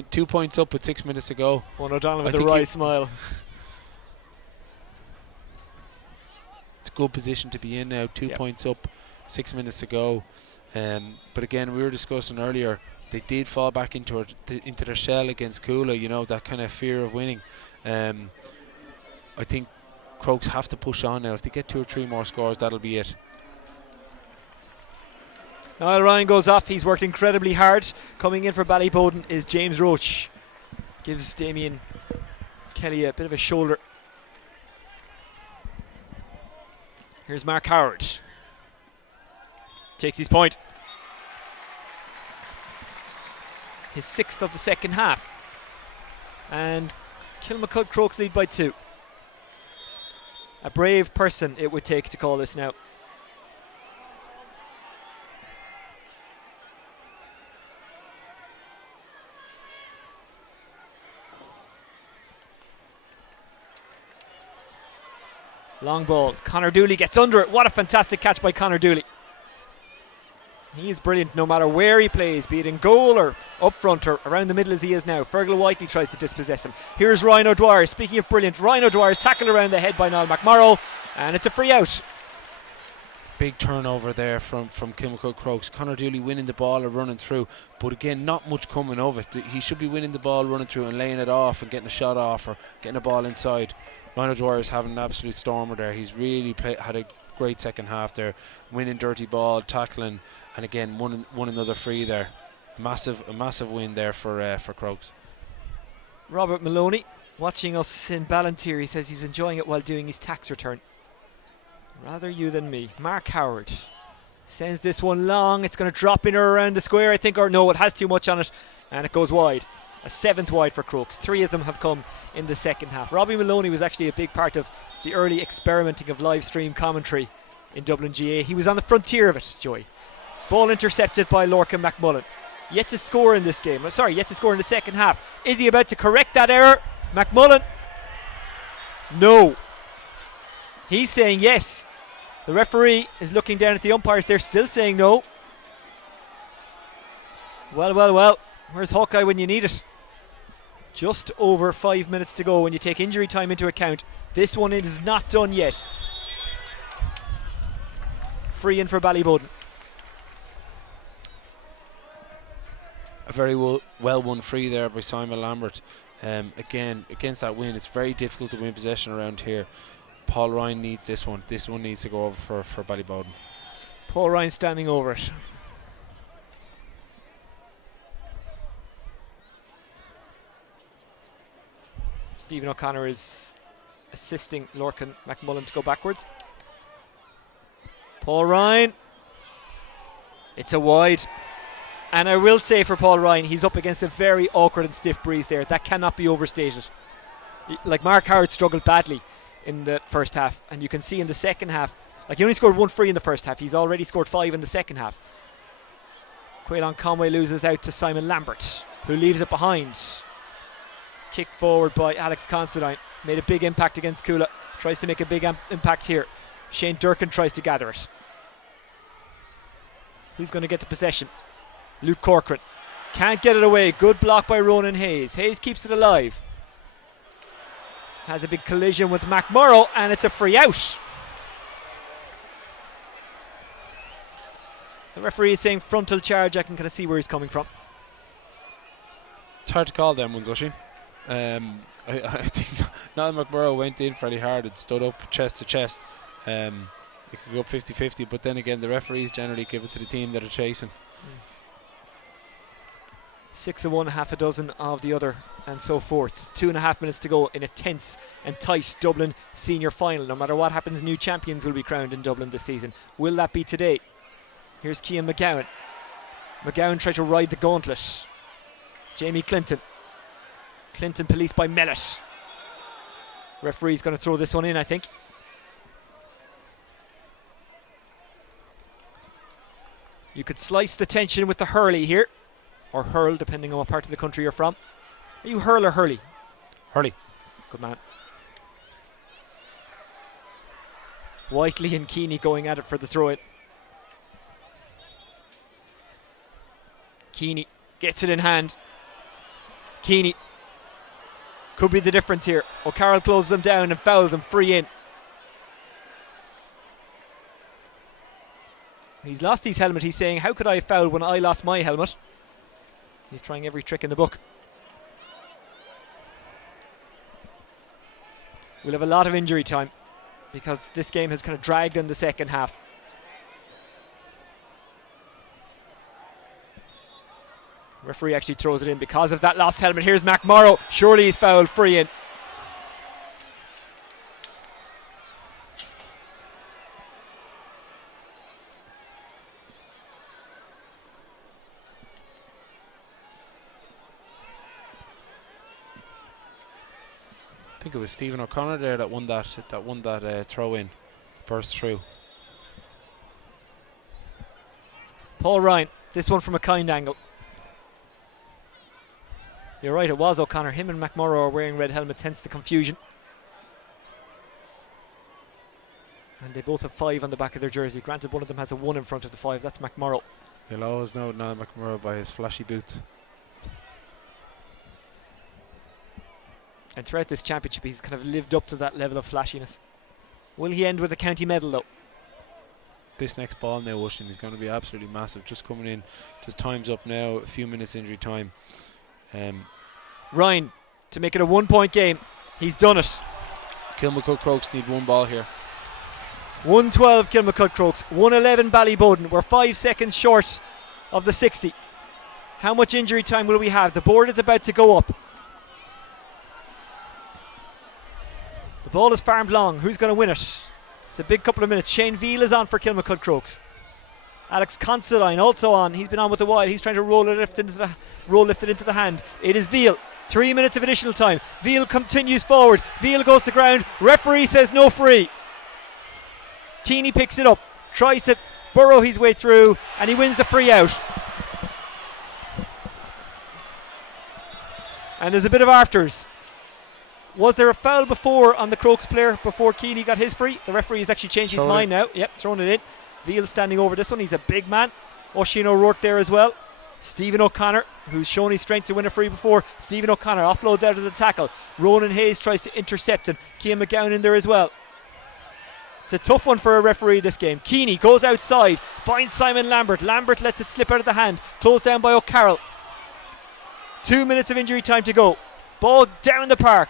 2 points up with 6 minutes to go. One O'Donnell with a wry smile. It's a good position to be in now. 2 points up, 6 minutes to go. But again, we were discussing earlier, they did fall back into their shell against Coola, you know, that kind of fear of winning. I think Crokes have to push on now. If they get 2 or 3 more scores, that'll be it. Niall Ryan goes off. He's worked incredibly hard. Coming in for Ballyboden is James Roach. Gives Damien Kelly a bit of a shoulder. Here's Mark Howard. Takes his point. His 6th of the second half. And Kilmacud Crokes lead by 2. A brave person it would take to call this now. Long ball. Conor Dooley gets under it. What a fantastic catch by Conor Dooley. He is brilliant no matter where he plays, be it in goal or up front or around the middle as he is now. Fergal Whiteley tries to dispossess him. Here's Ryan O'Dwyer. Speaking of brilliant, Ryan O'Dwyer's tackled around the head by Niall McMorrow, and it's a free out. Big turnover there from Kilmacud Crokes. Conor Dooley winning the ball and running through, but again, not much coming of it. He should be winning the ball, running through and laying it off and getting a shot off or getting a ball inside. Ryan O'Dwyer is having an absolute stormer there. He's really had a great second half there, winning dirty ball, tackling, and again won another free there. A massive win there for Crokes. Robert Maloney watching us in Ballantyre. He says he's enjoying it while doing his tax return. Rather you than me. Mark Howard sends this one long. It's going to drop in or around the square, I think, or no, it has too much on it, and it goes wide. A 7th wide for Crokes. 3 of them have come in the second half. Robbie Maloney was actually a big part of the early experimenting of live stream commentary in Dublin GA. He was on the frontier of it, Joey. Ball intercepted by Lorcan McMullen. Yet to score in this game. Yet to score in the second half. Is he about to correct that error? McMullen? No. He's saying yes. The referee is looking down at the umpires. They're still saying no. Well. Where's Hawkeye when you need it? Just over 5 minutes to go when you take injury time into account. This one is not done yet. Free in for Ballyboden. A very well won free there by Simon Lambert. Again, against that win, it's very difficult to win possession around here. Paul Ryan needs this one. This one needs to go over for Ballyboden. Paul Ryan standing over it. Stephen O'Connor is assisting Lorcan McMullen to go backwards. Paul Ryan. It's a wide. And I will say for Paul Ryan, he's up against a very awkward and stiff breeze there. That cannot be overstated. Like, Mark Howard struggled badly in the first half, and you can see in the second half, like, he only scored 1 free in the first half. He's already scored 5 in the second half. Quaylon Conway loses out to Simon Lambert, who leaves it behind. Kicked forward by Alex Considine. Made a big impact against Kula. Tries to make a big impact here. Shane Durkin tries to gather it. Who's going to get the possession? Luke Corcoran. Can't get it away. Good block by Ronan Hayes. Hayes keeps it alive. Has a big collision with McMorrow, and it's a free out. The referee is saying frontal charge. I can kind of see where he's coming from. It's hard to call them ones, Oisin. I think Niall McMorrow went in fairly hard and stood up chest to chest. It could go up 50-50, but then again, the referees generally give it to the team that are chasing. 6 of one, half a dozen of the other, and so forth. 2.5 minutes to go in a tense and tight Dublin senior final. No matter what happens, new champions will be crowned in Dublin this season. Will that be today? Here's Cian McGowan. McGowan tried to ride the gauntlet. Jamie Clinton. Clinton policed by Mellett. Referee's going to throw this one in, I think. You could slice the tension with the hurley here, or hurl, depending on what part of the country you're from. Are you hurl or hurley? Hurley. Good man. Whiteley and Keeney going at it for the throw-in. Keeney gets it in hand. Keeney could be the difference here. O'Carroll closes him down and fouls him free in. He's lost his helmet. He's saying, how could I foul when I lost my helmet? He's trying every trick in the book. We'll have a lot of injury time because this game has kind of dragged in the second half. Referee actually throws it in because of that lost helmet. Here's McMorrow. Surely he's fouled. Free in. I think it was Stephen O'Connor there that won that throw in, burst through. Paul Ryan, this one from a kind angle. You're right, it was O'Connor. Him and McMorrow are wearing red helmets, hence the confusion. And they both have 5 on the back of their jersey. Granted, one of them has a 1 in front of the 5. That's McMorrow. You'll always know Niall McMorrow by his flashy boots. And throughout this championship, he's kind of lived up to that level of flashiness. Will he end with a county medal, though? This next ball now, Oisin, is going to be absolutely massive. Just coming in, just time's up now, a few minutes injury time. Ryan, to make it a 1-point game, he's done it. Kilmacud Crokes need 1 ball here. 112 Kilmacud Crokes, 111 Ballyboden. We're 5 seconds short of the 60. How much injury time will we have? The board is about to go up. The ball is farmed long. Who's going to win it? It's a big couple of minutes. Shane Veal is on for Kilmacud Crokes. Alex Considine also on. He's been on with a while. He's trying to roll it into the hand. It is Veal. 3 minutes of additional time. Veal continues forward. Veal goes to ground. Referee says no free. Keeney picks it up. Tries to burrow his way through, and he wins the free out. And there's a bit of afters. Was there a foul before on the Crokes player before Keeney got his free? The referee has actually changed his mind now. Yep, thrown it in. Veal standing over this one. He's a big man. Oisin O'Rourke there as well. Stephen O'Connor, who's shown his strength to win a free before. Stephen O'Connor offloads out of the tackle. Ronan Hayes tries to intercept him. Cian McGowan in there as well. It's a tough one for a referee this game. Keeney goes outside, finds Simon Lambert. Lambert lets it slip out of the hand. Closed down by O'Carroll. 2 minutes of injury time to go. Ball down the park.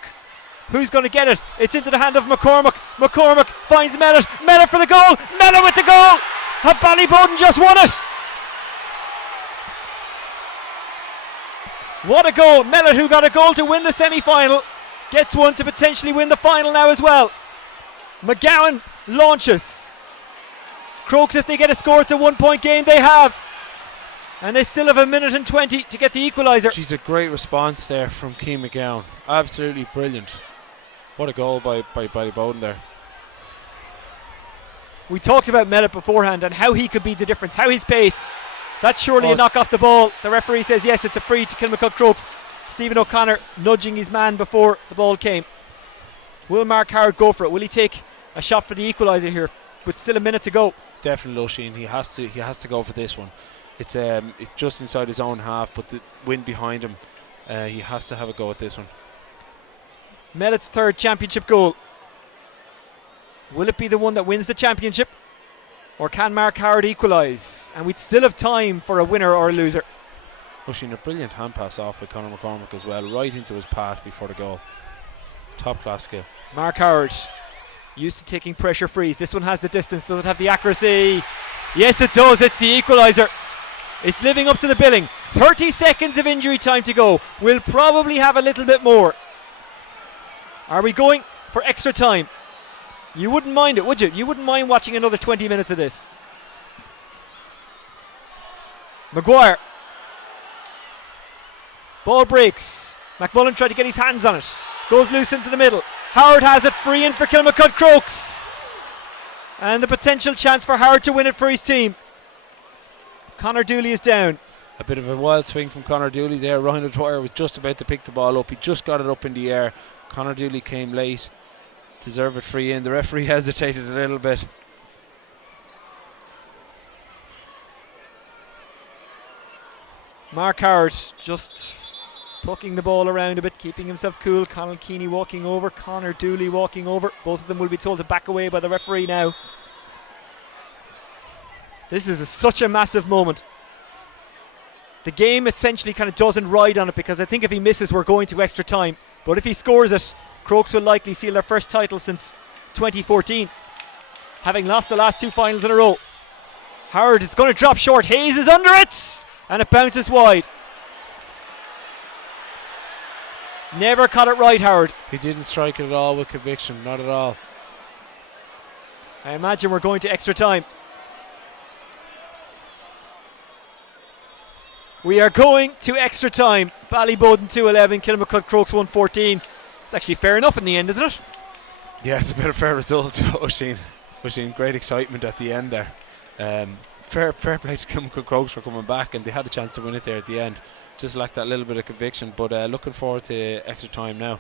Who's going to get it? It's into the hand of McCormick. McCormick finds Mellett. Mellett for the goal. Mellett with the goal. Have Ballyboden just won it? What a goal. Mellett, who got a goal to win the semi-final, gets one to potentially win the final now as well. McGowan launches. Crokes, if they get a score, it's a 1-point game. They have. And they still have 1 minute and 20 to get the equaliser. She's a great response there from Cian McGowan. Absolutely brilliant. What a goal by Ballyboden there. We talked about Mellett beforehand and how he could be the difference, how his pace. That's surely a knock off the ball. The referee says yes, it's a free to Kilmacud Crokes. Stephen O'Connor nudging his man before the ball came. Will Mark Howard go for it? Will he take a shot for the equaliser here? But still 1 minute to go. Definitely, Oisin. He has to go for this one. It's just inside his own half, but the wind behind him. He has to have a go at this one. Mellett's 3rd championship goal. Will it be the one that wins the championship? Or can Mark Howard equalise? And we'd still have time for a winner or a loser. Oisin, a brilliant hand pass off by Conor McCormick as well, right into his path before the goal. Top class skill. Mark Howard, used to taking pressure frees. This one has the distance. Does it have the accuracy? Yes, it does. It's the equaliser. It's living up to the billing. 30 seconds of injury time to go. We'll probably have a little bit more. Are we going for extra time? You wouldn't mind it, would you? You wouldn't mind watching another 20 minutes of this. Maguire. Ball breaks. McMullen tried to get his hands on it. Goes loose into the middle. Howard has it, free in for Kilmacud Crokes. And the potential chance for Howard to win it for his team. Conor Dooley is down. A bit of a wild swing from Conor Dooley there. Ryan O'Dwyer was just about to pick the ball up. He just got it up in the air. Conor Dooley came late. Deserve it free in. The referee hesitated a little bit. Mark Howard just poking the ball around a bit, keeping himself cool. Conal Keeney walking over. Conor Dooley walking over. Both of them will be told to back away by the referee now. This is such a massive moment. The game essentially kind of doesn't ride on it, because I think if he misses, we're going to extra time. But if he scores it, Crokes will likely seal their first title since 2014, having lost the last 2 finals in a row. Howard is going to drop short. Hayes is under it, and it bounces wide. Never caught it right, Howard. He didn't strike it at all with conviction, not at all. I imagine we're going to extra time. We are going to extra time. Ballyboden 2-11, Kilmacud Crokes 1-14. It's actually fair enough in the end, isn't it? Yeah, it's a bit of a fair result. Oisin, great excitement at the end there. Fair play to Kilmacud Crokes for coming back, and they had a chance to win it there at the end. Just lacked that little bit of conviction, but looking forward to extra time now.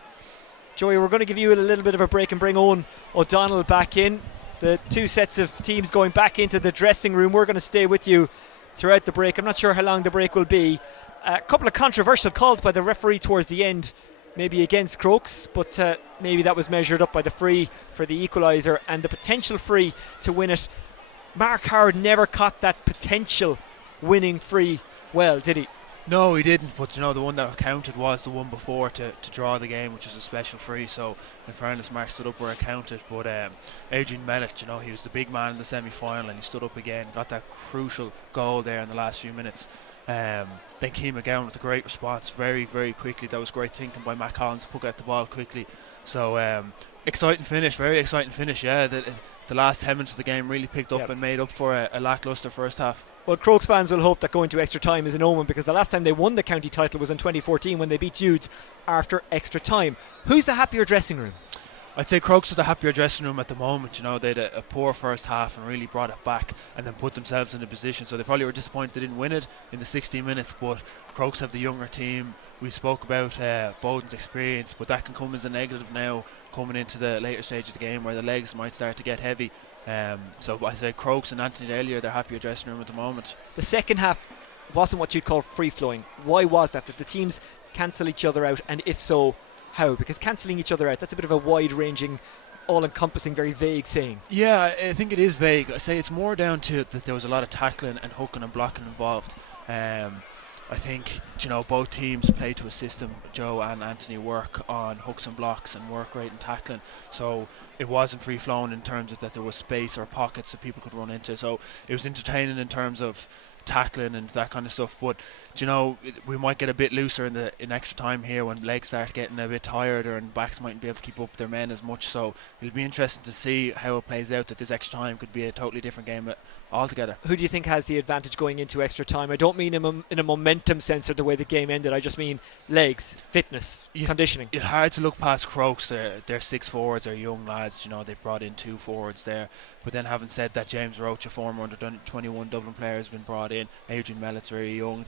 Joey, we're going to give you a little bit of a break and bring Owen O'Donnell back in. The two sets of teams going back into the dressing room. We're going to stay with you throughout the break. I'm not sure how long the break will be. A couple of controversial calls by the referee towards the end, maybe against Crokes, but maybe that was measured up by the free for the equaliser and the potential free to win it. Mark Howard never caught that potential winning free well, did he? No, he didn't, but the one that counted was the one before to draw the game, which was a special free. So in fairness, Mark stood up where it counted, but Adrian Mellett, he was the big man in the semi-final, and he stood up again, got that crucial goal there in the last few minutes. Then Kilmacud with a great response very, very quickly. That was great thinking by Matt Collins to put out the ball quickly. So exciting finish, very exciting finish. Yeah, the last 10 minutes of the game really picked up and made up for a lacklustre first half. Well, Crokes fans will hope that going to extra time is an omen, because the last time they won the county title was in 2014 when they beat Jude's after extra time. Who's the happier dressing room? I'd say Crokes with a happier dressing room at the moment. They had a poor first half and really brought it back and then put themselves in a position. So they probably were disappointed they didn't win it in the 60 minutes. But Crokes have the younger team. We spoke about Bowden's experience, but that can come as a negative now coming into the later stage of the game where the legs might start to get heavy. So I say Crokes and Anthony Daly are their happier dressing room at the moment. The second half wasn't what you'd call free-flowing. Why was that? Did the teams cancel each other out, and if so, how? Because cancelling each other out, that's a bit of a wide-ranging, all-encompassing, very vague saying. Yeah, I think it is vague. I say it's more down to that there was a lot of tackling and hooking and blocking involved. I think both teams play to a system. Joe and Anthony work on hooks and blocks and work rate and tackling, so it wasn't free flowing in terms of that there was space or pockets that people could run into. So it was entertaining in terms of tackling and that kind of stuff, but we might get a bit looser in extra time here when legs start getting a bit tired and backs mightn't be able to keep up their men as much. So it'll be interesting to see how it plays out, that this extra time could be a totally different game altogether. Who do you think has the advantage going into extra time? I don't mean in a momentum sense of the way the game ended. I just mean legs, fitness, conditioning. It's hard to look past Crokes. They're 6 forwards, they're young lads. They've brought in 2 forwards there. But then having said that, James Roach, a former under 21 Dublin player, has been brought in. Adrian Mellett's very young.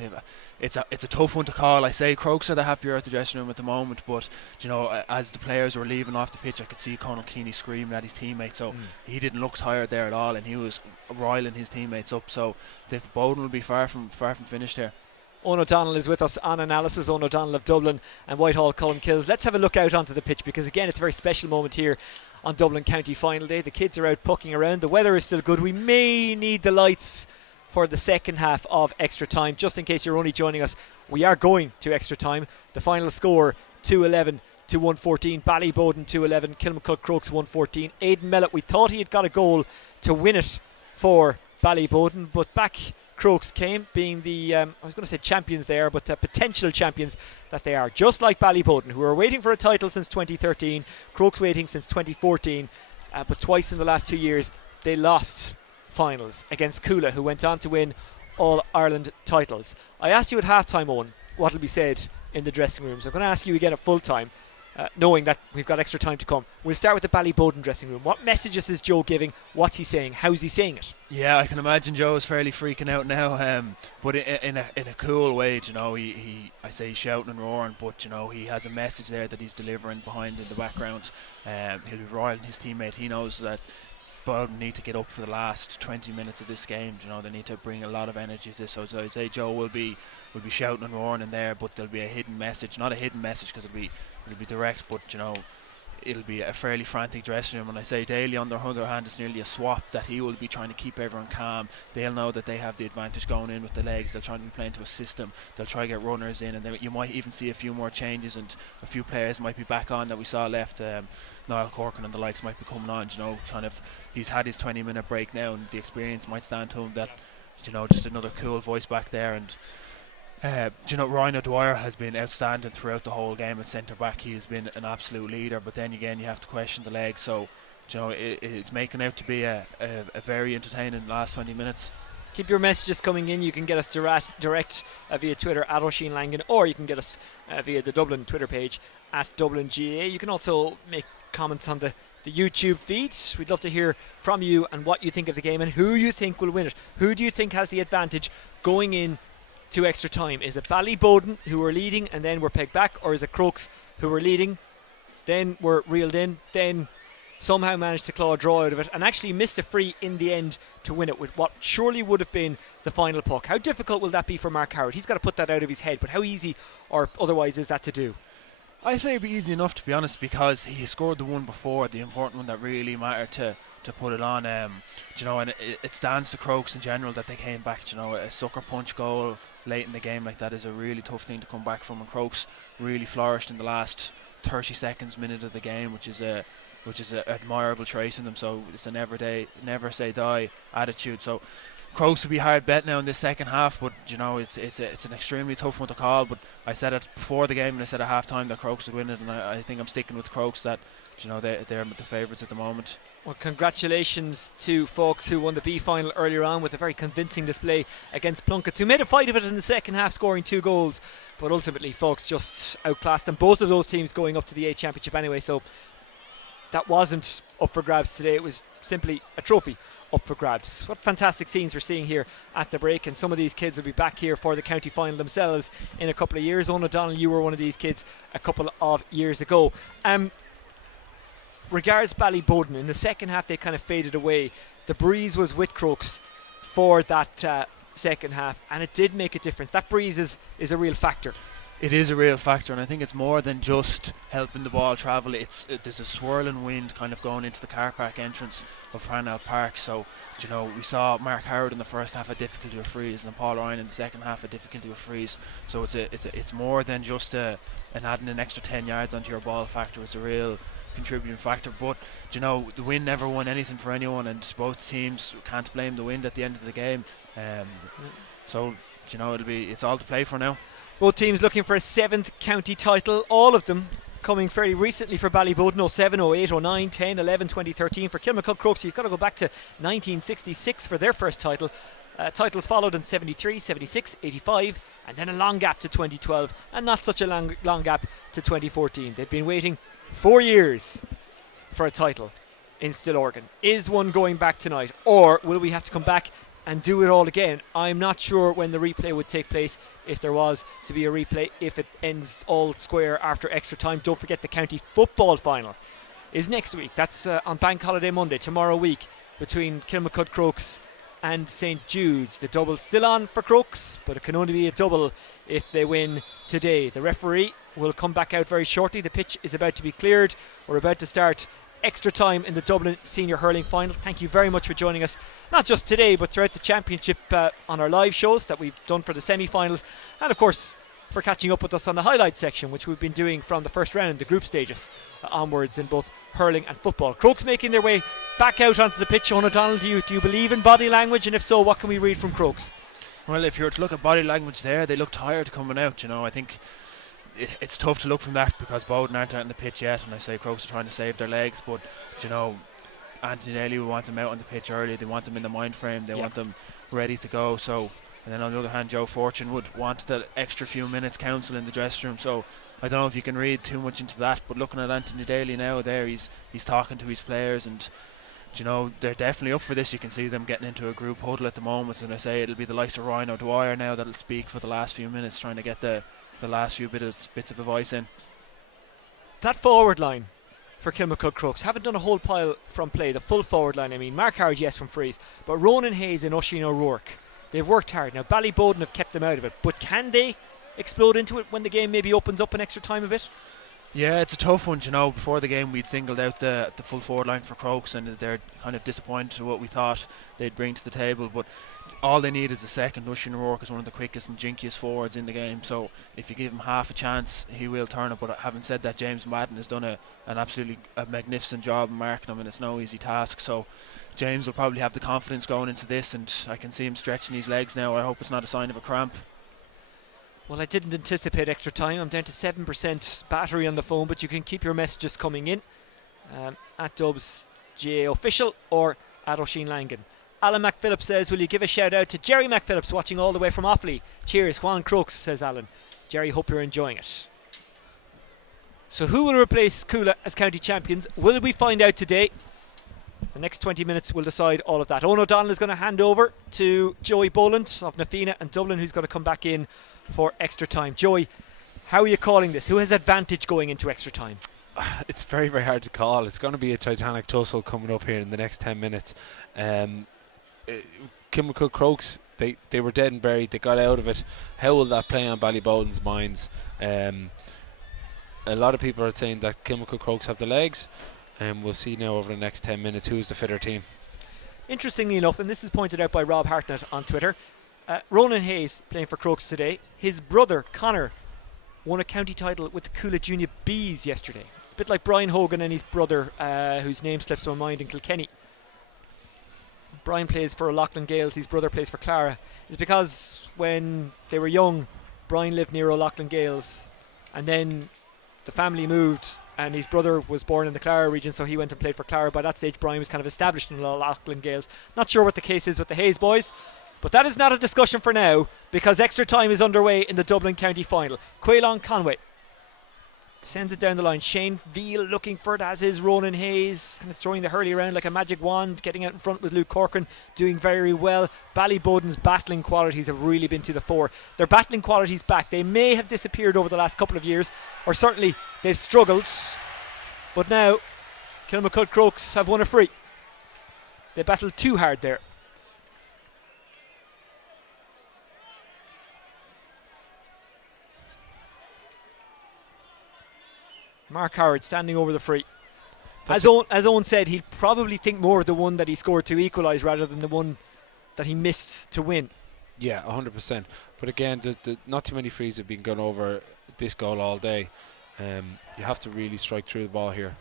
It's a tough one to call. I say Crokes are the happier at the dressing room at the moment, but as the players were leaving off the pitch, I could see Conal Keeney screaming at his teammates. So he didn't look tired there at all, and he was riling his teammates up. So I think Bowden will be far from finished here. Owen O'Donnell is with us on analysis. Owen O'Donnell of Dublin and Whitehall Cullen-Kills. Let's have a look out onto the pitch, because again it's a very special moment here on Dublin County Final Day. The kids are out pucking around. The weather is still good. We may need the lights for the second half of extra time. Just in case you're only joining us, we are going to extra time. The final score 2-11 to 1-14. Ballyboden 2-11, Kilmacud Crokes 1-14. Aidan Mellett, we thought he had got a goal to win it for Ballyboden, but back Crokes came, being the I was going to say champions there, but potential champions that they are, just like Ballyboden, who are waiting for a title since 2013. Crokes waiting since 2014, but twice in the last 2 years they lost finals against Coola, who went on to win All Ireland titles. I asked you at half-time, Owen, what will be said in the dressing rooms. I'm going to ask you again at full-time, knowing that we've got extra time to come. We'll start with the Ballyboden dressing room. What messages is Joe giving? What's he saying? How's he saying it? Yeah, I can imagine Joe is fairly freaking out now, but in a cool way. I say he's shouting and roaring, but he has a message there that he's delivering behind in the background. He'll be roiling his teammate. He knows that Bowden need to get up for the last 20 minutes of this game. They need to bring a lot of energy to this. So I'd say Joe will be shouting and roaring in there, but there'll be a hidden message. Not a hidden message, because it'll be direct, but it'll be a fairly frantic dressing room. And I say Daly, on their other hand, it's nearly a swap that he will be trying to keep everyone calm. They'll know that they have the advantage going in with the legs. They'll try to be playing to a system. They'll try to get runners in, and then you might even see a few more changes, and a few players might be back on that we saw left. Niall Corcoran and the likes might be coming on. He's had his 20-minute break now, and the experience might stand to him that just another cool voice back there. And Ryan O'Dwyer has been outstanding throughout the whole game at centre back. He has been an absolute leader, but then again you have to question the legs, so it's making out to be a very entertaining last 20 minutes. Keep your messages coming in. You can get us direct via Twitter at Oisin Langan, or you can get us via the Dublin Twitter page at Dublin GA. You can also make comments on the YouTube feed. We'd love to hear from you and what you think of the game and who you think will win it. Who do you think has the advantage going in to extra time? Is it Ballyboden, who were leading and then were pegged back, or is it Crokes, who were leading, then were reeled in, then somehow managed to claw a draw out of it and actually missed a free in the end to win it with what surely would have been the final puck? How difficult will that be for Mark Howard? He's got to put that out of his head, but how easy or otherwise is that to do? I say it'd be easy enough, to be honest, because he scored the one before, the important one that really mattered to put it on. And it stands to Crokes in general that they came back. A sucker punch goal late in the game like that is a really tough thing to come back from, and Crokes really flourished in the last 30 seconds, minute of the game, which is an admirable trait in them. So it's a never say die attitude. So Crokes will be hard bet now in this second half, but it's an extremely tough one to call. But I said it before the game and I said at half time that Crokes would win it, and I think I'm sticking with Crokes that they're the favourites at the moment. Well, congratulations to Faughs, who won the B final earlier on with a very convincing display against Plunketts, who made a fight of it in the second half, scoring 2 goals, but ultimately Faughs just outclassed them. Both of those teams going up to the A Championship anyway, so that wasn't up for grabs today. It was simply a trophy up for grabs. What fantastic scenes we're seeing here at the break, and some of these kids will be back here for the county final themselves in a couple of years. Owen O'Donnell, you were one of these kids a couple of years ago. Regards Ballyboden, in the second half they kind of faded away. The breeze was with Crokes for that second half, and it did make a difference. That breeze is a real factor. It is a real factor, and I think it's more than just helping the ball travel. There's a swirling wind kind of going into the car park entrance of Parnell Park. So we saw Mark Howard in the first half had difficulty with frees, and Paul Ryan in the second half had difficulty with frees. So it's more than just adding an extra 10 yards onto your ball factor. It's a real contributing factor. But the wind never won anything for anyone, and both teams can't blame the wind at the end of the game. So it's all to play for now. Both teams looking for a 7th county title, all of them coming fairly recently for Ballyboden. 07, 08, 09, 10, 11, 2013 for Kilmacud. Crokes, you've got to go back to 1966 for their first title. Titles followed in 73, 76, 85, and then a long gap to 2012, and not such a long gap to 2014. They've been waiting 4 years for a title in Stillorgan. Is one going back tonight, or will we have to come back and do it all again? I'm not sure when the replay would take place, if there was to be a replay, if it ends all square after extra time. Don't forget the county football final is next week. That's on Bank Holiday Monday, tomorrow week, between Kilmacud Crokes and St Jude's. The double's still on for Crokes, but it can only be a double if they win today. The referee will come back out very shortly. The pitch is about to be cleared. We're about to start extra time in the Dublin Senior Hurling Final. Thank you very much for joining us, not just today but throughout the championship, on our live shows that we've done for the semi-finals, and of course for catching up with us on the highlights section, which we've been doing from the first round, the group stages, onwards in both hurling and football. Crokes making their way back out onto the pitch. Owen O'Donnell, do you believe in body language, and if so, what can we read from Crokes? Well, if you were to look at body language there, they look tired coming out. I think it's tough to look from that because Bowden aren't out on the pitch yet, and I say Crokes are trying to save their legs, but Anthony Daly will want them out on the pitch early. They want them in the mind frame, they want them ready to go. So, and then on the other hand, Joe Fortune would want that extra few minutes counsel in the dressing room. So I don't know if you can read too much into that, but looking at Anthony Daly now there, he's talking to his players, and they're definitely up for this. You can see them getting into a group huddle at the moment, and I say it'll be the likes of Ryan O'Dwyer now that'll speak for the last few minutes, trying to get the last few bits of advice in. That forward line for Kilmacud Crokes haven't done a whole pile from play. The full forward line, I mean, Mark Howard, yes, from frees, but Ronan Hayes and Oisin O'Rourke, they've worked hard. Now Ballyboden have kept them out of it, but can they explode into it when the game maybe opens up in extra time a bit? Yeah, it's a tough one. Before the game we'd singled out the full forward line for Crokes, and they're kind of disappointed to what we thought they'd bring to the table, but all they need is a second. Oisin O'Rourke is one of the quickest and jinkiest forwards in the game, so if you give him half a chance, he will turn it. But having said that, James Madden has done an absolutely magnificent job in marking him, and it's no easy task. So James will probably have the confidence going into this, and I can see him stretching his legs now. I hope it's not a sign of a cramp. Well, I didn't anticipate extra time. I'm down to 7% battery on the phone, but you can keep your messages coming in at Dubs GA Official or at Oisin Langan. Alan McPhillips says, will you give a shout out to Jerry McPhillips watching all the way from Offaly? Cheers, Juan Crokes, says Alan. Jerry, hope you're enjoying it. So who will replace Coola as county champions? Will we find out today? The next 20 minutes will decide all of that. Owen O'Donnell is going to hand over to Joey Boland of Nafina and Dublin, who's going to come back in for extra time. Joey, how are you calling this? Who has advantage going into extra time? It's very, very hard to call. It's going to be a titanic tussle coming up here in the next 10 minutes. Kilmacud Crokes, they were dead and buried. They got out of it. How will that play on Ballyboden's minds? A lot of people are saying that Kilmacud Crokes have the legs, and we'll see now over the next 10 minutes who's the fitter team. Interestingly enough, and this is pointed out by Rob Hartnett on Twitter, Ronan Hayes playing for Crokes today. His brother Connor won a county title with the Coola Junior Bees yesterday. It's a bit like Brian Hogan and his brother, whose name slips my mind, in Kilkenny. Brian plays for O'Loughlin Gales, his brother plays for Clara. It's because when they were young, Brian lived near O'Loughlin Gales, and then the family moved and his brother was born in the Clara region, so he went and played for Clara. By that stage, Brian was kind of established in O'Loughlin Gales. Not sure what the case is with the Hayes boys, but that is not a discussion for now, because extra time is underway in the Dublin County Final. Quaylon Conway sends it down the line. Shane Veal looking for it, as is Ronan Hayes, kind of throwing the hurley around like a magic wand, getting out in front with Luke Corcoran, doing very well. Ballyboden's battling qualities have really been to the fore. Their battling qualities back. They may have disappeared over the last couple of years, or certainly they've struggled, but now Kilmacud Crokes have won a free. They battled too hard there. Mark Howard standing over the free. As Owen said, he'd probably think more of the one that he scored to equalise rather than the one that he missed to win. Yeah, 100%. But again, not too many frees have been gone over this goal all day. You have to really strike through the ball here.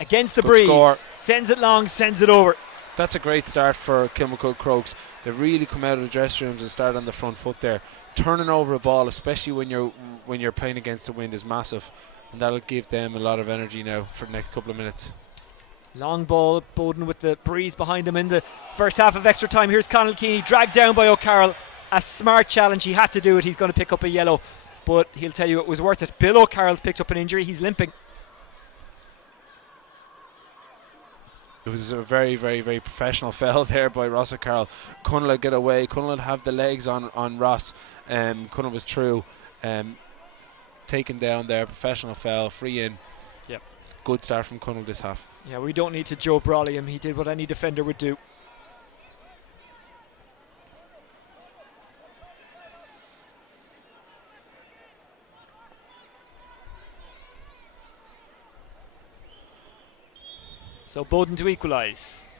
Against the Good breeze. score. Sends it long, sends it over. That's a great start for Kilmacud Crokes. They've really come out of the dressing rooms and started on the front foot there. Turning over a ball, especially when you're playing against the wind, is massive. And that'll give them a lot of energy now for the next couple of minutes. Long ball, Bowden with the breeze behind him in the first half of extra time. Here's Conall Keeney, dragged down by O'Carroll. A smart challenge, he had to do it. He's going to pick up a yellow, but he'll tell you it was worth it. Bill O'Carroll's picked up an injury, he's limping. It was a very, very, very professional foul there by Ross O'Carroll. Conall get away. Conall have the legs on Ross. Conall was through. Taken down there, professional foul, free in. Yep. Good start from Conall this half. Yeah, we don't need to Joe Brawley him. He did what any defender would do. So Bowden to equalise.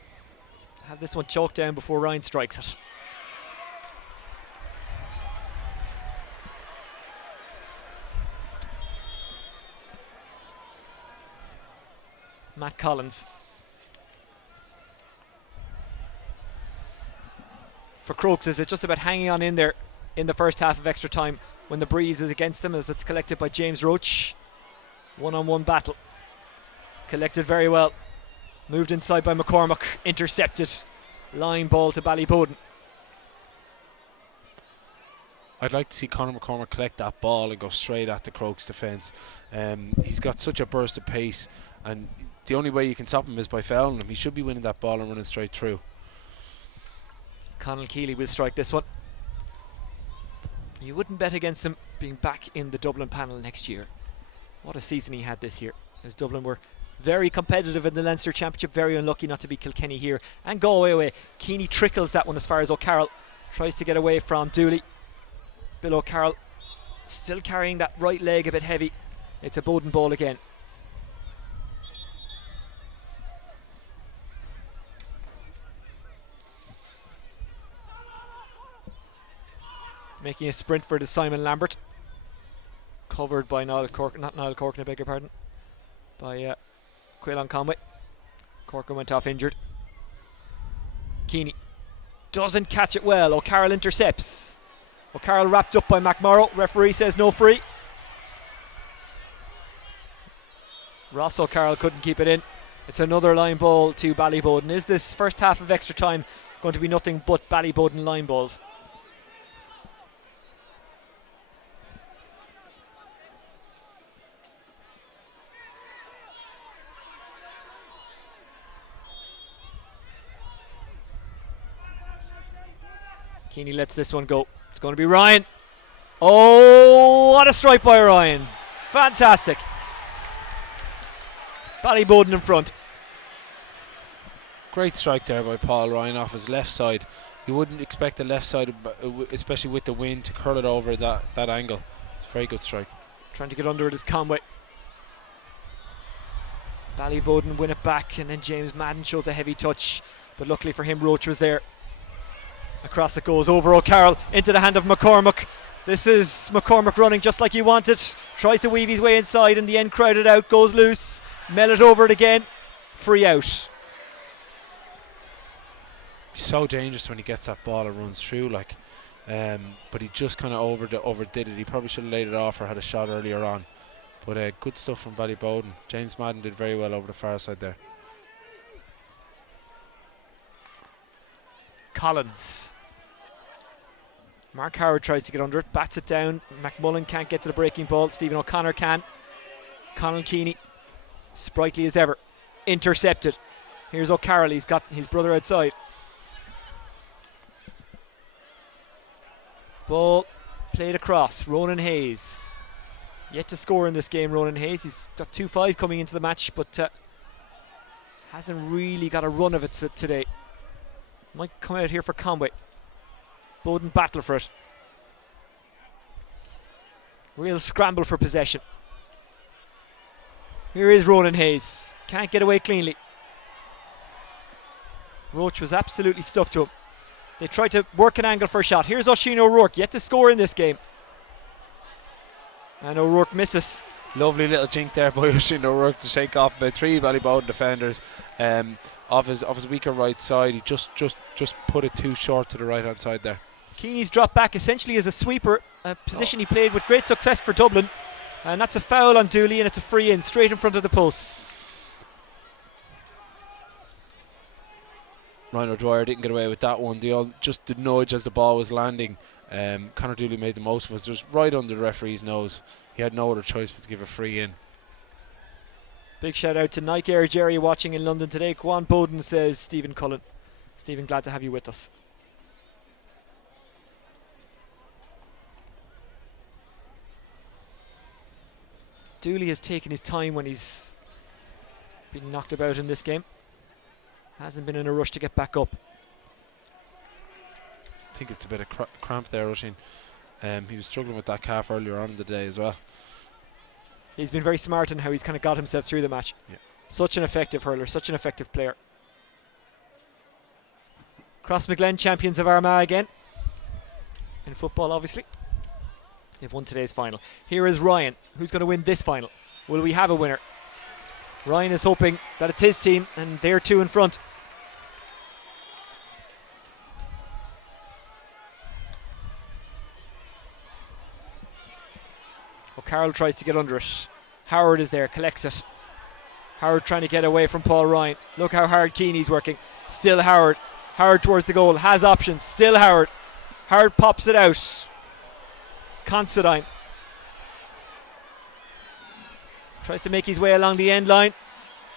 Have this one choked down before Ryan strikes it. Matt Collins. For Crokes, is it just about hanging on in there in the first half of extra time when the breeze is against them, as it's collected by James Roach. One-on-one battle. Collected very well. Moved inside by McCormack. Intercepted. Line ball to Ballyboden. I'd like to see Conor McCormack collect that ball and go straight at the Crokes defence. He's got such a burst of pace, and the only way you can stop him is by fouling him. He should be winning that ball and running straight through. Conall Keeley will strike this one. You wouldn't bet against him being back in the Dublin panel next year. What a season he had this year, as Dublin were very competitive in the Leinster Championship, very unlucky not to beat Kilkenny here and go away. Keeney trickles that one as far as O'Carroll tries to get away from Dooley. Bill O'Carroll still carrying that right leg a bit heavy. It's a Bowden ball again. Making a sprint for the Simon Lambert. Covered by Niall Corcoran, not Niall Corcoran, I beg your pardon. By Quaylon Conway. Corcoran went off injured. Keeney doesn't catch it well. O'Carroll intercepts. O'Carroll wrapped up by McMorrow. Referee says no free. Ross O'Carroll couldn't keep it in. It's another line ball to Ballyboden. Is this first half of extra time going to be nothing but Ballyboden line balls? Keeney lets this one go. It's going to be Ryan. Oh, what a strike by Ryan. Fantastic. Ballyboden in front. Great strike there by Paul Ryan off his left side. You wouldn't expect the left side, especially with the wind, to curl it over that angle. It's a very good strike. Trying to get under it is Conway. Ballyboden win it back, and then James Madden shows a heavy touch, but luckily for him Roach was there. Across it goes over O'Carroll into the hand of McCormick. This is McCormick running just like he wanted. Tries to weave his way inside, in the end crowded out, goes loose. Mellet over it again. Free out. He's so dangerous when he gets that ball and runs through, like. But he just kind of overdid it. He probably should have laid it off or had a shot earlier on. But good stuff from Ballyboden. James Madden did very well over the far side there. Collins. Mark Howard tries to get under it, bats it down. McMullen can't get to the breaking ball. Stephen O'Connor can. Conal Keeney, sprightly as ever, intercepted. Here's O'Carroll, he's got his brother outside. Ball played across. Ronan Hayes, yet to score in this game. Ronan Hayes, he's got 2-5 coming into the match, but hasn't really got a run of it today. Might come out here for Conway. Bowden battle for it. Real scramble for possession. Here is Ronan Hayes. Can't get away cleanly. Roach was absolutely stuck to him. They tried to work an angle for a shot. Here's Oisin O'Rourke, yet to score in this game. And O'Rourke misses. Lovely little jink there by Oisin O'Rourke to shake off about 3 Ballyboden defenders. Off his weaker right side, he just put it too short to the right hand side there. Keeney's dropped back essentially as a sweeper, a position he played with great success for Dublin, and that's a foul on Dooley, and it's a free in straight in front of the post. Ryan O'Dwyer didn't get away with that one. They all just did nudge as the ball was landing. Conor Dooley made the most of it, just right under the referee's nose. He had no other choice but to give a free in. Big shout out to Nike Air Jerry watching in London today. Gwan Bowden says Stephen Cullen. Stephen, glad to have you with us. Dooley has taken his time when he's been knocked about in this game. Hasn't been in a rush to get back up. I think it's a bit of cramp there, Oisin. He was struggling with that calf earlier on in the day as well. He's been very smart in how he's kind of got himself through the match. Yeah. Such an effective hurler, such an effective player. Crossmaglen champions of Armagh again. In football, obviously. They've won today's final. Here is Ryan. Who's going to win this final? Will we have a winner? Ryan is hoping that it's his team, and they're 2 in front. O'Carroll tries to get under it. Howard is there, collects it. Howard trying to get away from Paul Ryan. Look how hard Keeney's working. Still Howard. Howard towards the goal, has options. Still Howard. Howard pops it out. Considine tries to make his way along the end line.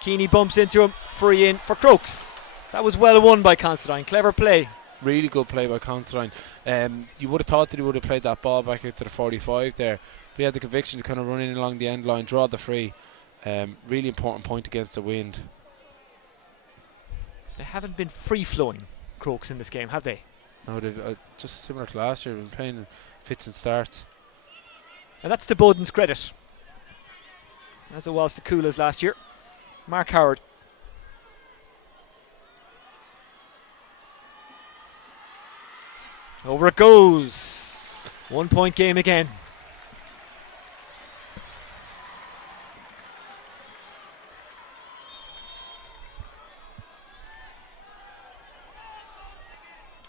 Keeney bumps into him. Free in for Crokes. That was well won by Considine. Clever play. Really good play by Considine. You would have thought that he would have played that ball back out to the 45 there. But he had the conviction to kind of run in along the end line, draw the free. Really important point against the wind. They haven't been free-flowing, Crokes, in this game, have they? No, they've just similar to last year. Been playing in fits and starts. And that's to Bowden's credit, as it was to Coola's last year. Mark Howard. Over it goes. 1 point game again.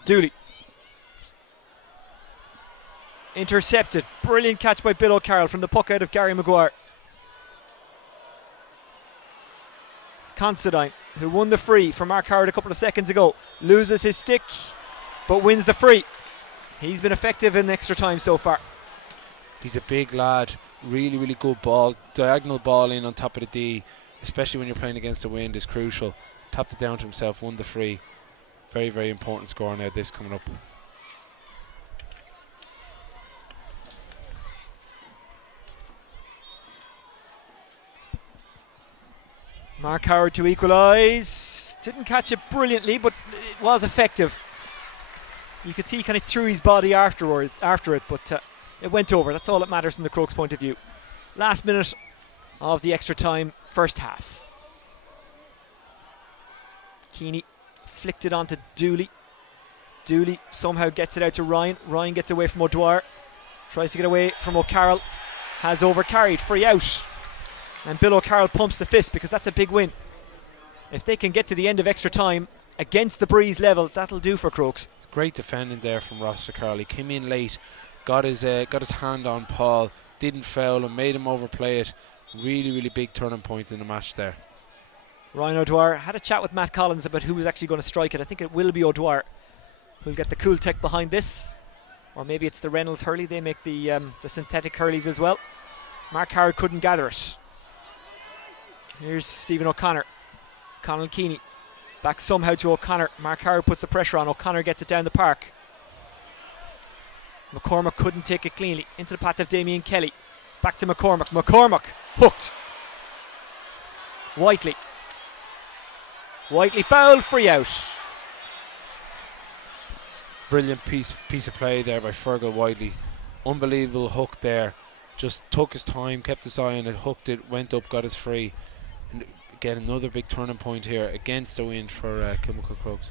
Dooley. Intercepted. Brilliant catch by Bill O'Carroll from the puck out of Gary Maguire. Considine, who won the free from Mark Howard a couple of seconds ago, loses his stick but wins the free. He's been effective in extra time so far. He's a big lad, really, really good ball. Diagonal ball in on top of the D, especially when you're playing against the wind, is crucial. Tapped it down to himself, won the free. Very, very important score now, this coming up. Mark Howard to equalise. Didn't catch it brilliantly, but it was effective. You could see he kind of threw his body after it, but it went over. That's all that matters from the Crokes' point of view. Last minute of the extra time, first half. Keeney flicked it onto Dooley. Dooley somehow gets it out to Ryan. Ryan gets away from O'Dwyer. Tries to get away from O'Carroll. Has overcarried. Free out. And Bill O'Carroll pumps the fist because that's a big win. If they can get to the end of extra time against the breeze level, that'll do for Crokes. Great defending there from Ross O'Carroll. He came in late, got his hand on Paul, didn't foul him, made him overplay it. Really, really big turning point in the match there. Ryan O'Dwyer had a chat with Matt Collins about who was actually going to strike it. I think it will be O'Dwyer who'll get the cool tech behind this, or maybe it's the Reynolds Hurley. They make the synthetic Hurleys as well. Mark Howard couldn't gather it. Here's Stephen O'Connor. Conal Keeney back somehow to O'Connor. Mark Howard puts the pressure on. O'Connor gets it down the park. McCormack couldn't take it cleanly. Into the path of Damien Kelly. Back to McCormack. McCormack hooked. Whiteley foul, free out. Brilliant piece of play there by Fergal Whiteley. Unbelievable hook there. Just took his time, kept his eye on it, hooked it, went up, got his free. And again, another big turning point here against the wind for Kilmacud Crokes.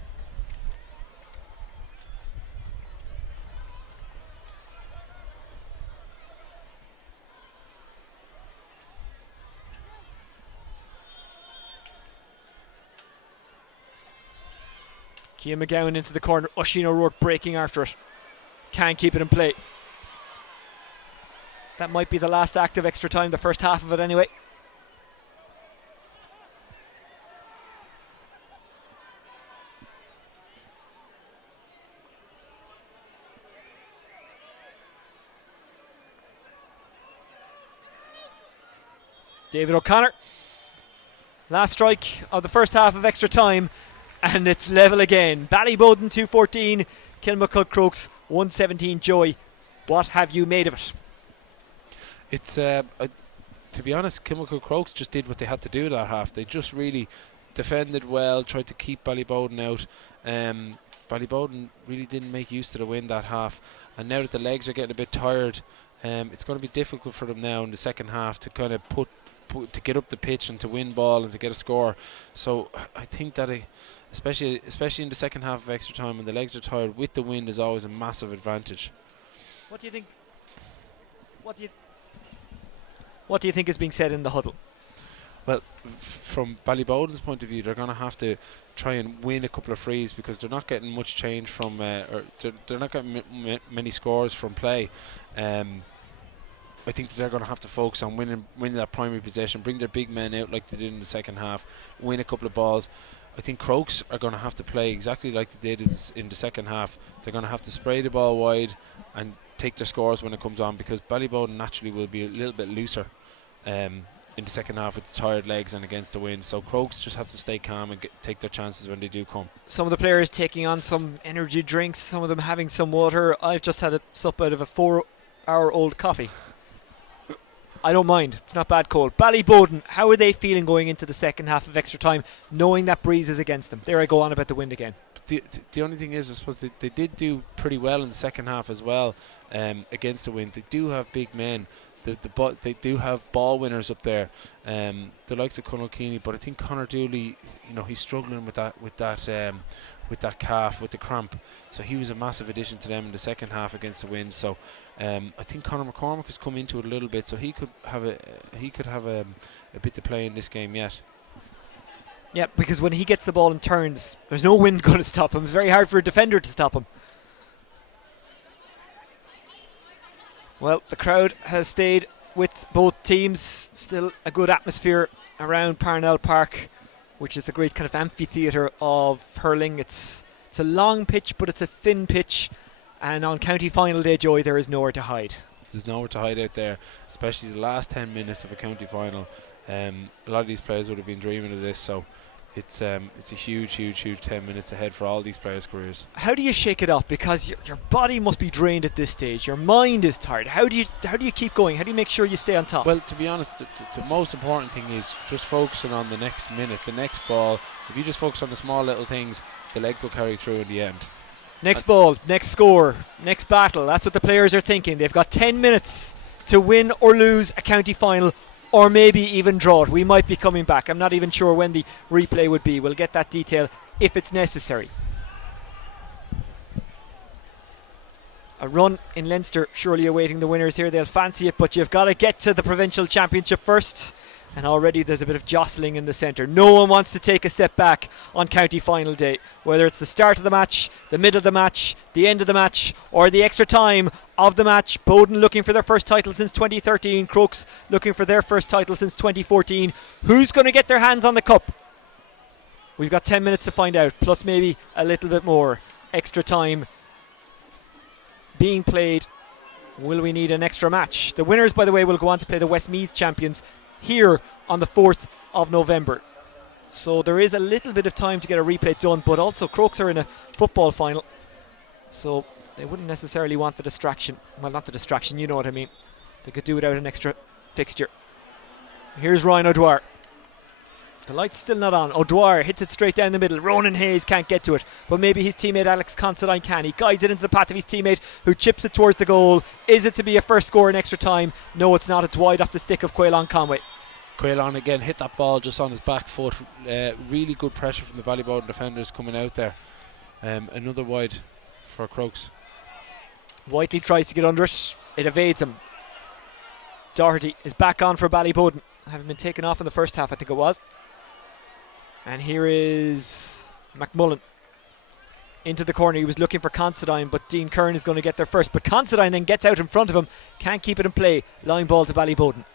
Cian McGowan into the corner. Oisin O'Rourke breaking after it. Can't keep it in play. That might be the last act of extra time, the first half of it anyway. David O'Connor. Last strike of the first half of extra time, and it's level again. Ballyboden 214, Kilmacud Crokes 117. Joey, what have you made of it? It's to be honest, Kilmacud Crokes just did what they had to do that half. They just really defended well, tried to keep Ballyboden out. Ballyboden really didn't make use of the wind that half, and now that the legs are getting a bit tired, it's going to be difficult for them now in the second half to kind of to get up the pitch and to win ball and to get a score. So I think that especially in the second half of extra time when the legs are tired, with the wind is always a massive advantage. What do you think? What do you think is being said in the huddle? Well, from Ballyboden's point of view, they're going to have to try and win a couple of frees because they're not getting much change from, or they're not getting many scores from play. I think that they're going to have to focus on winning that primary possession, bring their big men out like they did in the second half, win a couple of balls. I think Crokes are going to have to play exactly like they did in the second half. They're going to have to spray the ball wide and take their scores when it comes on, because Ballyboden naturally will be a little bit looser in the second half with the tired legs and against the wind. So Crokes just have to stay calm and take their chances when they do come. Some of the players taking on some energy drinks, some of them having some water. I've just had a sup out of a 4-hour-old coffee. I don't mind. It's not bad cold. Ballyboden, how are they feeling going into the second half of extra time, knowing that breeze is against them? There I go on about the wind again. The only thing is, I suppose they did do pretty well in the second half as well against the wind. They do have big men. They do have ball winners up there. The likes of Conal Keeney, but I think Conor Dooley, he's struggling with that calf, with the cramp. So he was a massive addition to them in the second half against the wind. So I think Conor McCormack has come into it a little bit, so he could have a bit to play in this game yet. Yeah, because when he gets the ball and turns, there's no wind going to stop him. It's very hard for a defender to stop him. Well, the crowd has stayed with both teams. Still a good atmosphere around Parnell Park, which is a great kind of amphitheatre of hurling. It's a long pitch, but it's a thin pitch. And on county final day, Joey, there is nowhere to hide. There's nowhere to hide out there, especially the last 10 minutes of a county final. A lot of these players would have been dreaming of this, so it's a huge 10 minutes ahead for all these players' careers. How do you shake it off? Because your body must be drained at this stage. Your mind is tired. How do you keep going? How do you make sure you stay on top? Well, to be honest, the most important thing is just focusing on the next minute, the next ball. If you just focus on the small little things, the legs will carry through in the end. Next ball, next score, next battle. That's what the players are thinking. They've got 10 minutes to win or lose a county final, or maybe even draw it. We might be coming back. I'm not even sure when the replay would be. We'll get that detail if it's necessary. A run in Leinster surely awaiting the winners here. They'll fancy it, but you've got to get to the provincial championship first. And already there's a bit of jostling in the centre. No one wants to take a step back on county final day, whether it's the start of the match, the middle of the match, the end of the match, or the extra time of the match. Boden looking for their first title since 2013. Crokes looking for their first title since 2014. Who's going to get their hands on the cup? We've got 10 minutes to find out, plus maybe a little bit more. Extra time being played. Will we need an extra match? The winners, by the way, will go on to play the Westmeath champions here on the 4th of November. So there is a little bit of time to get a replay done, but also Crokes are in a football final, so they wouldn't necessarily want the distraction. Well, not the distraction, you know what I mean. They could do without an extra fixture. Here's Ryan O'Dwyer. The light's still not on. O'Dwyer hits it straight down the middle. Ronan Hayes can't get to it, but maybe his teammate Alex Considine can. He guides it into the path of his teammate, who chips it towards the goal. Is it to be a first score in extra time? No, it's not. It's wide off the stick of Quaylon Conway. Quaylon again hit that ball just on his back foot. Really good pressure from the Ballyboden defenders coming out there. Another wide for Crokes. Whiteley tries to get under it. It evades him. Doherty is back on for Ballyboden, having been taken off in the first half, I think it was. And here is McMullen into the corner. He was looking for Considine, but Dean Kern is going to get there first. But Considine then gets out in front of him. Can't keep it in play. Line ball to Ballyboden.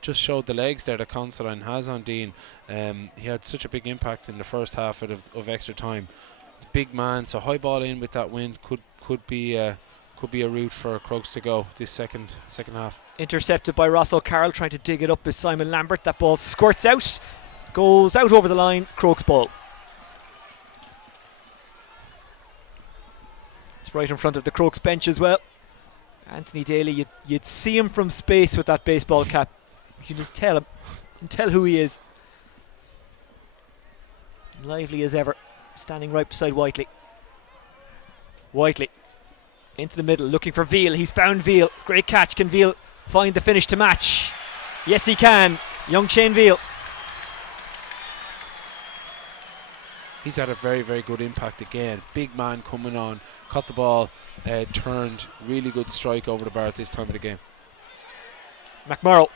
Just showed the legs there that Considine has on Dean. He had such a big impact in the first half of extra time. Big man, so high ball in with that wind could be a route for Crokes to go this second half. Intercepted by Ross O'Carroll, trying to dig it up is Simon Lambert. That ball squirts out, goes out over the line. Crokes ball. It's right in front of the Crokes bench as well. Anthony Daly, you'd see him from space with that baseball cap. You can just tell him, and tell who he is. Lively as ever, standing right beside Whiteley. Whiteley into the middle, looking for Veal. He's found Veal. Great catch. Can Veal find the finish to match? Yes, he can. Young Shane Veal. He's had a very, very good impact again. Big man coming on, caught the ball, turned. Really good strike over the bar at this time of the game. McMorrow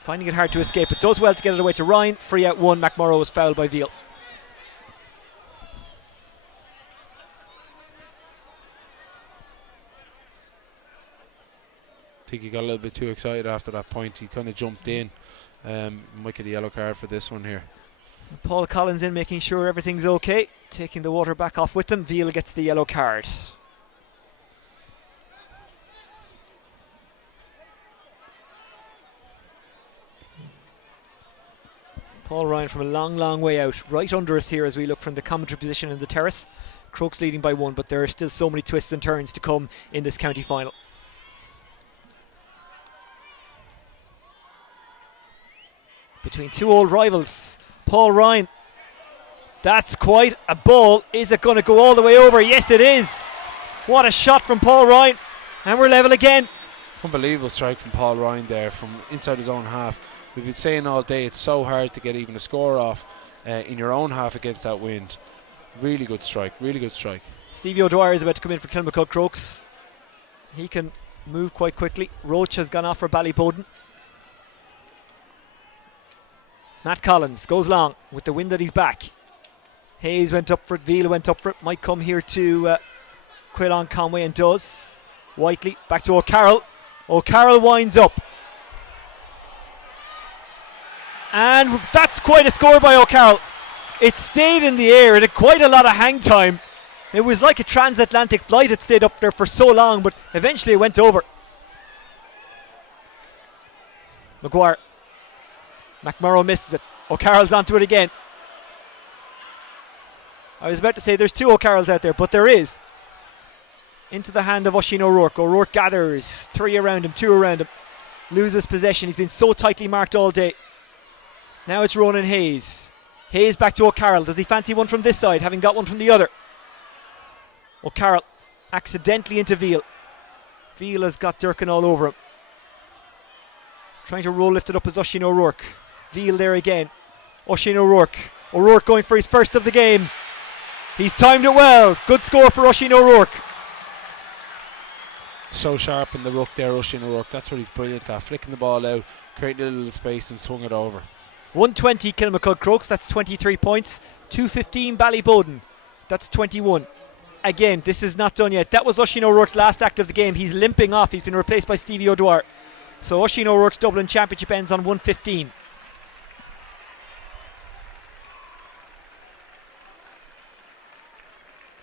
finding it hard to escape, but does well to get it away to Ryan. Free out one. McMorrow was fouled by Veal. I think he got a little bit too excited after that point. He kind of jumped in. Might get a yellow card for this one here. Paul Collins in, making sure everything's okay, taking the water back off with them. Veal gets the yellow card. Paul Ryan from a long way out, right under us here as we look from the commentary position in the terrace. Crokes leading by one, but there are still so many twists and turns to come in this county final. Between two old rivals. Paul Ryan. That's quite a ball. Is it going to go all the way over? Yes, it is. What a shot from Paul Ryan. And we're level again. Unbelievable strike from Paul Ryan there from inside his own half. We've been saying all day it's so hard to get even a score off in your own half against that wind. Really good strike, really good strike. Stevie O'Dwyer is about to come in for Kilmacud Crokes. He can move quite quickly. Roach has gone off for Ballyboden. Matt Collins goes long with the wind at his back. Hayes went up for it, Veal went up for it. Might come here to Quillan Conway and does. Whiteley back to O'Carroll. O'Carroll winds up. And that's quite a score by O'Carroll. It stayed in the air. It had quite a lot of hang time. It was like a transatlantic flight. It stayed up there for so long, but eventually it went over. Maguire. McMurrow misses it. O'Carroll's onto it again. I was about to say there's 2 O'Carrolls out there, but there is. Into the hand of Oisin O'Rourke. O'Rourke gathers. 3 around him, 2 around him. Loses possession. He's been so tightly marked all day. Now it's Ronan Hayes. Hayes back to O'Carroll. Does he fancy one from this side, having got one from the other? O'Carroll accidentally into Veal. Veal has got Durkin all over him. Trying to roll lift it up as Oisin O'Rourke. Veal there again. Oisin O'Rourke. O'Rourke going for his first of the game. He's timed it well. Good score for Oisin O'Rourke. So sharp in the ruck there, Oisin O'Rourke. That's what he's brilliant at. Flicking the ball out, creating a little space and swung it over. 120 Kilmacud Crokes, that's 23 points. 215 Ballyboden, that's 21. Again, this is not done yet. That was Oisin O'Rourke's last act of the game. He's limping off. He's been replaced by Stevie O'Dwyer. So Oisin O'Rourke's Dublin Championship ends on 115.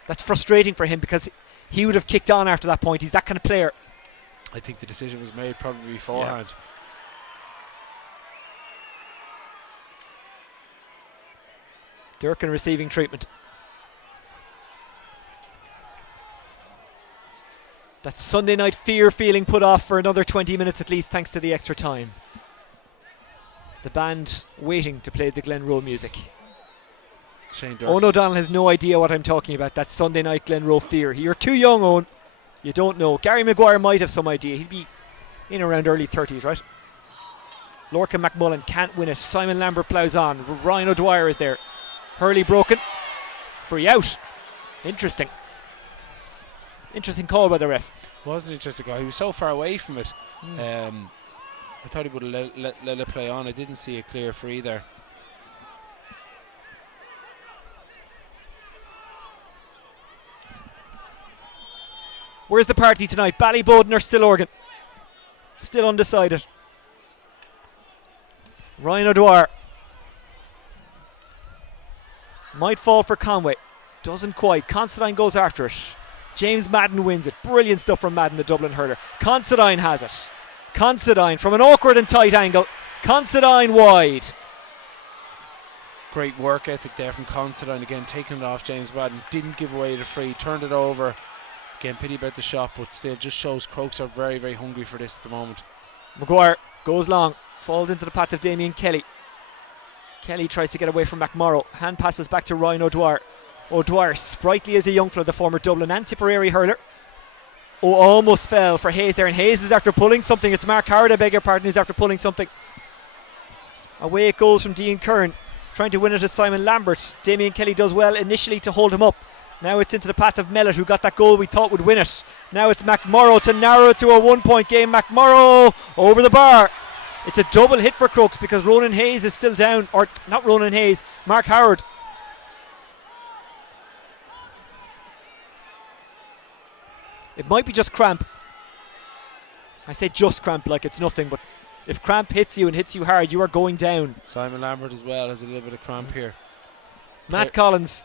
That's frustrating for him because he would have kicked on after that point. He's that kind of player. I think the decision was made probably beforehand. Yeah. Durkin receiving treatment. That Sunday night fear feeling put off for another 20 minutes at least, thanks to the extra time. The band waiting to play the Glen Rowe music. Shane Durkin. Owen O'Donnell has no idea what I'm talking about. That Sunday night Glen Rowe fear. You're too young, Owen. You don't know. Gary Maguire might have some idea. He'd be in around early 30s, right? Lorcan McMullen can't win it. Simon Lambert ploughs on. Ryan O'Dwyer is there. Hurley broken. Free out. Interesting. Interesting call by the ref. Wasn't it just a guy? He was so far away from it. I thought he would have let it play on. I didn't see a clear free there. Where's the party tonight? Ballyboden or Stillorgan? Still undecided. Ryan O'Dwyer might fall for Conway. Doesn't quite. Considine goes after it. James Madden wins it. Brilliant stuff from Madden, the Dublin hurler. Considine has it. Considine from an awkward and tight angle. Considine wide. Great work ethic there from Considine again, taking it off James Madden. Didn't give away the free. Turned it over. Again, pity about the shot, but still just shows Crokes are very, very hungry for this at the moment. Maguire goes long. Falls into the path of Damien Kelly. Kelly tries to get away from McMurrow. Hand passes back to Ryan O'Dwyer. O'Dwyer, sprightly as a young fella, the former Dublin and Tipperary hurler. Almost fell for Hayes there, and Hayes is after pulling something. It's Mark Howard, I beg your pardon, who's after pulling something. Away it goes from Dean Kern, trying to win it as Simon Lambert. Damien Kelly does well initially to hold him up. Now it's into the path of Mellett, who got that goal we thought would win it. Now it's McMurrow to narrow it to a 1-point game. McMurrow over the bar. It's a double hit for Crokes because Ronan Hayes is still down. Or not Ronan Hayes, Mark Howard. It might be just cramp. I say just cramp like it's nothing, but if cramp hits you and hits you hard, you are going down. Simon Lambert as well has a little bit of cramp here. Matt Collins,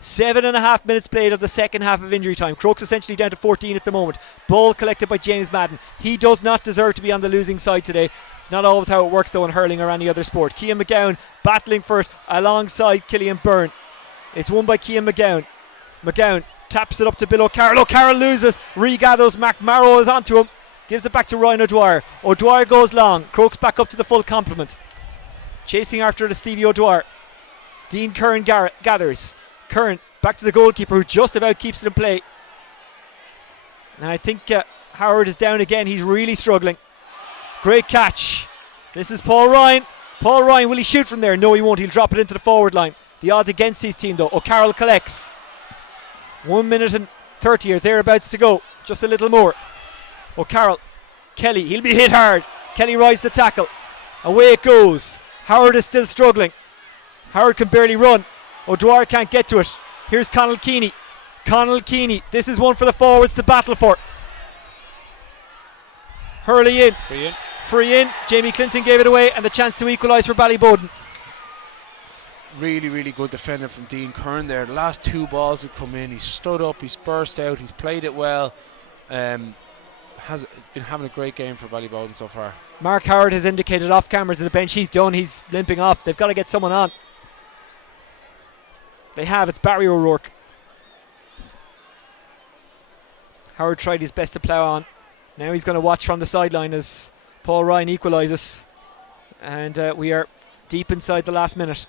7.5 minutes played of the second half of injury time. Crokes essentially down to 14 at the moment. Ball collected by James Madden. He does not deserve to be on the losing side today. It's not always how it works though in hurling or any other sport. Cian McGowan battling for it alongside Killian Byrne. It's won by Cian McGowan. McGowan taps it up to Bill O'Carroll. O'Carroll loses. Regathers. McMurrow is onto him. Gives it back to Ryan O'Dwyer. O'Dwyer goes long. Crokes back up to the full complement. Chasing after the Stevie O'Dwyer. Dean Kern gathers. Kern back to the goalkeeper who just about keeps it in play. And I think Howard is down again. He's really struggling. Great catch. This is Paul Ryan. Paul Ryan, will he shoot from there? No, he won't. He'll drop it into the forward line. The odds against his team though. O'Carroll collects. 1 minute and 30 or thereabouts to go. Just a little more. O'Carroll. Kelly. He'll be hit hard. Kelly rides the tackle. Away it goes. Howard is still struggling. Howard can barely run. O'Dwyer can't get to it. Here's Conall Keeney. Conall Keeney. This is one for the forwards to battle for. Hurley in. Free in. Free in. Jamie Clinton gave it away, and the chance to equalise for Ballyboden. Really, really good defender from Dean Kern there. The last 2 balls have come in. He's stood up, he's burst out, he's played it well. Has been having a great game for Ballyboden so far. Mark Howard has indicated off camera to the bench he's done. He's limping off. They've got to get someone on. They have. It's Barry O'Rourke. Howard tried his best to plough on. Now he's going to watch from the sideline as Paul Ryan equalises. And we are deep inside the last minute.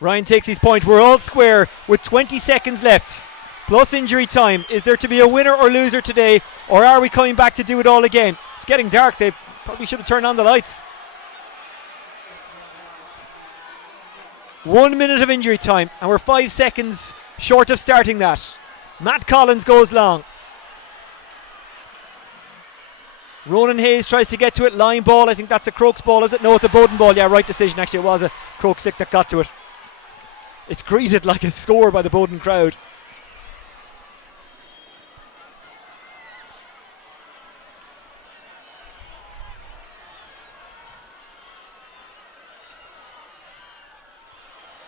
Ryan takes his point. We're all square with 20 seconds left, plus injury time. Is there to be a winner or loser today, or are we coming back to do it all again? It's getting dark. They probably should have turned on the lights. 1 minute of injury time, and we're 5 seconds short of starting that. Matt Collins goes long. Ronan Hayes tries to get to it. Line ball. I think that's a Crokes ball, is it? No, it's a Boden ball. Yeah, right decision. Actually, it was a Crokes stick that got to it. It's greeted like a score by the Boden crowd.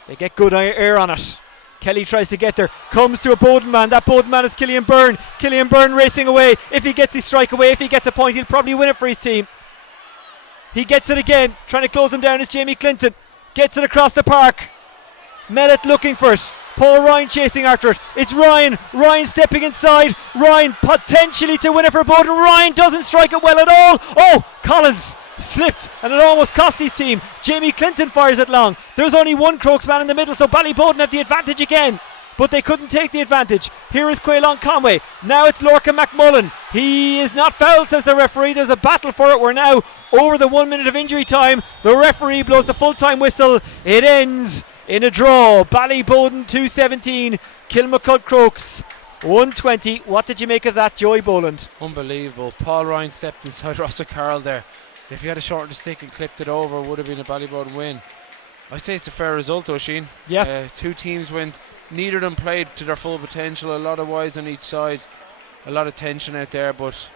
They get good air on it. Kelly tries to get there, comes to a Boden man. That Boden man is Killian Byrne. Killian Byrne racing away. If he gets his strike away, if he gets a point, he'll probably win it for his team. He gets it again. Trying to close him down is Jamie Clinton. Gets it across the park. Mellett looking for it. Paul Ryan chasing after it. It's Ryan. Ryan stepping inside. Ryan potentially to win it for Boden. Ryan doesn't strike it well at all. Oh, Collins slipped and it almost cost his team. Jamie Clinton fires it long. There's only one Crokes man in the middle, so Ballyboden have the advantage again. But they couldn't take the advantage. Here is Quaylon Conway. Now it's Lorcan McMullen. He is not fouled, says the referee. There's a battle for it. We're now over the 1 minute of injury time. The referee blows the full-time whistle. It ends in a draw. Ballyboden 217, Kilmacud Crokes 120. What did you make of that, Joey Boland? Unbelievable. Paul Ryan stepped inside Russell Carroll there. If he had a shortened the stick and clipped it over, it would have been a Ballyboden win. I say it's a fair result though, Sheen. Yeah. 2 teams went. Neither of them played to their full potential. A lot of wise on each side. A lot of tension out there, but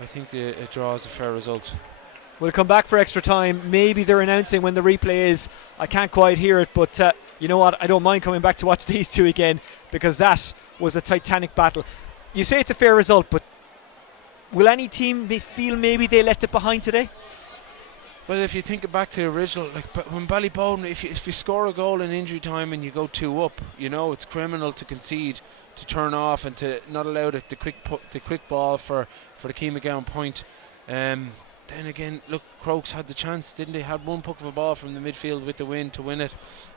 I think a draw is a fair result. We'll come back for extra time. Maybe they're announcing when the replay is. I can't quite hear it, but you know what? I don't mind coming back to watch these two again, because that was a titanic battle. You say it's a fair result, but will any team feel maybe they left it behind today? Well, if you think back to the original, like when Ballyboden, if you score a goal in injury time and you go 2 up, you know it's criminal to concede, to turn off, and to not allow the quick ball for the Kilmacud point. Then again, look, Crokes had the chance, didn't they? Had one puck of a ball from the midfield with the win to win it.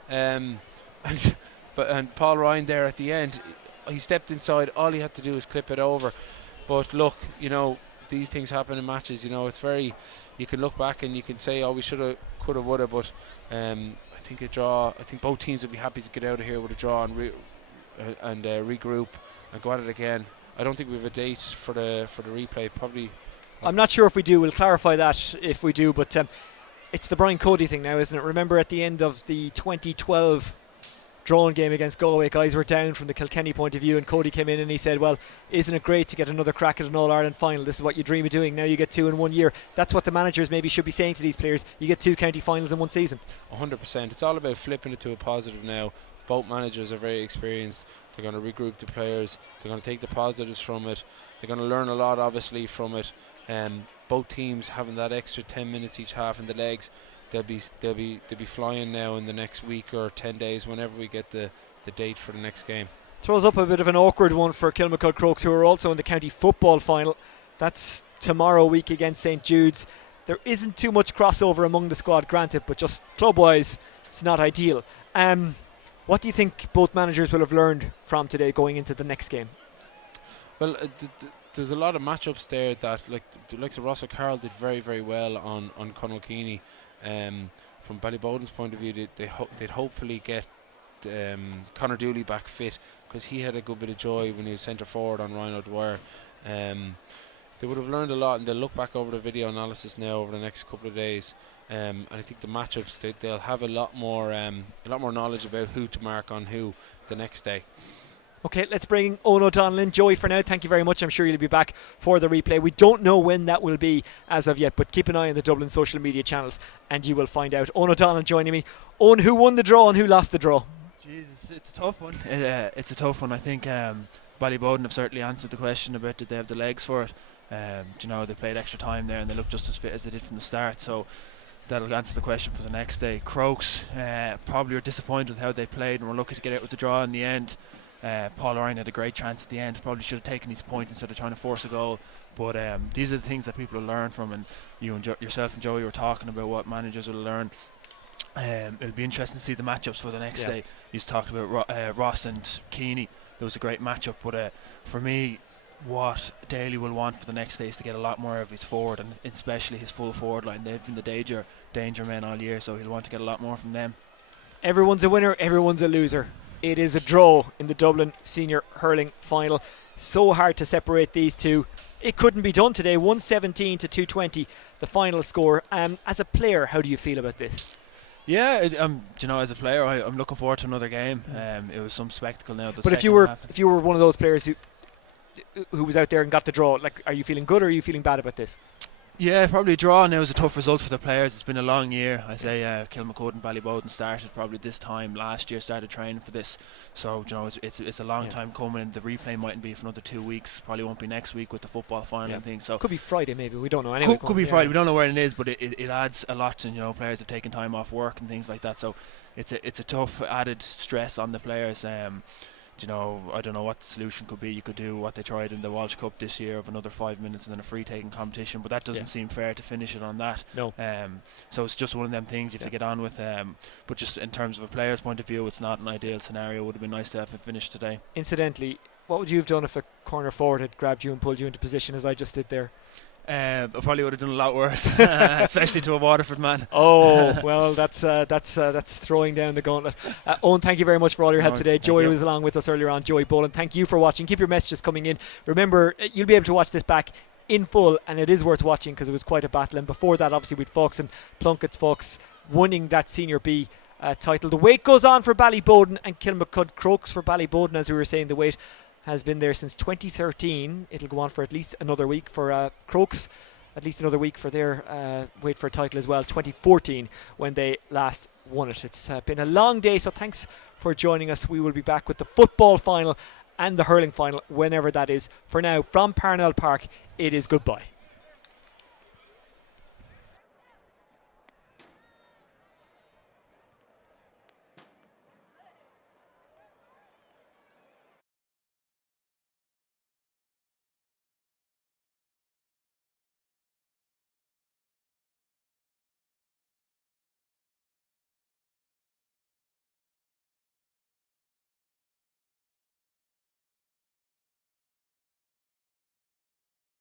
And Paul Ryan there at the end, he stepped inside. All he had to do was clip it over. But look, you know, these things happen in matches. You know, it's very. You can look back and you can say, oh, we should have, could have, would have. But I think a draw. I think both teams would be happy to get out of here with a draw and regroup and go at it again. I don't think we have a date for the replay. Probably. I'm not sure if we do. We'll clarify that if we do. But it's the Brian Cody thing now, isn't it? Remember at the end of the 2012 drawn game against Galway, guys were down from the Kilkenny point of view, and Cody came in and he said, well, isn't it great to get another crack at an All-Ireland final? This is what you dream of doing. Now you get 2 in 1 year. That's what the managers maybe should be saying to these players. You get 2 county finals in 1 season. 100%. It's all about flipping it to a positive now. Both managers are very experienced. They're going to regroup the players. They're going to take the positives from it. They're going to learn a lot, obviously, from it. Both teams having that extra 10 minutes each half in the legs, they'll be flying now in the next week or 10 days whenever we get the date for the next game. Throws up a bit of an awkward one for Kilmacud Crokes, who are also in the county football final. That's tomorrow week against St Jude's. There isn't too much crossover among the squad, granted, but just club-wise, it's not ideal. What do you think both managers will have learned from today going into the next game? Well, there's a lot of matchups there that, like the likes of Ross O'Carroll did very, very well on Conor Keaney. From Ballyboden's point of view, they'd hopefully get Conor Dooley back fit, because he had a good bit of joy when he was centre forward on Ryan O'Dwyer. They would have learned a lot, and they'll look back over the video analysis now over the next couple of days. And I think the matchups, they'll have a lot more knowledge about who to mark on who the next day. Okay, let's bring Owen O'Donnell in. Joey, for now, thank you very much. I'm sure you'll be back for the replay. We don't know when that will be as of yet, but keep an eye on the Dublin social media channels and you will find out. Owen O'Donnell joining me. Owen, who won the draw and who lost the draw? Jesus, it's a tough one. It's a tough one. I think Ballyboden have certainly answered the question about did they have the legs for it. They played extra time there and they looked just as fit as they did from the start, so that'll answer the question for the next day. Crokes probably were disappointed with how they played and were lucky to get out with the draw in the end. Paul Ryan had a great chance at the end, probably should have taken his point instead of trying to force a goal, but these are the things that people will learn from, and you and yourself and Joey were talking about what managers will learn. It'll be interesting to see the matchups for the next day. You talked about Ross and Keaney. That was a great matchup, but for me, what Daly will want for the next day is to get a lot more of his forward, and especially his full forward line. They've been the danger men all year, so he'll want to get a lot more from them. Everyone's a winner, everyone's a loser. It is a draw in the Dublin Senior Hurling Final. So hard to separate these two. It couldn't be done today. 117 to 220, the final score. As a player, how do you feel about this? Yeah, as a player, I'm looking forward to another game. It was some spectacle now. But if you were one of those players who was out there and got the draw, like, are you feeling good or are you feeling bad about this? Yeah, probably a draw now is a tough result for the players. It's been a long year. I say Kilmacud and Ballyboden started probably this time last year, started training for this. So it's a long time coming. The replay mightn't be for another 2 weeks. Probably won't be next week with the football final and things. So could be Friday maybe. We don't know. Anyway, could be Friday. We don't know where it is, but it adds a lot. And players have taken time off work and things like that. So it's a tough added stress on the players. I don't know what the solution could be. You could do what they tried in the Walsh Cup this year of another 5 minutes and then a free taking competition, but that doesn't seem fair to finish it on that. No. So it's just one of them things you have to get on with. But just in terms of a player's point of view, it's not an ideal scenario. It would have been nice to have it finished today. Incidentally, what would you have done if a corner forward had grabbed you and pulled you into position as I just did there? I probably would have done a lot worse, especially to a Waterford man. Oh, well, that's throwing down the gauntlet. Owen, thank you very much for all your help today. Joey was along with us earlier on. Joey Boland, thank you for watching. Keep your messages coming in. Remember, you'll be able to watch this back in full, and it is worth watching because it was quite a battle. And before that, obviously, with Faughs and Plunketts, Faughs winning that Senior B title. The wait goes on for Ballyboden and Kilmacud. Crokes for Ballyboden, as we were saying. The wait has been there since 2013. It'll go on for at least another week for Crokes, at least another week for their wait for a title as well. 2014 when they last won it. It's been a long day, so thanks for joining us. We will be back with the football final and the hurling final whenever that is. For now, from Parnell Park, it is goodbye.